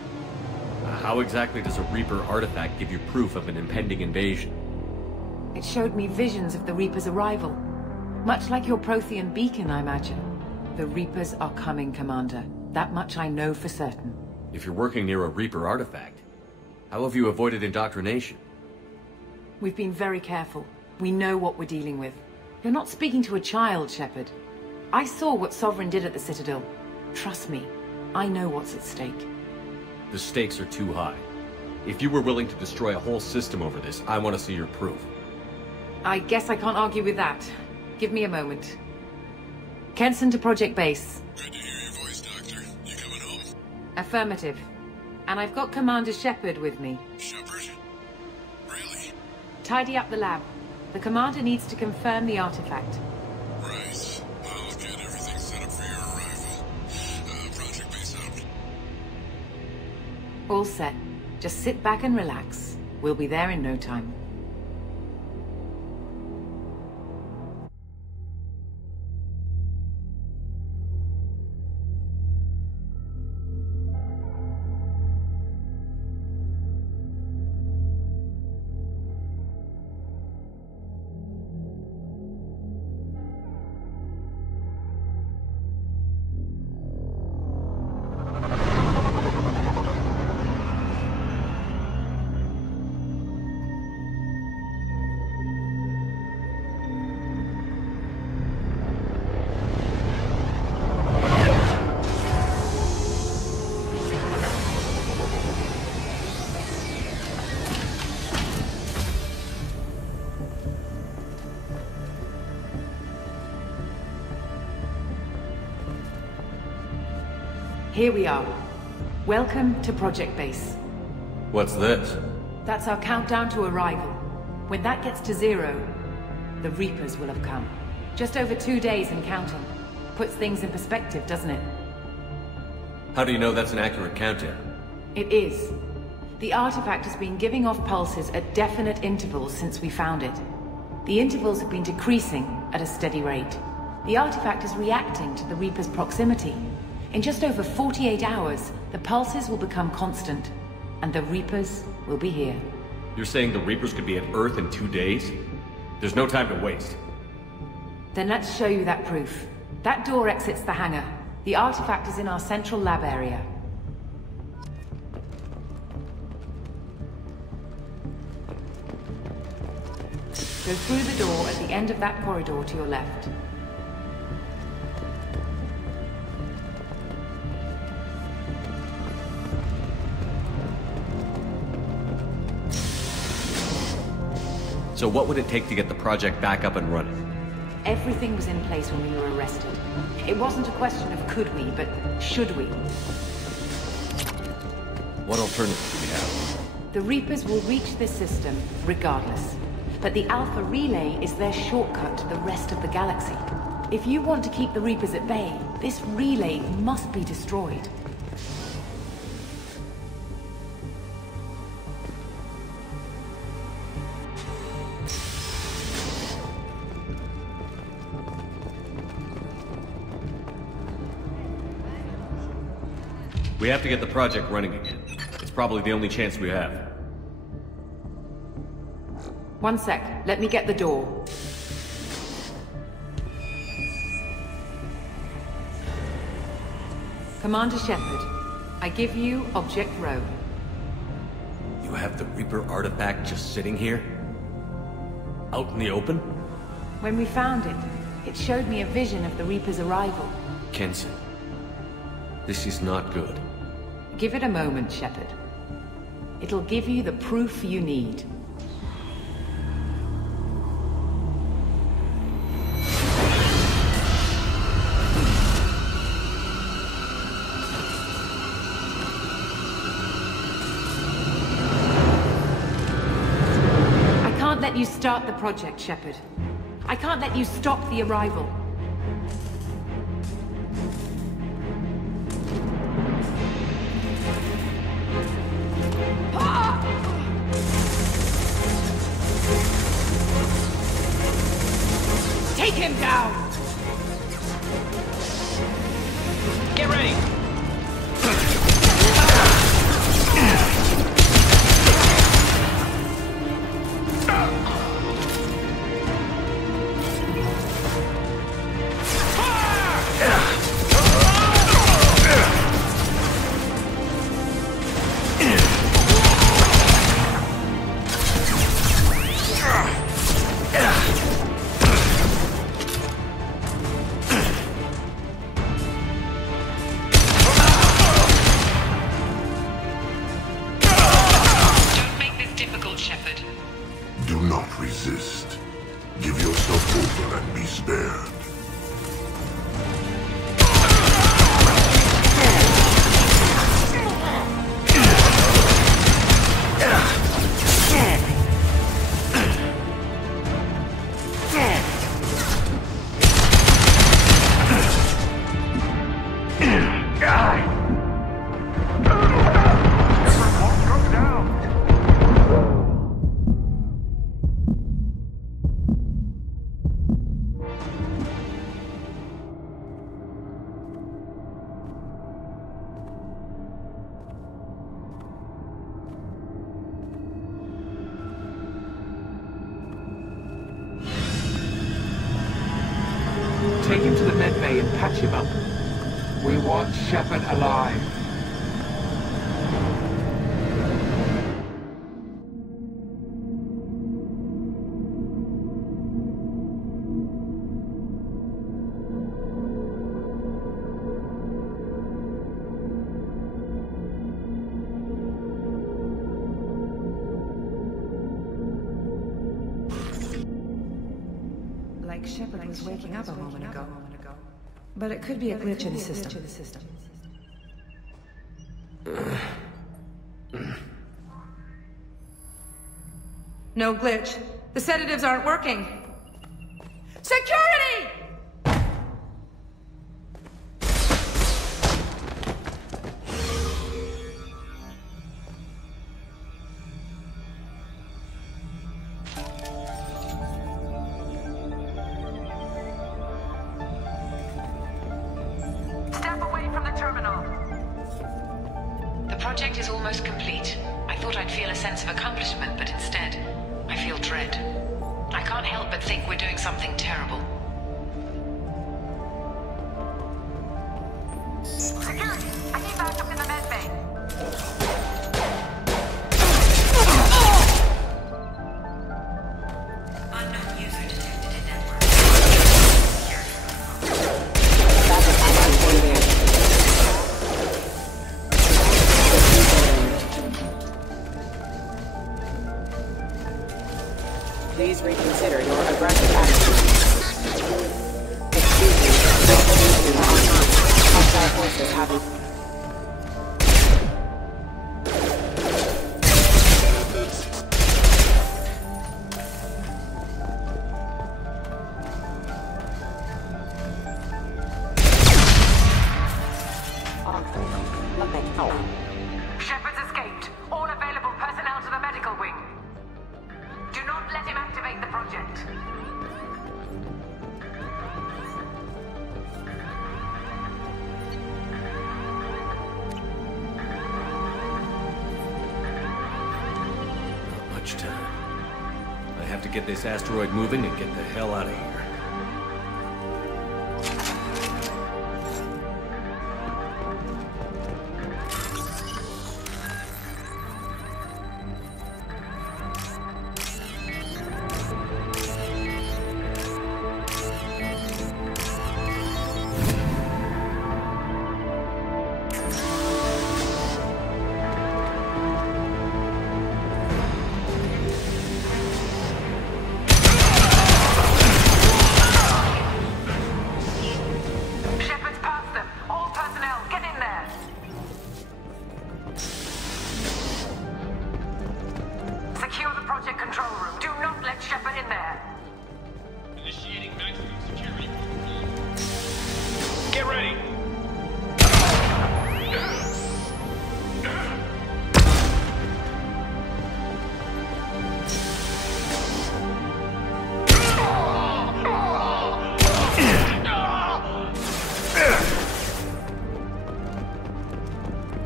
How exactly does a Reaper artifact give you proof of an impending invasion? It showed me visions of the Reaper's arrival. Much like your Prothean beacon, I imagine. The Reapers are coming, Commander. That much I know for certain. If you're working near a Reaper artifact, how have you avoided indoctrination? We've been very careful. We know what we're dealing with. You're not speaking to a child, Shepard. I saw what Sovereign did at the Citadel. Trust me, I know what's at stake. The stakes are too high. If you were willing to destroy a whole system over this, I want to see your proof. I guess I can't argue with that. Give me a moment. Kenson to Project Base. Good to hear your voice, Doctor. You coming home? Affirmative. And I've got Commander Shepard with me. Shepard? Really? Tidy up the lab. The Commander needs to confirm the artifact. Right. I'll get everything set up for your arrival. Project Base out. All set. Just sit back and relax. We'll be there in no time. Here we are. Welcome to Project Base. What's this? That's our countdown to arrival. When that gets to 0, the Reapers will have come. Just over 2 days and counting. Puts things in perspective, doesn't it? How do you know that's an accurate countdown? It is. The artifact has been giving off pulses at definite intervals since we found it. The intervals have been decreasing at a steady rate. The artifact is reacting to the Reaper's proximity. In just over 48 hours, the pulses will become constant, and the Reapers will be here. You're saying the Reapers could be at Earth in 2 days? There's no time to waste. Then let's show you that proof. That door exits the hangar. The artifact is in our central lab area. Go through the door at the end of that corridor to your left. So what would it take to get the project back up and running? Everything was in place when we were arrested. It wasn't a question of could we, but should we. What alternative do we have? The Reapers will reach this system, regardless. But the Alpha Relay is their shortcut to the rest of the galaxy. If you want to keep the Reapers at bay, this relay must be destroyed. We have to get the project running again. It's probably the only chance we have. One sec. Let me get the door. Commander Shepard, I give you Object Rho. You have the Reaper artifact just sitting here? Out in the open? When we found it, it showed me a vision of the Reaper's arrival. Kenson, this is not good. Give it a moment, Shepard. It'll give you the proof you need. I can't let you start the project, Shepard. I can't let you stop the arrival. Take him down! Get ready! Do not resist. Give yourself over and be spared. Take him to the med bay and patch him up. We want Shepard alive. Like Shepard was waking up a moment ago. But it could be a glitch in the system. No glitch. The sedatives aren't working. Security! Step away from the terminal. The project is almost complete. I thought I'd feel a sense of accomplishment, but instead, I feel dread. I can't help but think we're doing something terrible. Security! I need backup in the med bay. Unknown user detected in network. Please reconsider your aggressive attitude. Excuse me, hostile forces have... Shepard's escaped. All available personnel to the medical wing. Do not let him activate the project. Not much time. I have to get this asteroid moving and get the hell out of here. Shepard's past them. All personnel, get in there. Secure the project control room. Do not let Shepard in there. Initiating maximum security. Get ready.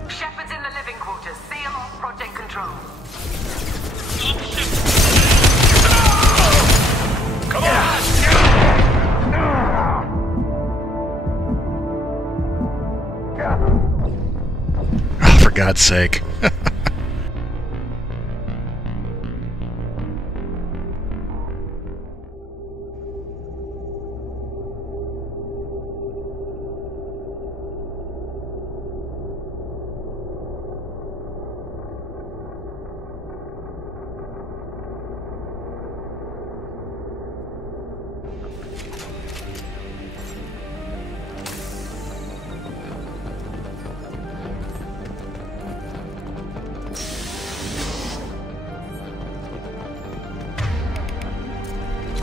Shepard's in the living quarters. Seal off project control. Come on! Oh, for God's sake.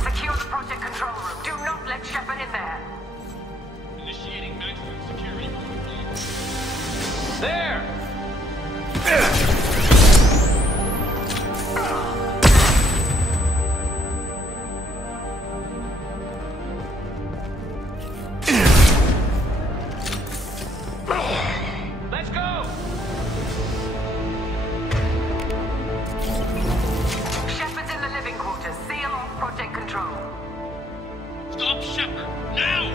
Secure the project control room. Do not let Shepard in there. Initiating maximum security. There! Let's go! Shepard's in the living quarters. Seal off project control. Stop Shepard! Now!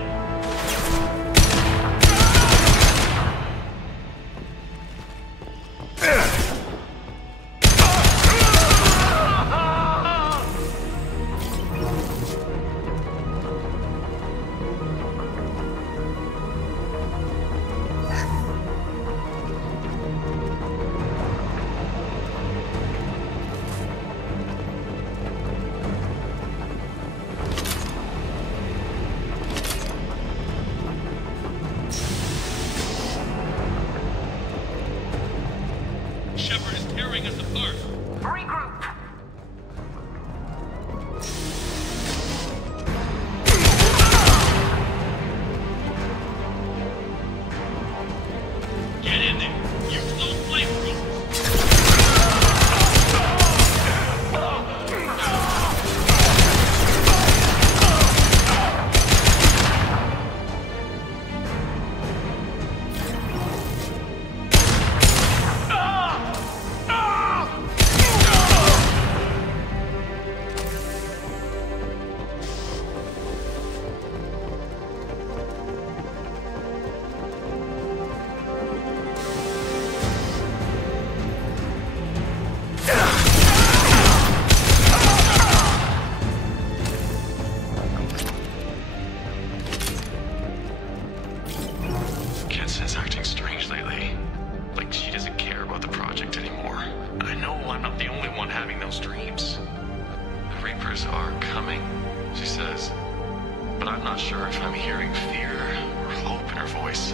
having those dreams. The Reapers are coming, she says. But I'm not sure if I'm hearing fear or hope in her voice.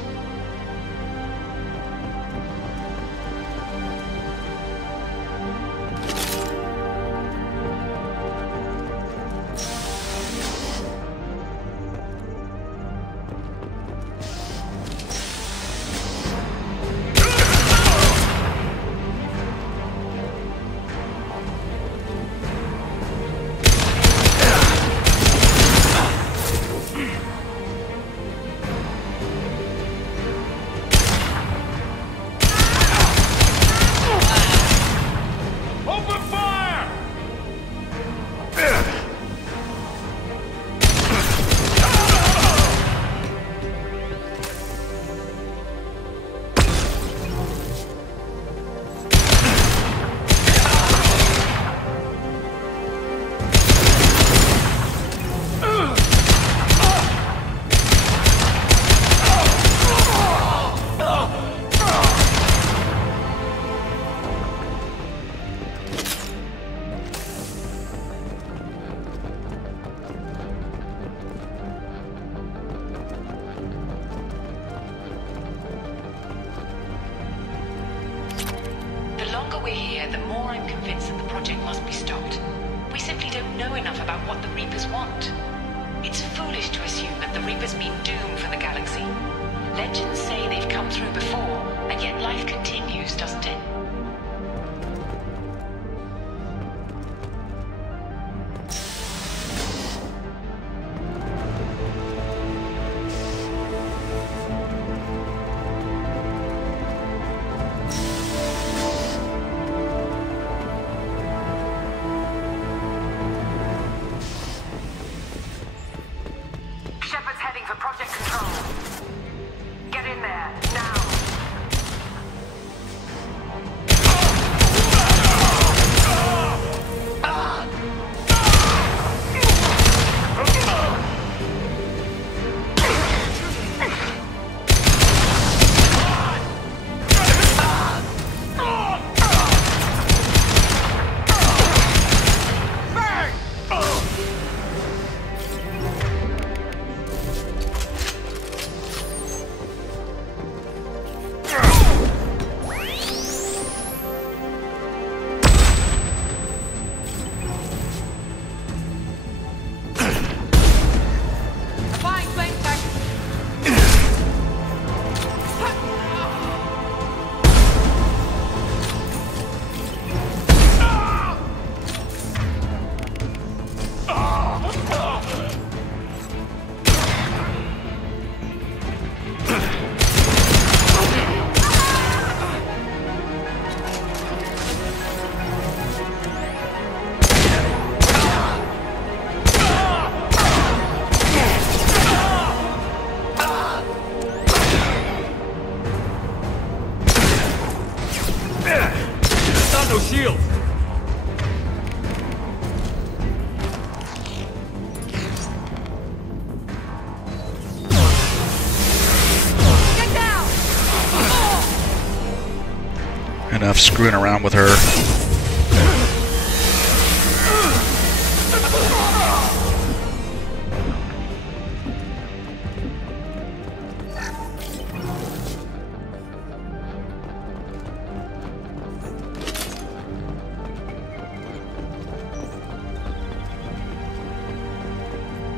Enough screwing around with her.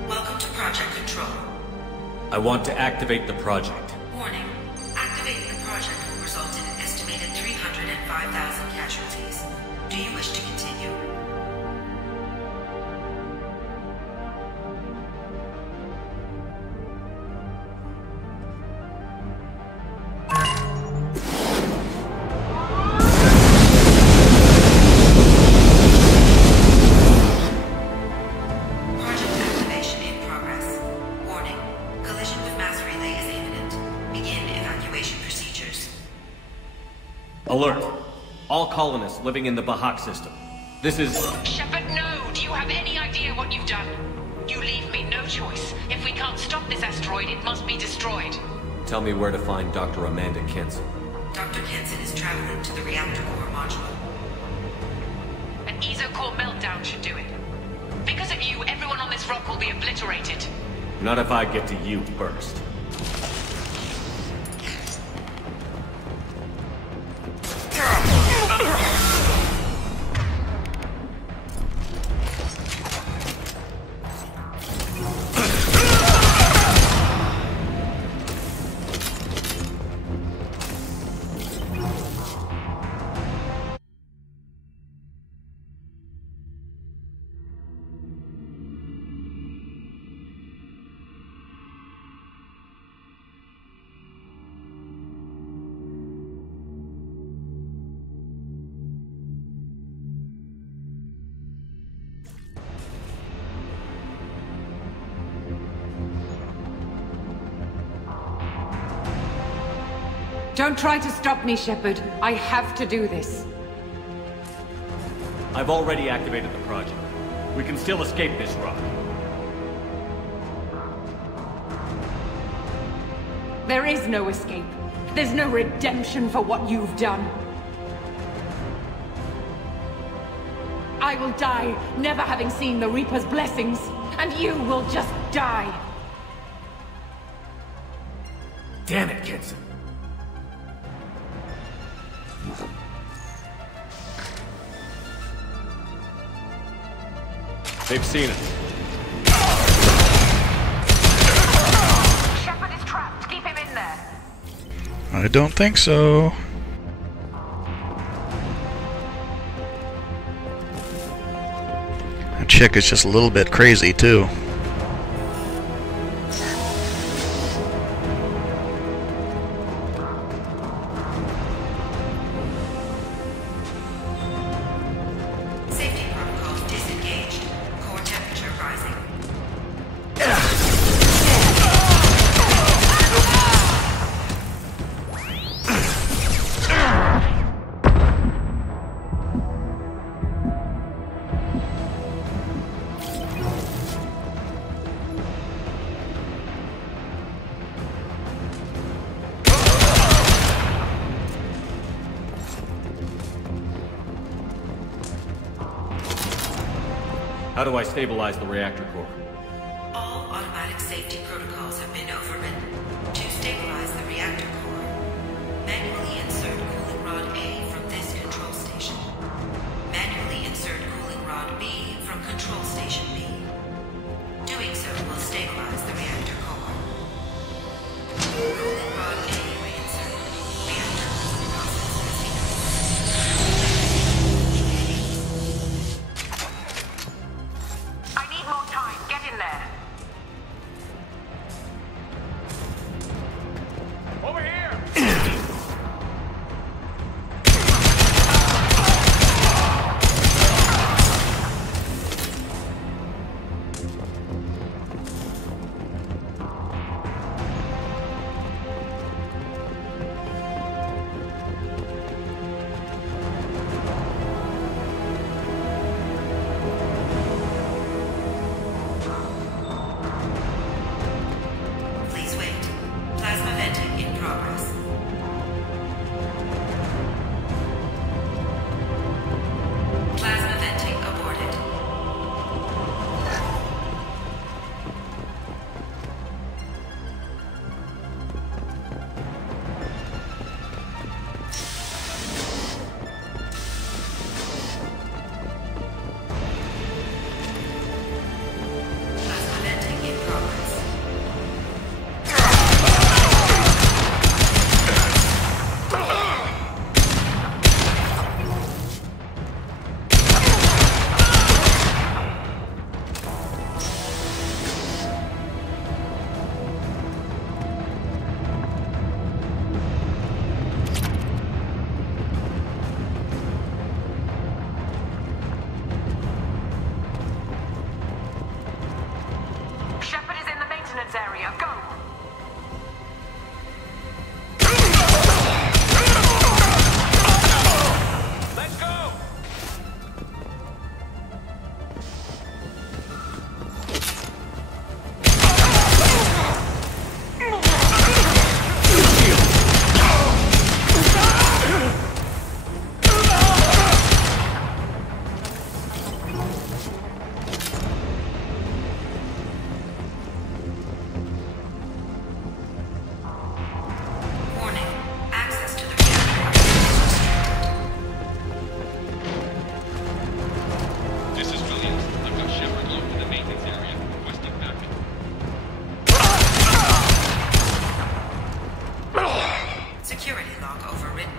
Welcome to Project Control. I want to activate the project. Warning. Activating the project will result in an estimated 305,000 casualties. Do you wish to continue? Project activation in progress. Warning. Collision with mass relay is imminent. Begin evacuation procedures. Alert! All colonists living in the Bahak system. This is... Shepard, no! Do you have any idea what you've done? You leave me no choice. If we can't stop this asteroid, it must be destroyed. Tell me where to find Dr. Amanda Kenson. Dr. Kenson is traveling to the reactor core module. And Ezocore meltdown should do it. Because of you, everyone on this rock will be obliterated. Not if I get to you first. Don't try to stop me, Shepard. I have to do this. I've already activated the project. We can still escape this rock. There is no escape. There's no redemption for what you've done. I will die, never having seen the Reaper's blessings, and you will just die. Damn it, Kenson. They've seen us. Shepard is trapped. Keep him in there. I don't think so. That chick is just a little bit crazy, too. How do I stabilize the reactor core? All automatic safety protocols have been overridden. To stabilize the reactor core, manually insert cooling rod A from this control station. Manually insert cooling rod B from control station B. Doing so will stabilize the reactor core. Cooling rod A reinserted. Reactor cooling process has begun. I need more time. Get in there. security log overridden.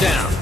Down.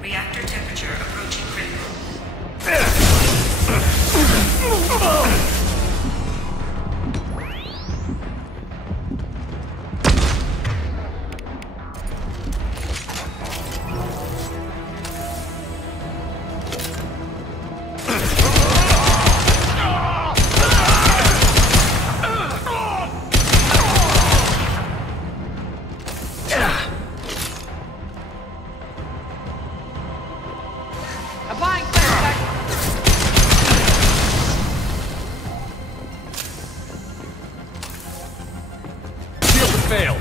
Reactor temperature approaching critical. Failed.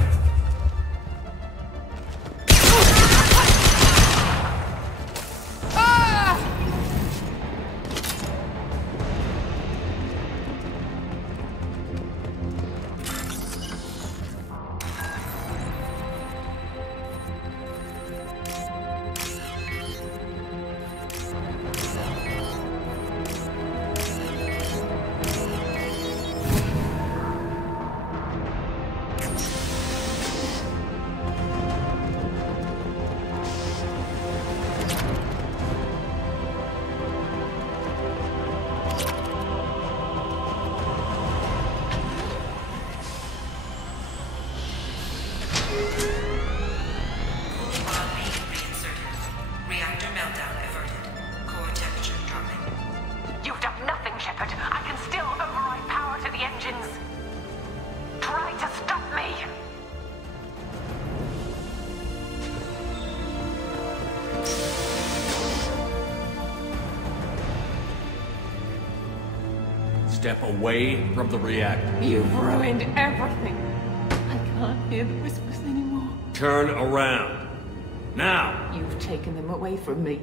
Reactor meltdown averted. Core temperature dropping. You've done nothing, Shepard. I can still override power to the engines. Try to stop me. Step away from the reactor. You've ruined everything. I can't hear the whispers anymore. Turn around. Now! You've taken them away from me.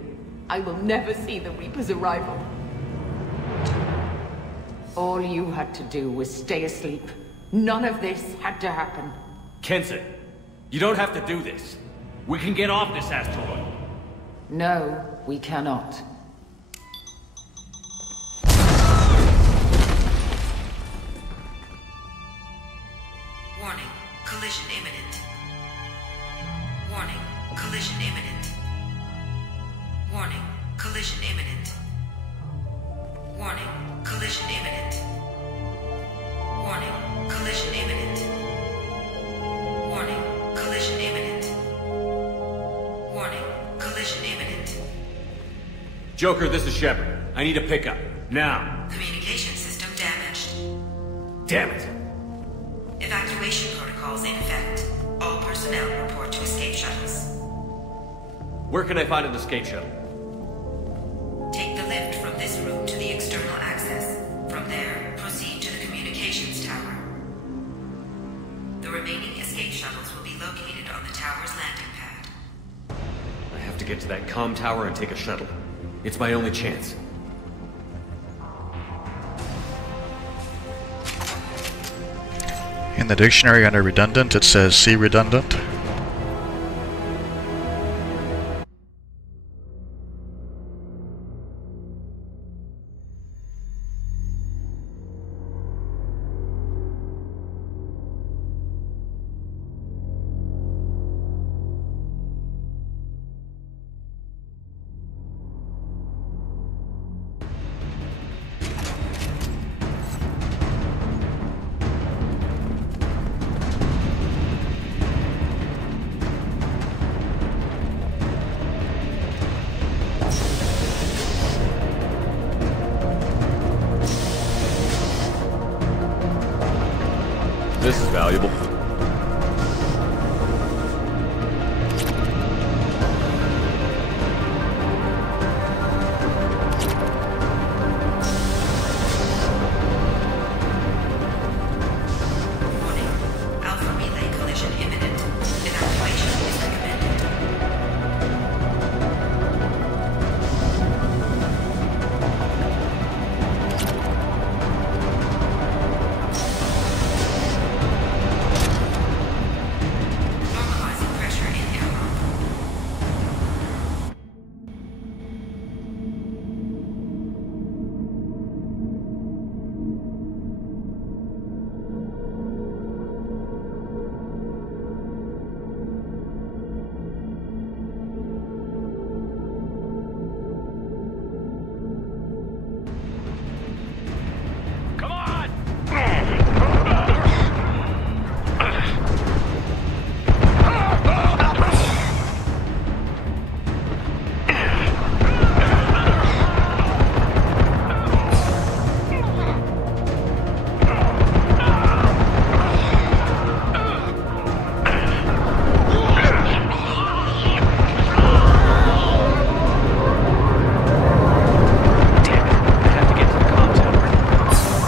I will never see the Reaper's arrival. All you had to do was stay asleep. None of this had to happen. Kenson, you don't have to do this. We can get off this asteroid. No, we cannot. Warning, collision imminent. Warning, collision imminent. Warning, collision imminent. Warning, collision imminent. Warning, collision imminent. Warning, collision imminent. Warning, collision imminent. Joker, this is Shepard. I need a pickup. Now. Communication system damaged. Damn it. Evacuation protocols in effect. All personnel report to escape shuttles. Where can I find an escape shuttle? Take the lift from this room to the external access. From there, proceed to the communications tower. The remaining escape shuttles will be located on the tower's landing pad. I have to get to that comm tower and take a shuttle. It's my only chance. In the dictionary under redundant, it says C redundant. This is valuable. Warning. Alpha relay collision imminent. Evacuation is recommended. Normalizing pressure in airlock. Come on!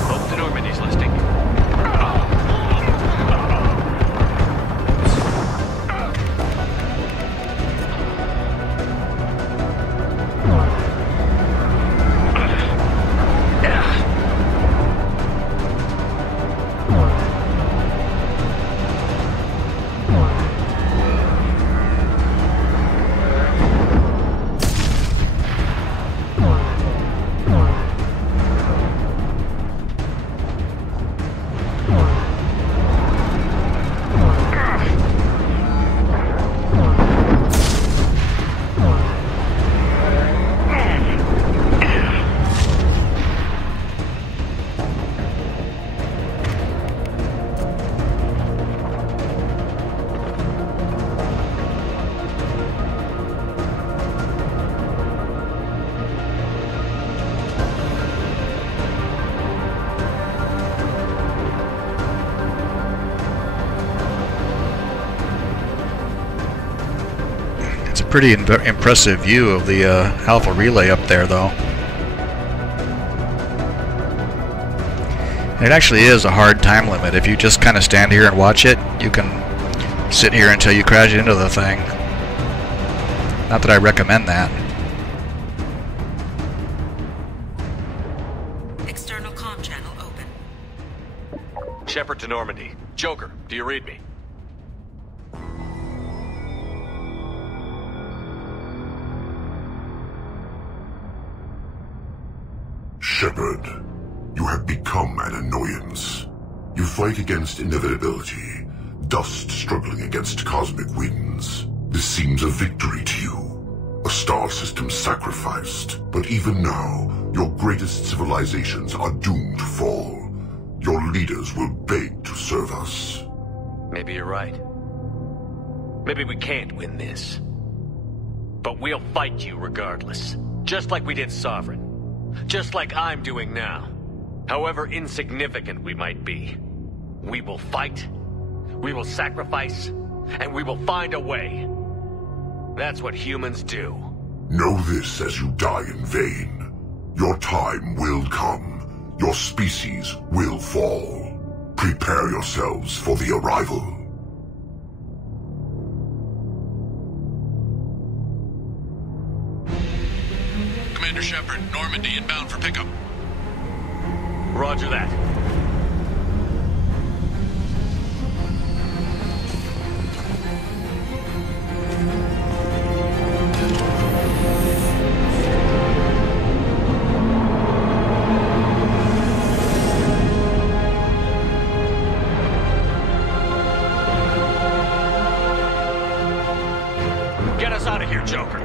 Hope the Normandy's listening. It's a pretty impressive view of the Alpha Relay up there, though. It actually is a hard time limit. If you just kind of stand here and watch it, you can sit here until you crash into the thing. Not that I recommend that. External comm channel open. Shepard to Normandy. Joker, do you read me? Shepard, you have become an annoyance. You fight against inevitability, dust struggling against cosmic winds. This seems a victory to you, a star system sacrificed. But even now, your greatest civilizations are doomed to fall. Your leaders will beg to serve us. Maybe you're right. Maybe we can't win this. But we'll fight you regardless. Just like we did Sovereign. Just like I'm doing now. However insignificant we might be. We will fight, we will sacrifice, and we will find a way. That's what humans do. Know this as you die in vain. Your time will come. Your species will fall. Prepare yourselves for the arrival. Commander Shepard, Normandy inbound for pickup. Roger that. Get us out of here, Joker.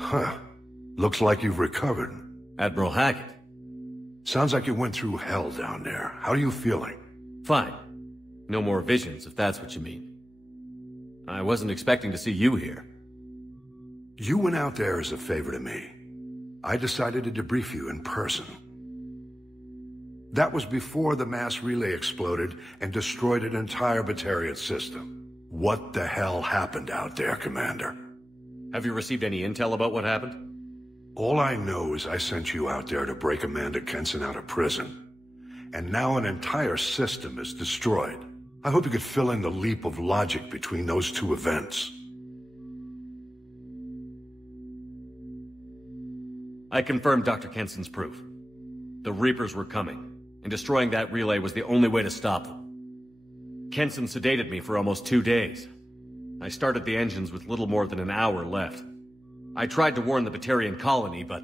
Huh. Looks like you've recovered. Admiral Hackett. Sounds like you went through hell down there. How are you feeling? Fine. No more visions, if that's what you mean. I wasn't expecting to see you here. You went out there as a favor to me. I decided to debrief you in person. That was before the mass relay exploded and destroyed an entire Batarian system. What the hell happened out there, Commander? Have you received any intel about what happened? All I know is I sent you out there to break Amanda Kenson out of prison. And now an entire system is destroyed. I hope you could fill in the leap of logic between those two events. I confirmed Dr. Kenson's proof. The Reapers were coming, and destroying that relay was the only way to stop them. Kenson sedated me for almost 2 days. I started the engines with little more than an hour left. I tried to warn the Batarian colony, but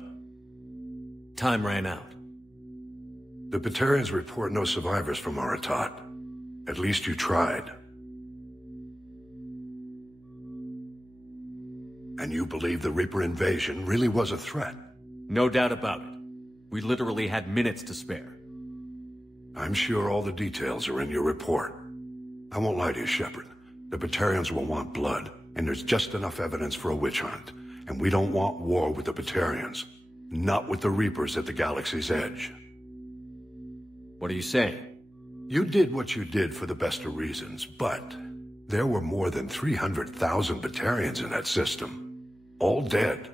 time ran out. The Batarians report no survivors from Aratat. At least you tried. And you believe the Reaper invasion really was a threat? No doubt about it. We literally had minutes to spare. I'm sure all the details are in your report. I won't lie to you, Shepard. The Batarians will want blood, and there's just enough evidence for a witch hunt. And we don't want war with the Batarians. Not with the Reapers at the galaxy's edge. What are you saying? You did what you did for the best of reasons, but there were more than 300,000 Batarians in that system. All dead.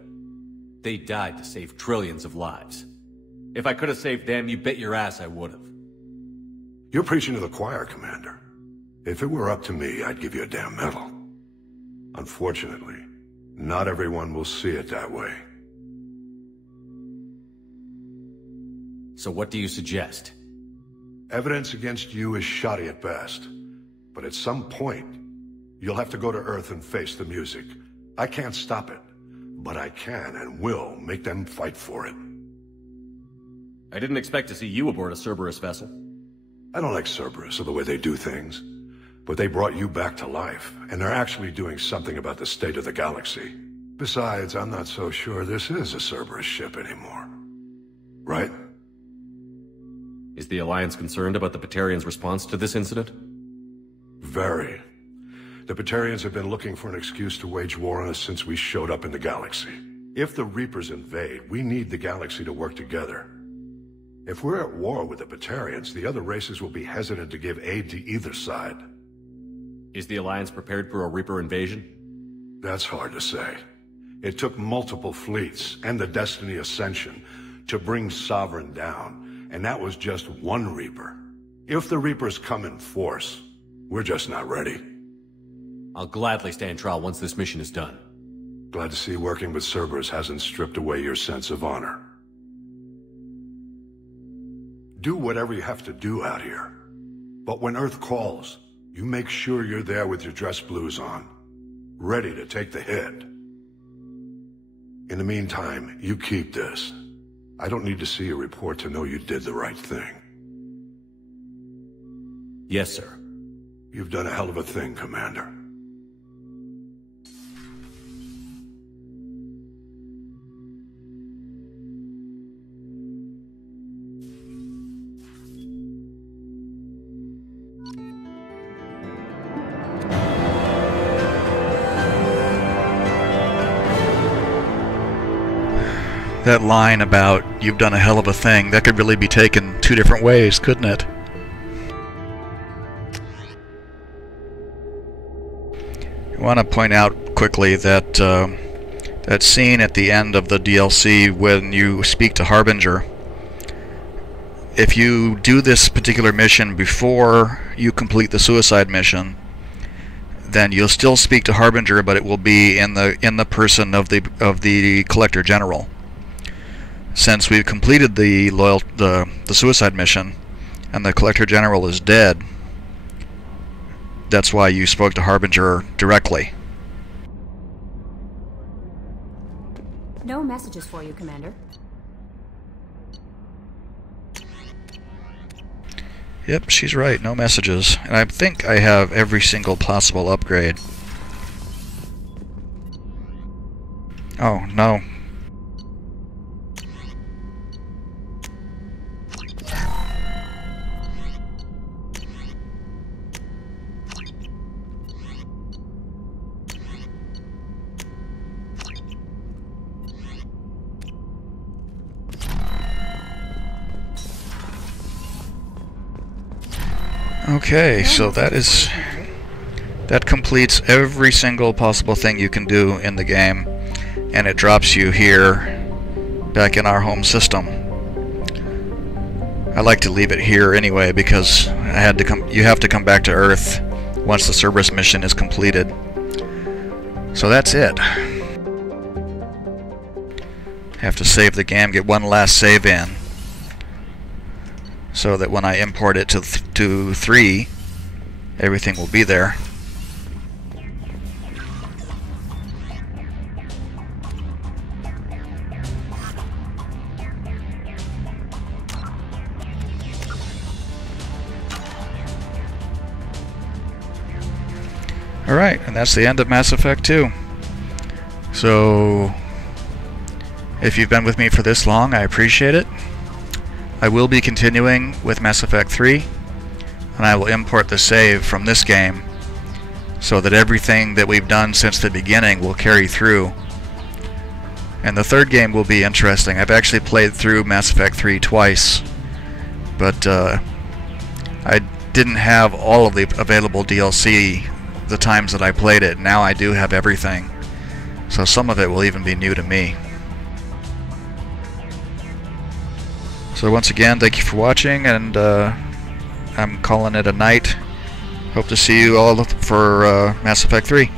They died to save trillions of lives. If I could have saved them, you bet your ass I would have. You're preaching to the choir, Commander. If it were up to me, I'd give you a damn medal. Unfortunately, not everyone will see it that way. So what do you suggest? Evidence against you is shoddy at best. But at some point, you'll have to go to Earth and face the music. I can't stop it, but I can and will make them fight for it. I didn't expect to see you aboard a Cerberus vessel. I don't like Cerberus or the way they do things. But they brought you back to life, and they're actually doing something about the state of the galaxy. Besides, I'm not so sure this is a Cerberus ship anymore. Right? Is the Alliance concerned about the Batarians' response to this incident? Very. The Batarians have been looking for an excuse to wage war on us since we showed up in the galaxy. If the Reapers invade, we need the galaxy to work together. If we're at war with the Batarians, the other races will be hesitant to give aid to either side. Is the Alliance prepared for a Reaper invasion? That's hard to say. It took multiple fleets and the Destiny Ascension to bring Sovereign down, and that was just one Reaper. If the Reapers come in force, we're just not ready. I'll gladly stand trial once this mission is done. Glad to see working with Cerberus hasn't stripped away your sense of honor. Do whatever you have to do out here. But when Earth calls, you make sure you're there with your dress blues on, ready to take the hit. In the meantime, you keep this. I don't need to see a report to know you did the right thing. Yes, sir. You've done a hell of a thing, Commander. That line about, "You've done a hell of a thing," that could really be taken two different ways, couldn't it? I want to point out quickly that that scene at the end of the DLC when you speak to Harbinger, if you do this particular mission before you complete the suicide mission, then you'll still speak to Harbinger, but it will be in the person of the Collector General. Since we've completed the suicide mission and the Collector General is dead, that's why you spoke to Harbinger directly. No messages for you, Commander. Yep, she's right, no messages. And I think I have every single possible upgrade. Oh, no. Okay, so that completes every single possible thing you can do in the game, and it drops you here back in our home system. I like to leave it here anyway because you have to come back to Earth once the Cerberus mission is completed. So that's it. Have to save the game, get one last save in, so that when I import it to 3, everything will be there. Alright, and that's the end of Mass Effect 2. So, if you've been with me for this long, I appreciate it. I will be continuing with Mass Effect 3, and I will import the save from this game so that everything that we've done since the beginning will carry through. And the third game will be interesting. I've actually played through Mass Effect 3 twice, but I didn't have all of the available DLC the times that I played it. Now I do have everything, so some of it will even be new to me. So once again, thank you for watching, and I'm calling it a night. Hope to see you all for Mass Effect 3.